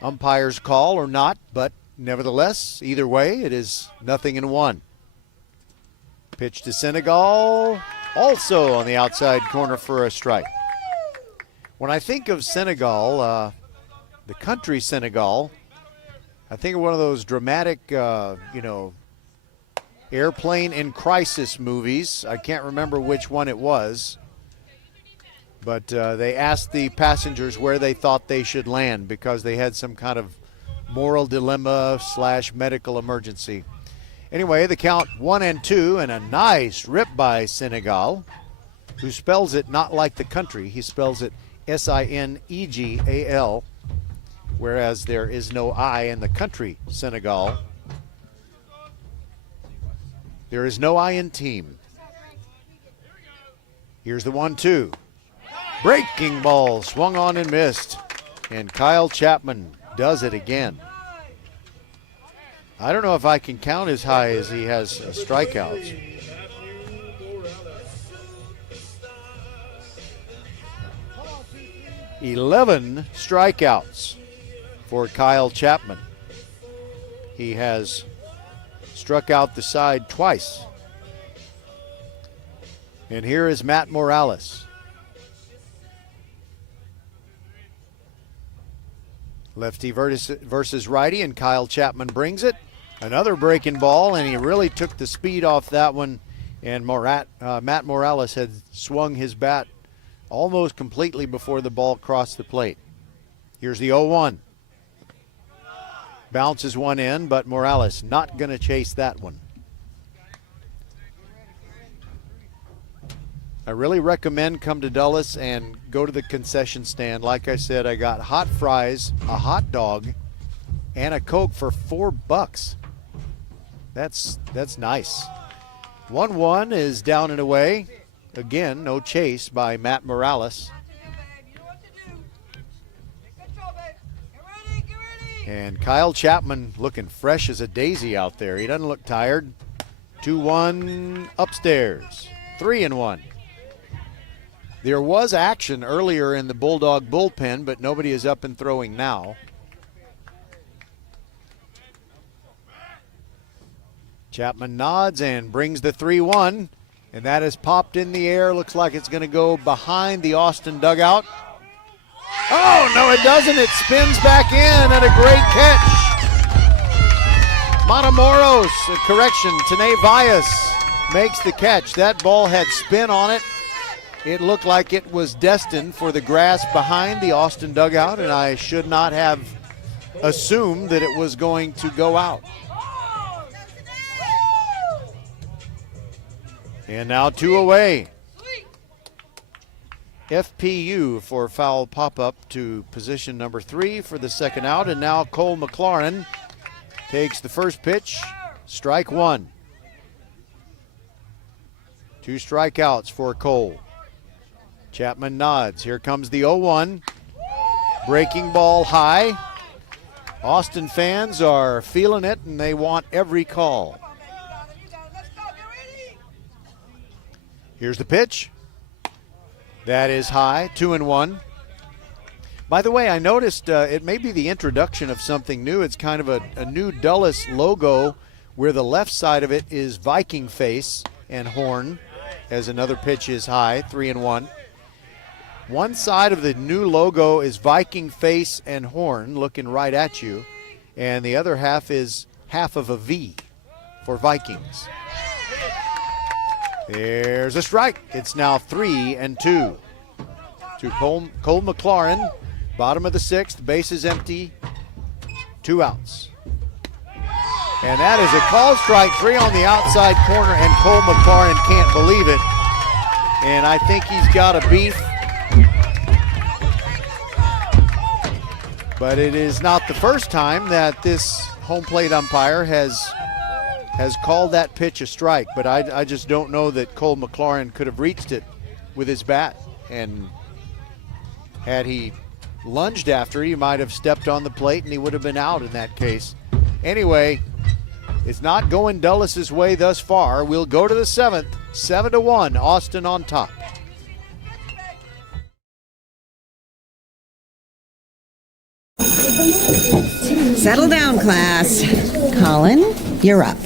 umpire's call or not, but nevertheless, either way, it is 0-1. Pitch to Senegal, also on the outside corner for a strike. When I think of Senegal, the country Senegal, I think of one of those dramatic, airplane in crisis movies. I can't remember which one it was. But they asked the passengers where they thought they should land because they had some kind of moral dilemma / medical emergency. Anyway, the count 1-2 and a nice rip by Senegal, who spells it not like the country. He spells it Sinegal, whereas there is no I in the country Senegal. There is no I in team. Here's the 1-2. Breaking ball swung on and missed. And Kyle Chapman does it again. I don't know if I can count as high as he has strikeouts. "11 strikeouts for Kyle Chapman. He has struck out the side twice. And here is Matt Morales. Lefty versus righty, and Kyle Chapman brings it. Another breaking ball, and he really took the speed off that one. And Matt Morales had swung his bat almost completely before the ball crossed the plate. Here's the 0-1. Bounces one in, but Morales not going to chase that one. I really recommend come to Dulles and go to the concession stand. Like I said, I got hot fries, a hot dog, and a Coke for $4. That's nice. 1-1 is down and away. Again, no chase by Matt Morales. And Kyle Chapman looking fresh as a daisy out there. He doesn't look tired. 2-1 upstairs. 3-1. There was action earlier in the Bulldog bullpen, but nobody is up and throwing now. Chapman nods and brings the 3-1, and that is popped in the air. Looks like it's going to go behind the Austin dugout. Oh, no, it doesn't. It spins back in, and a great catch. Matamoros, Tene Valles makes the catch. That ball had spin on it. It looked like it was destined for the grass behind the Austin dugout, and I should not have assumed that it was going to go out. And now 2 away. FPU for foul pop-up to position number 3 for the second out. And now Cole McLaurin takes the first pitch. Strike 1. 2 strikeouts for Cole. Chapman nods. Here comes the 0-1. Breaking ball high. Austin fans are feeling it, and they want every call. Here's the pitch. That is high, 2-1. By the way, I noticed it may be the introduction of something new. It's kind of a new Dulles logo where the left side of it is Viking face and horn as another pitch is high, 3-1. One side of the new logo is Viking face and horn looking right at you, and the other half is half of a V for Vikings. There's a strike. It's now 3-2 to Cole McLaurin. Bottom of the 6th, base is empty. 2 outs. And that is a called strike 3 on the outside corner, and Cole McLaurin can't believe it. And I think he's got a beef. But it is not the first time that this home plate umpire has called that pitch a strike, but I just don't know that Cole McLaurin could have reached it with his bat. And had he lunged after it, he might have stepped on the plate and he would have been out in that case. Anyway, it's not going Dulles' way thus far. We'll go to the 7th, 7-1, Austin on top. Settle down, class. Colin, you're up.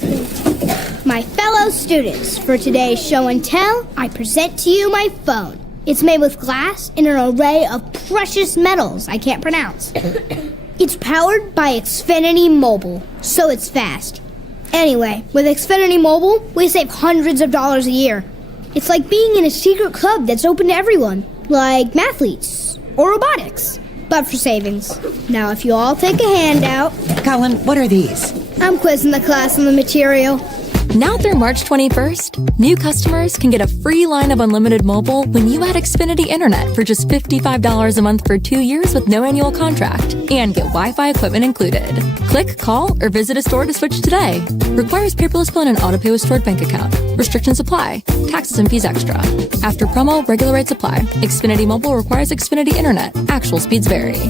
My fellow students, for today's show and tell, I present to you my phone. It's made with glass and an array of precious metals I can't pronounce. It's powered by Xfinity Mobile, so it's fast. Anyway, with Xfinity Mobile, we save hundreds of dollars a year. It's like being in a secret club that's open to everyone, like mathletes or robotics, but for savings. Now, if you all take a handout... Colin, what are these? I'm quizzing the class on the material. Now through March 21st, new customers can get a free line of unlimited mobile when you add Xfinity Internet for just $55 a month for 2 years with no annual contract and get Wi-Fi equipment included. Click, call, or visit a store to switch today. Requires paperless bill and an auto-pay with stored bank account. Restrictions apply. Taxes and fees extra. After promo, regular rates apply. Xfinity Mobile requires Xfinity Internet. Actual speeds vary.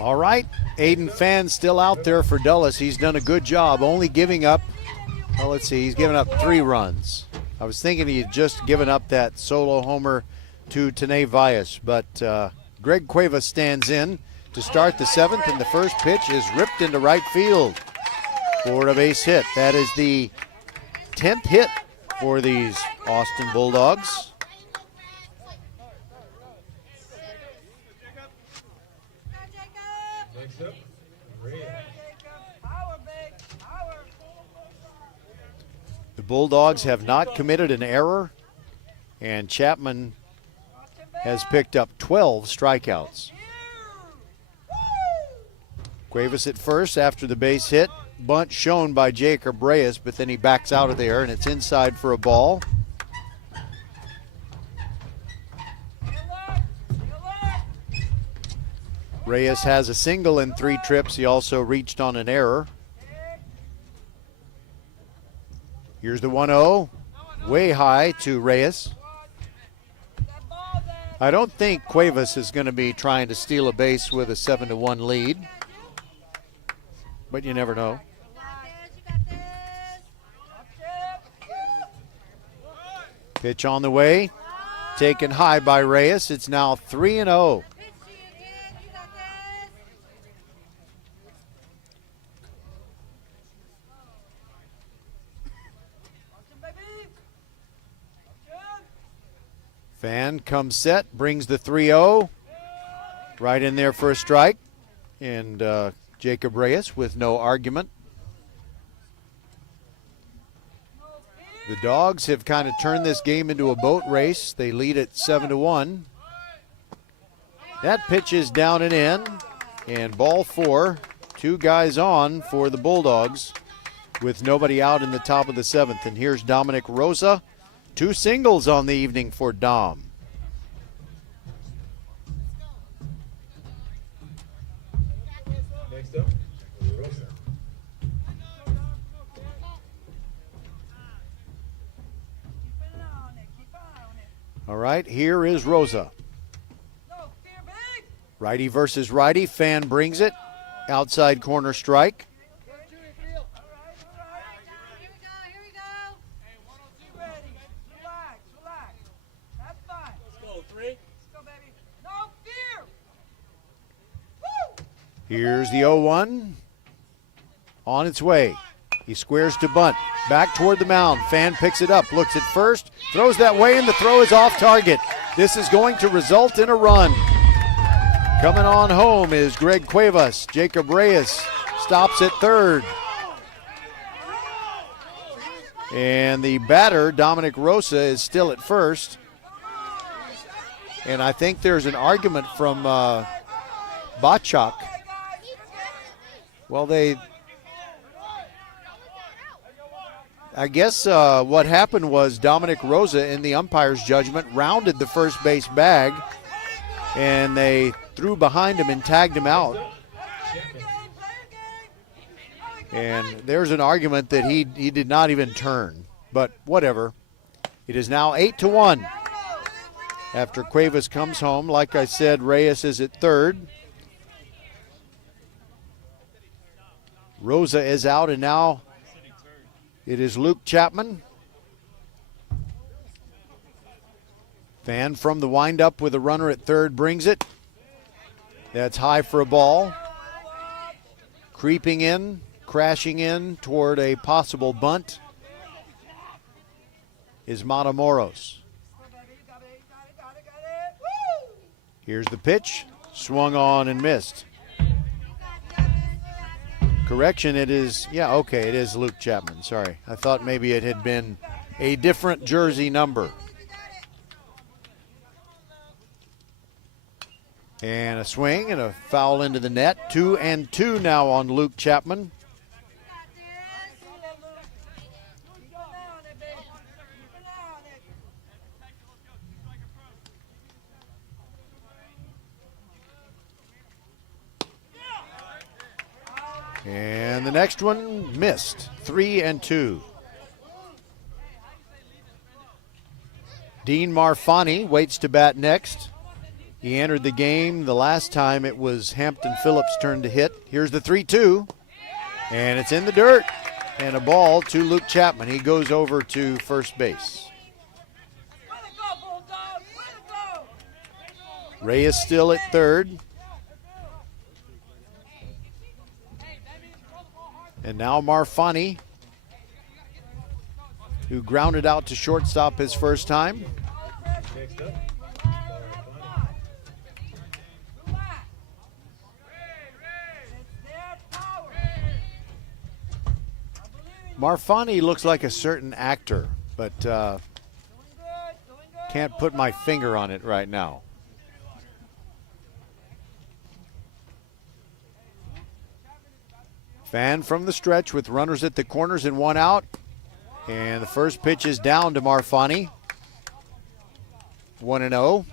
All right, Aiden Fan still out there for Dulles. He's done a good job, only giving up, well, let's see, he's given up 3 runs. I was thinking he had just given up that solo homer to Tene Valles, but Greg Cuevas stands in to start the 7th, and the first pitch is ripped into right field for a base hit. That is the 10th hit for these Austin Bulldogs. Bulldogs have not committed an error, and Chapman has picked up 12 strikeouts. Cuevas at first after the base hit. Bunt shown by Jacob Reyes, but then he backs out of there, and it's inside for a ball. Reyes has a single in 3 trips. He also reached on an error. Here's the 1-0, way high to Reyes. I don't think Cuevas is going to be trying to steal a base with a 7-1 lead, but you never know. Pitch on the way, taken high by Reyes. It's now 3-0. Fan comes set, brings the 3-0. Right in there for a strike. And Jacob Reyes with no argument. The Dogs have kind of turned this game into a boat race. They lead at 7-1. That pitch is down and in. And ball 4. 2 guys on for the Bulldogs with nobody out in the top of the 7th. And here's Dominic Rosa. 2 singles on the evening for Dom. Next up, Rosa. All right, here is Rosa. Righty versus righty. Fan brings it. Outside corner strike. Here's the 0-1. On its way. He squares to bunt. Back toward the mound. Fan picks it up. Looks at first. Throws that way, and the throw is off target. This is going to result in a run. Coming on home is Greg Cuevas. Jacob Reyes stops at third. And the batter, Dominic Rosa, is still at first. And I think there's an argument from Bachak. Well, I guess what happened was Dominic Rosa, in the umpire's judgment, rounded the first base bag, and they threw behind him and tagged him out. And there's an argument that he did not even turn, but whatever. It is now 8-1 after Cuevas comes home. Like I said, Reyes is at third. Rosa is out, and now it is Luke Chapman. Fan from the windup with a runner at third brings it. That's high for a ball. Creeping in, crashing in toward a possible bunt is Matamoros. Here's the pitch. Swung on and missed. Correction, it is, it is Luke Chapman. Sorry. I thought maybe it had been a different jersey number. And a swing and a foul into the net. 2-2 now on Luke Chapman. And the next one missed. 3-2. Dean Marfani waits to bat next. He entered the game the last time. It was Hampton Phillips' turn to hit. Here's the 3-2. And it's in the dirt. And a ball to Luke Chapman. He goes over to first base. Reyes still at third. And now Marfani, who grounded out to shortstop his first time. Next up, Marfani looks like a certain actor, but can't put my finger on it right now. Fan from the stretch with runners at the corners and one out. And the first pitch is down to Marfani. 1-0.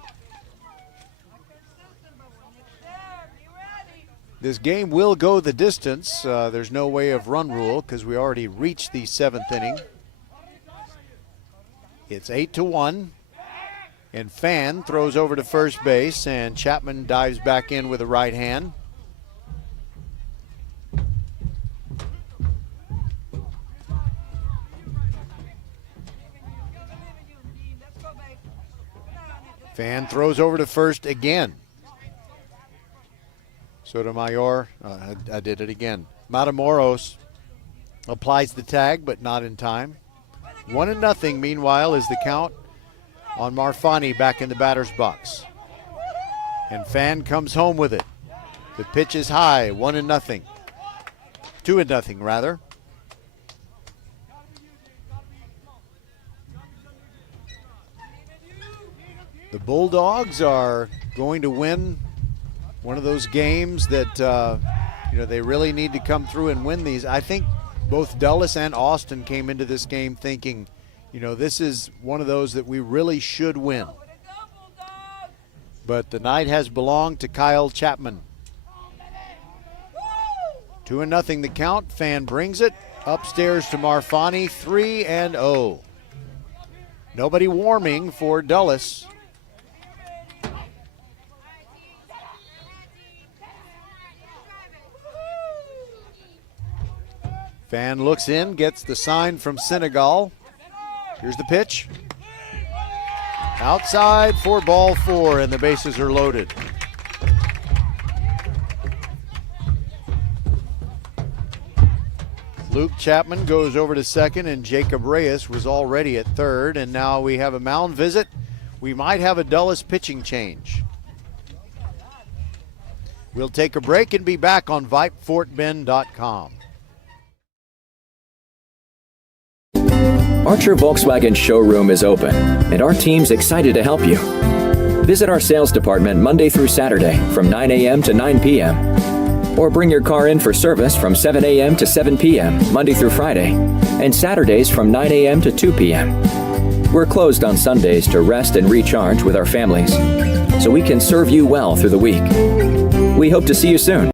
This game will go the distance. There's no way of run rule because we already reached the 7th inning. It's 8-1. And Fan throws over to first base, and Chapman dives back in with a right hand. Fan throws over to first again. Sotomayor, I did it again. Matamoros applies the tag, but not in time. 1-0, meanwhile, is the count on Marfani back in the batter's box. And Fan comes home with it. The pitch is high, 1-0. 2-0, rather. The Bulldogs are going to win one of those games that they really need to come through and win these. I think both Dulles and Austin came into this game thinking, this is one of those that we really should win. But the night has belonged to Kyle Chapman. 2-0 the count. Fan brings it upstairs to Marfani. 3-0. Nobody warming for Dulles. Fan looks in, gets the sign from Senegal. Here's the pitch. Outside for ball 4, and the bases are loaded. Luke Chapman goes over to second, and Jacob Reyes was already at third, and now we have a mound visit. We might have a Dulles pitching change. We'll take a break and be back on VypeFortBend.com. Archer Volkswagen showroom is open, and our team's excited to help you. Visit our sales department Monday through Saturday from 9 a.m. to 9 p.m. Or bring your car in for service from 7 a.m. to 7 p.m. Monday through Friday, and Saturdays from 9 a.m. to 2 p.m. We're closed on Sundays to rest and recharge with our families, so we can serve you well through the week. We hope to see you soon.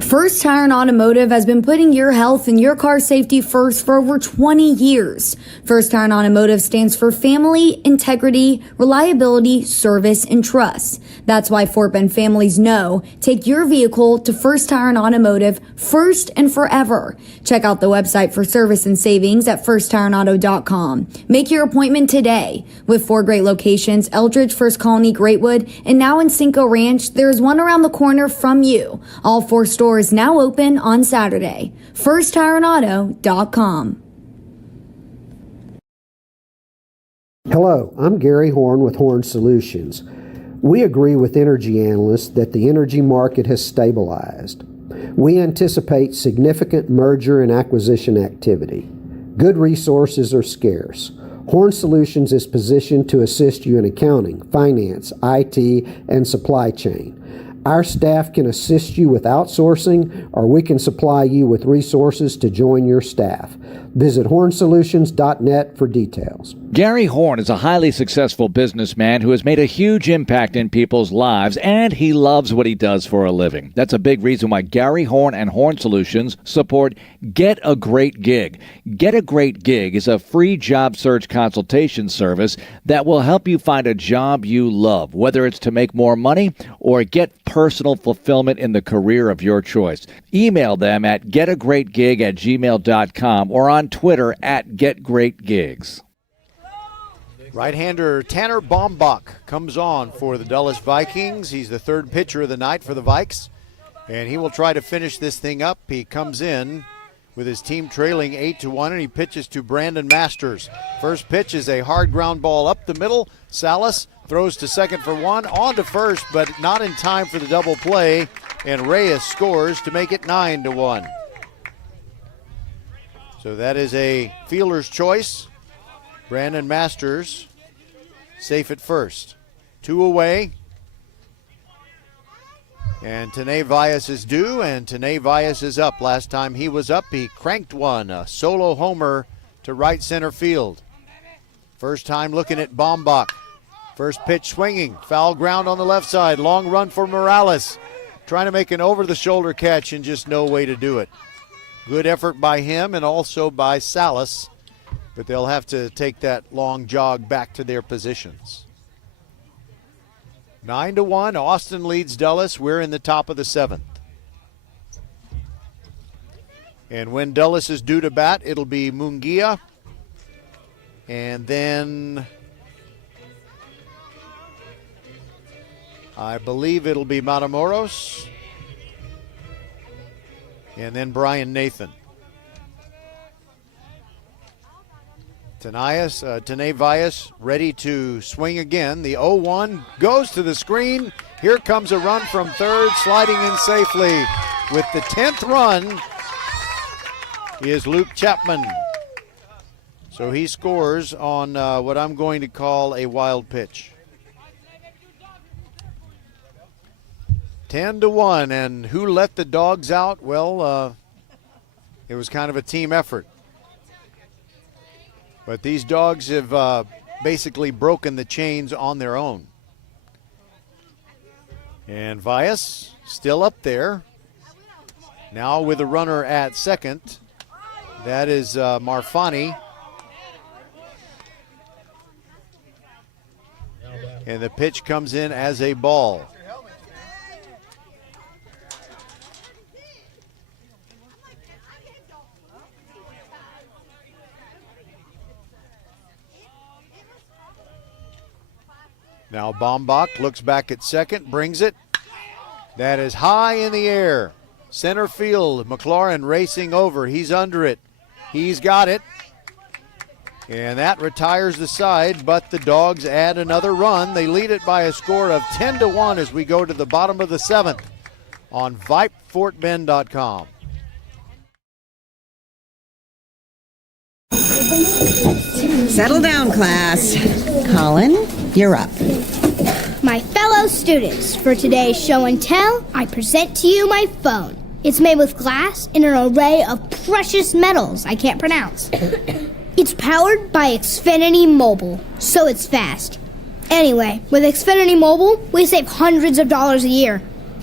First Tire and Automotive has been putting your health and your car safety first for over 20 years. First Tire and Automotive stands for family, integrity, reliability, service, and trust. That's why Fort Bend families know take your vehicle to First Tire and Automotive first and forever. Check out the website for service and savings at firsttireandauto.com. Make your appointment today. With 4 great locations, Eldridge, First Colony, Greatwood, and now in Cinco Ranch, there's one around the corner from you. All 4 stores now open on Saturday. FirstTireandAuto.com. Hello, I'm Gary Horn with Horn Solutions. We agree with energy analysts that the energy market has stabilized. We anticipate significant merger and acquisition activity. Good resources are scarce. Horn Solutions is positioned to assist you in accounting, finance, IT, and supply chain. Our staff can assist you with outsourcing, or we can supply you with resources to join your staff. Visit hornsolutions.net for details. Gary Horn is a highly successful businessman who has made a huge impact in people's lives, and he loves what he does for a living. That's a big reason why Gary Horn and Horn Solutions support Get a Great Gig. Get a Great Gig is a free job search consultation service that will help you find a job you love, whether it's to make more money or get personal fulfillment in the career of your choice. Email them at getagreatgig@gmail.com or on Twitter at getgreatgigs. Right-hander Tanner Baumbach comes on for the Dulles Vikings. He's the third pitcher of the night for the Vikes, and he will try to finish this thing up. He comes in with his team trailing 8-1, and he pitches to Brandon Masters. First pitch is a hard ground ball up the middle. Salas throws to second for one, on to first, but not in time for the double play, and Reyes scores to make it 9-1. So that is a fielder's choice. Brandon Masters safe at first. 2 away. And Tane Vyas is due, and Tane Vyas is up. Last time he was up, he cranked one, a solo homer to right center field. First time looking at Baumbach. First pitch swinging, foul ground on the left side. Long run for Morales. Trying to make an over-the-shoulder catch and just no way to do it. Good effort by him and also by Salas, but they'll have to take that long jog back to their positions. 9-1, Austin leads Dulles. We're in the top of the 7th. And when Dulles is due to bat, it'll be Munguia. And then I believe it'll be Matamoros. And then Brian Nathan. Tane Vyas ready to swing again. The 0-1 goes to the screen. Here comes a run from third, sliding in safely. With the 10th run is Luke Chapman. So he scores on what I'm going to call a wild pitch. 10-1, and who let the dogs out? Well, it was kind of a team effort. But these dogs have basically broken the chains on their own. And Vyas still up there. Now with a runner at second. That is Marfani. And the pitch comes in as a ball. Now Baumbach looks back at second, brings it. That is high in the air. Center field, McLaurin racing over. He's under it. He's got it. And that retires the side, but the Dogs add another run. They lead it by a score of 10-1 as we go to the bottom of the 7th on VypeFortBend.com. Settle down, class. Colin, you're up. My fellow students, for today's show and tell, I present to you my phone. It's made with glass and an array of precious metals I can't pronounce. It's powered by Xfinity Mobile, so it's fast. Anyway, with Xfinity Mobile, we save hundreds of dollars a year.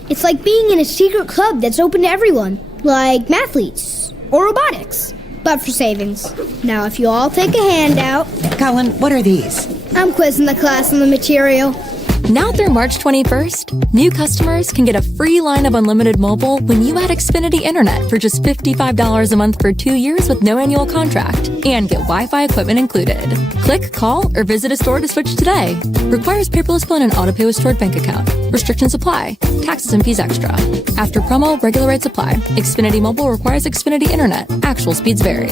It's like being in a secret club that's open to everyone, like mathletes or robotics, but for savings. Now, if you all take a handout... Colin, what are these? I'm quizzing the class on the material. Now through March 21st, new customers can get a free line of unlimited mobile when you add Xfinity Internet for just $55 a month for 2 years with no annual contract and get Wi-Fi equipment included. Click, call, or visit a store to switch today. Requires paperless bill and an auto-pay with stored bank account. Restrictions apply. Taxes and fees extra. After promo, regular rates apply. Xfinity Mobile requires Xfinity Internet. Actual speeds vary.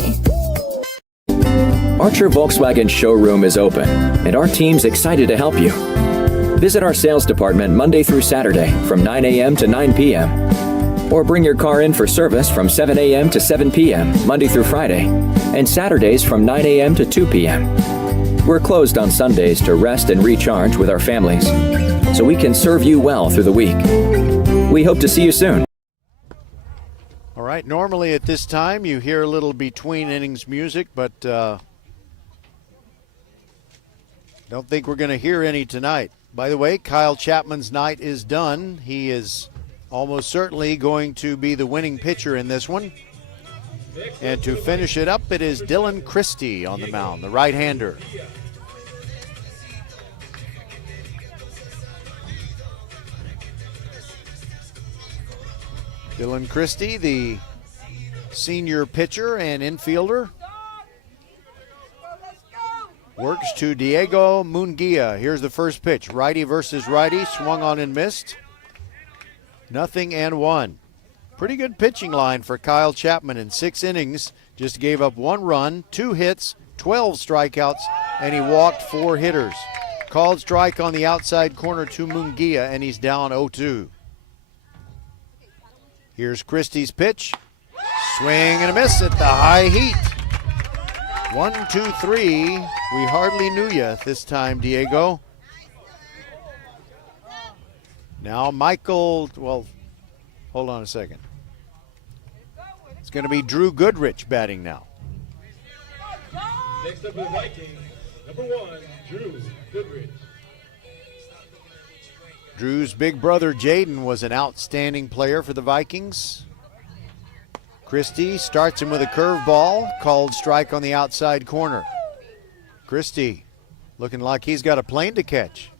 Archer Volkswagen showroom is open, and our team's excited to help you. Visit our sales department Monday through Saturday from 9 a.m. to 9 p.m. Or bring your car in for service from 7 a.m. to 7 p.m. Monday through Friday, and Saturdays from 9 a.m. to 2 p.m. We're closed on Sundays to rest and recharge with our families, so we can serve you well through the week. We hope to see you soon. All right, normally at this time you hear a little between innings music, but don't think we're going to hear any tonight. By the way, Kyle Chapman's night is done. He is almost certainly going to be the winning pitcher in this one. And to finish it up, it is Dylan Christie on the mound, the right-hander. Dylan Christie, the senior pitcher and infielder, works to Diego Munguia. Here's the first pitch. Righty versus righty. Swung on and missed. 0-1. Pretty good pitching line for Kyle Chapman in 6 innings. Just gave up 1 run, 2 hits, 12 strikeouts, and he walked 4 hitters. Called strike on the outside corner to Munguia, and he's down 0-2. Here's Christie's pitch. Swing and a miss at the high heat. 1, 2, 3. We hardly knew you this time, Diego. Now Michael, well, hold on a second. It's going to be Drew Goodrich batting now. Next up for the Vikings, number 1, Drew Goodrich. Drew's big brother Jaden was an outstanding player for the Vikings. Christie starts him with a curveball, called strike on the outside corner. Christie looking like he's got a plane to catch.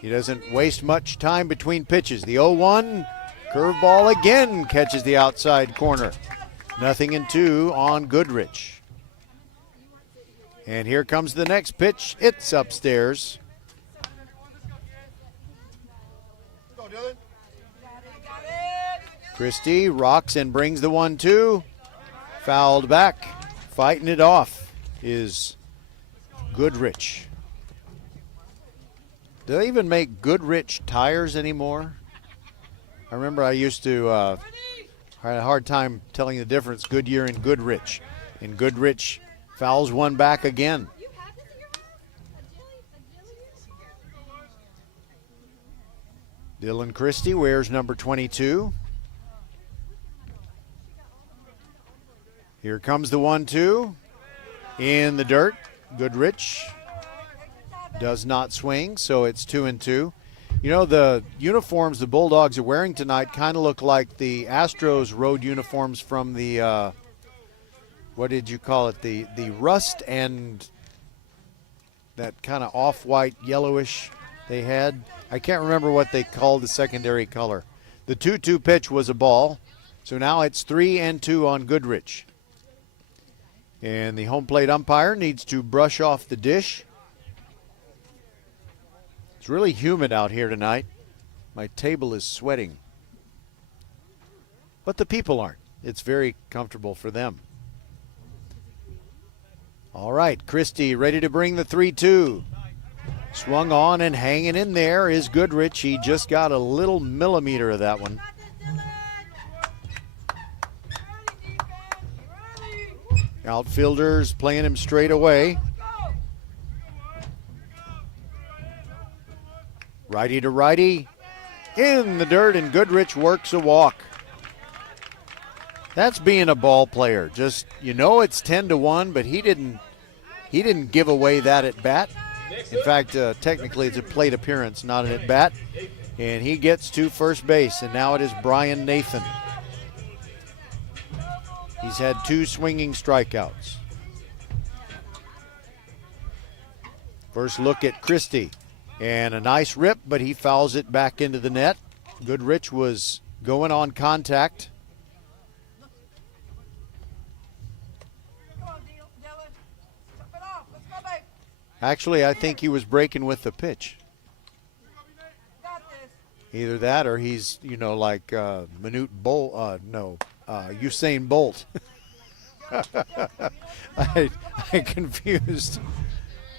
He doesn't waste much time between pitches. The 0-1, curveball again catches the outside corner. 0-2 on Goodrich. And here comes the next pitch. It's upstairs. Christie rocks and brings the 1-2. Fouled back. Fighting it off is Goodrich. Do they even make Goodrich tires anymore? I remember I used to had a hard time telling the difference, Goodyear and Goodrich. And Goodrich fouls one back again. Dylan Christie wears number 22. Here comes the 1-2 in the dirt. Goodrich does not swing, so it's 2-2. You know, the uniforms the Bulldogs are wearing tonight kind of look like the Astros road uniforms from the, what did you call it? The rust and that kind of off-white yellowish they had. I can't remember what they called the secondary color. The 2-2 pitch was a ball, so now it's 3-2 on Goodrich. And the home plate umpire needs to brush off the dish. It's really humid out here tonight. My table is sweating. But the people aren't. It's very comfortable for them. All right, Christie ready to bring the 3-2. Swung on and hanging in there is Goodrich. He just got a little millimeter of that one. Outfielders playing him straight away. Righty to righty. In the dirt, and Goodrich works a walk. That's being a ball player. Just, you know, it's 10-1, but he didn't give away that at bat. In fact, technically it's a plate appearance, not an at bat. And he gets to first base, and now it is Brian Nathan. He's had 2 swinging strikeouts. First look at Christie. And a nice rip, but he fouls it back into the net. Goodrich was going on contact. Actually, I think he was breaking with the pitch. Either that or he's, you know, like Usain Bolt. I confused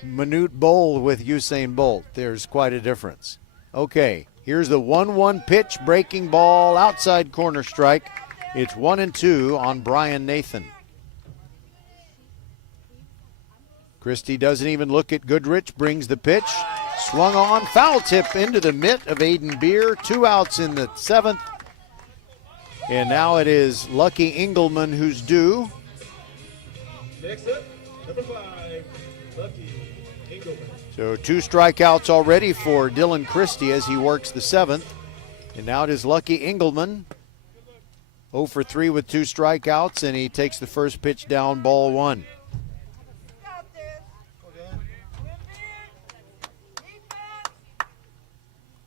Manute Bol with Usain Bolt. There's quite a difference. Okay, here's the 1-1 pitch, breaking ball, outside corner strike. It's 1-2 on Brian Nathan. Christie doesn't even look at Goodrich, brings the pitch. Swung on, foul tip into the mitt of Aiden Beer. 2 outs in the 7th. And now it is Lucky Engelman who's due. Next up, number 5, Lucky Engelman. So 2 strikeouts already for Dylan Christie as he works the 7th. And now it is Lucky Engelman. 0 for 3 with 2 strikeouts, and he takes the first pitch down, ball 1.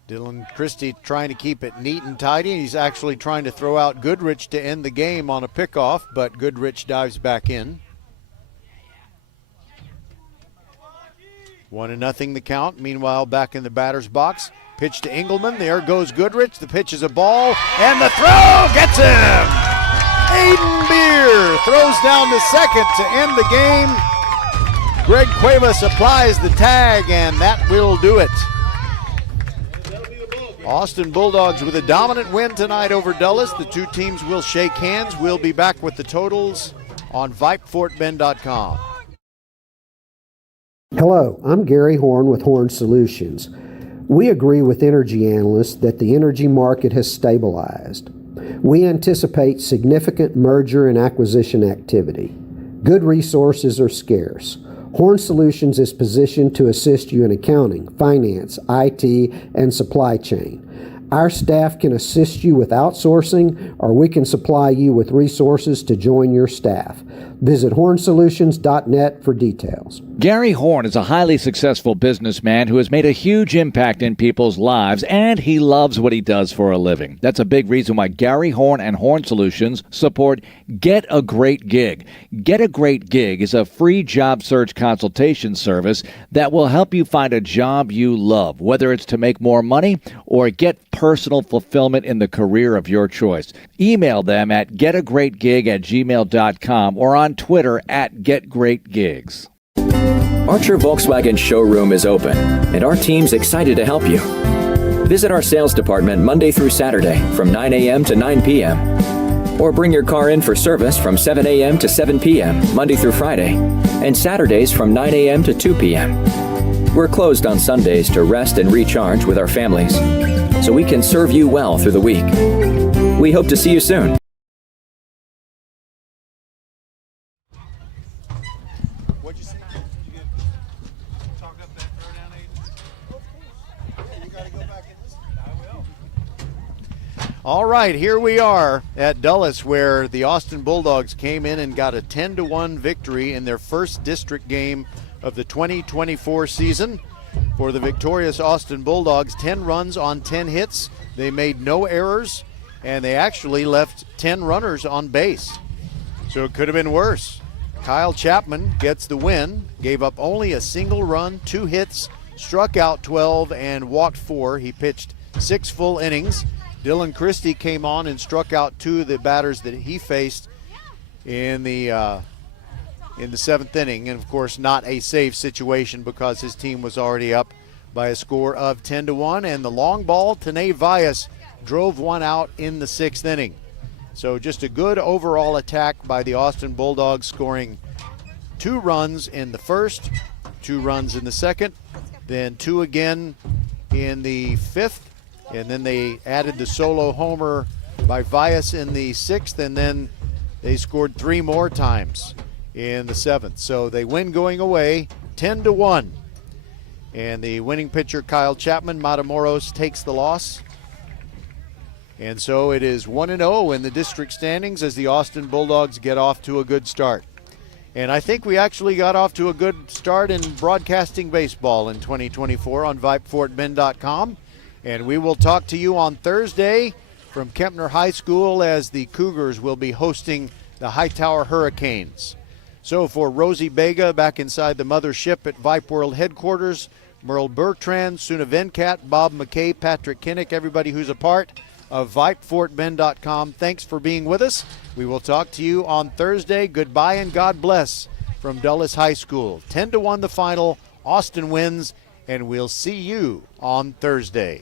Dylan Christie trying to keep it neat and tidy. He's actually trying to throw out Goodrich to end the game on a pickoff, but Goodrich dives back in. 1-0 the count. Meanwhile, back in the batter's box. Pitch to Engelman. There goes Goodrich. The pitch is a ball, and the throw gets him! Aiden Beer throws down to second to end the game. Greg Cuevas applies the tag, and that will do it. Austin Bulldogs with a dominant win tonight over Dulles. The two teams will shake hands. We'll be back with the totals on VypeFortBend.com. Hello, I'm Gary Horn with Horn Solutions. We agree with energy analysts that the energy market has stabilized. We anticipate significant merger and acquisition activity. Good resources are scarce. Horn Solutions is positioned to assist you in accounting, finance, IT, and supply chain. Our staff can assist you with outsourcing, or we can supply you with resources to join your staff. Visit hornsolutions.net for details. Gary Horn is a highly successful businessman who has made a huge impact in people's lives, and he loves what he does for a living. That's a big reason why Gary Horn and Horn Solutions support Get a Great Gig. Get a Great Gig is a free job search consultation service that will help you find a job you love, whether it's to make more money or get personal fulfillment in the career of your choice. Email them at getagreatgig@gmail.com or on Twitter at getgreatgigs. Archer Volkswagen showroom is open, and our team's excited to help you. Visit our sales department Monday through Saturday from 9 a.m. to 9 p.m. Or bring your car in for service from 7 a.m. to 7 p.m. Monday through Friday, and Saturdays from 9 a.m. to 2 p.m. We're closed on Sundays to rest and recharge with our families, so we can serve you well through the week. We hope to see you soon. What'd you say? Did you talk up that throw down, Aiden? You got to go back and listen. I will. All right, here we are at Dulles, where the Austin Bulldogs came in and got a 10-1 victory in their first district game of the 2024 season. For the victorious Austin Bulldogs, 10 runs on 10 hits. They made no errors, and they actually left 10 runners on base. So it could have been worse. Kyle Chapman gets the win, gave up only a single run, 2 hits, struck out 12, and walked 4. He pitched 6 full innings. Dylan Christie came on and struck out 2 of the batters that he faced in the 7th inning, and of course not a save situation because his team was already up by a score of 10-1, and the long ball, Tanae Vyas, drove one out in the 6th inning. So just a good overall attack by the Austin Bulldogs, scoring 2 runs in the first, 2 runs in the second, then 2 again in the 5th, and then they added the solo homer by Vyas in the 6th, and then they scored 3 more times in the 7th. So they win going away 10-1. And the winning pitcher, Kyle Chapman, Matamoros, takes the loss. And so it is 1-0 in the district standings as the Austin Bulldogs get off to a good start. And I think we actually got off to a good start in broadcasting baseball in 2024 on VypeFortBend.com. And we will talk to you on Thursday from Kempner High School as the Cougars will be hosting the Hightower Hurricanes. So for Rosie Bega back inside the mothership at Vype World headquarters, Merle Bertrand, Suna Venkat, Bob McKay, Patrick Kinnick, everybody who's a part of VypeFortBend.com, thanks for being with us. We will talk to you on Thursday. Goodbye and God bless from Dulles High School. 10-1 the final. Austin wins, and we'll see you on Thursday.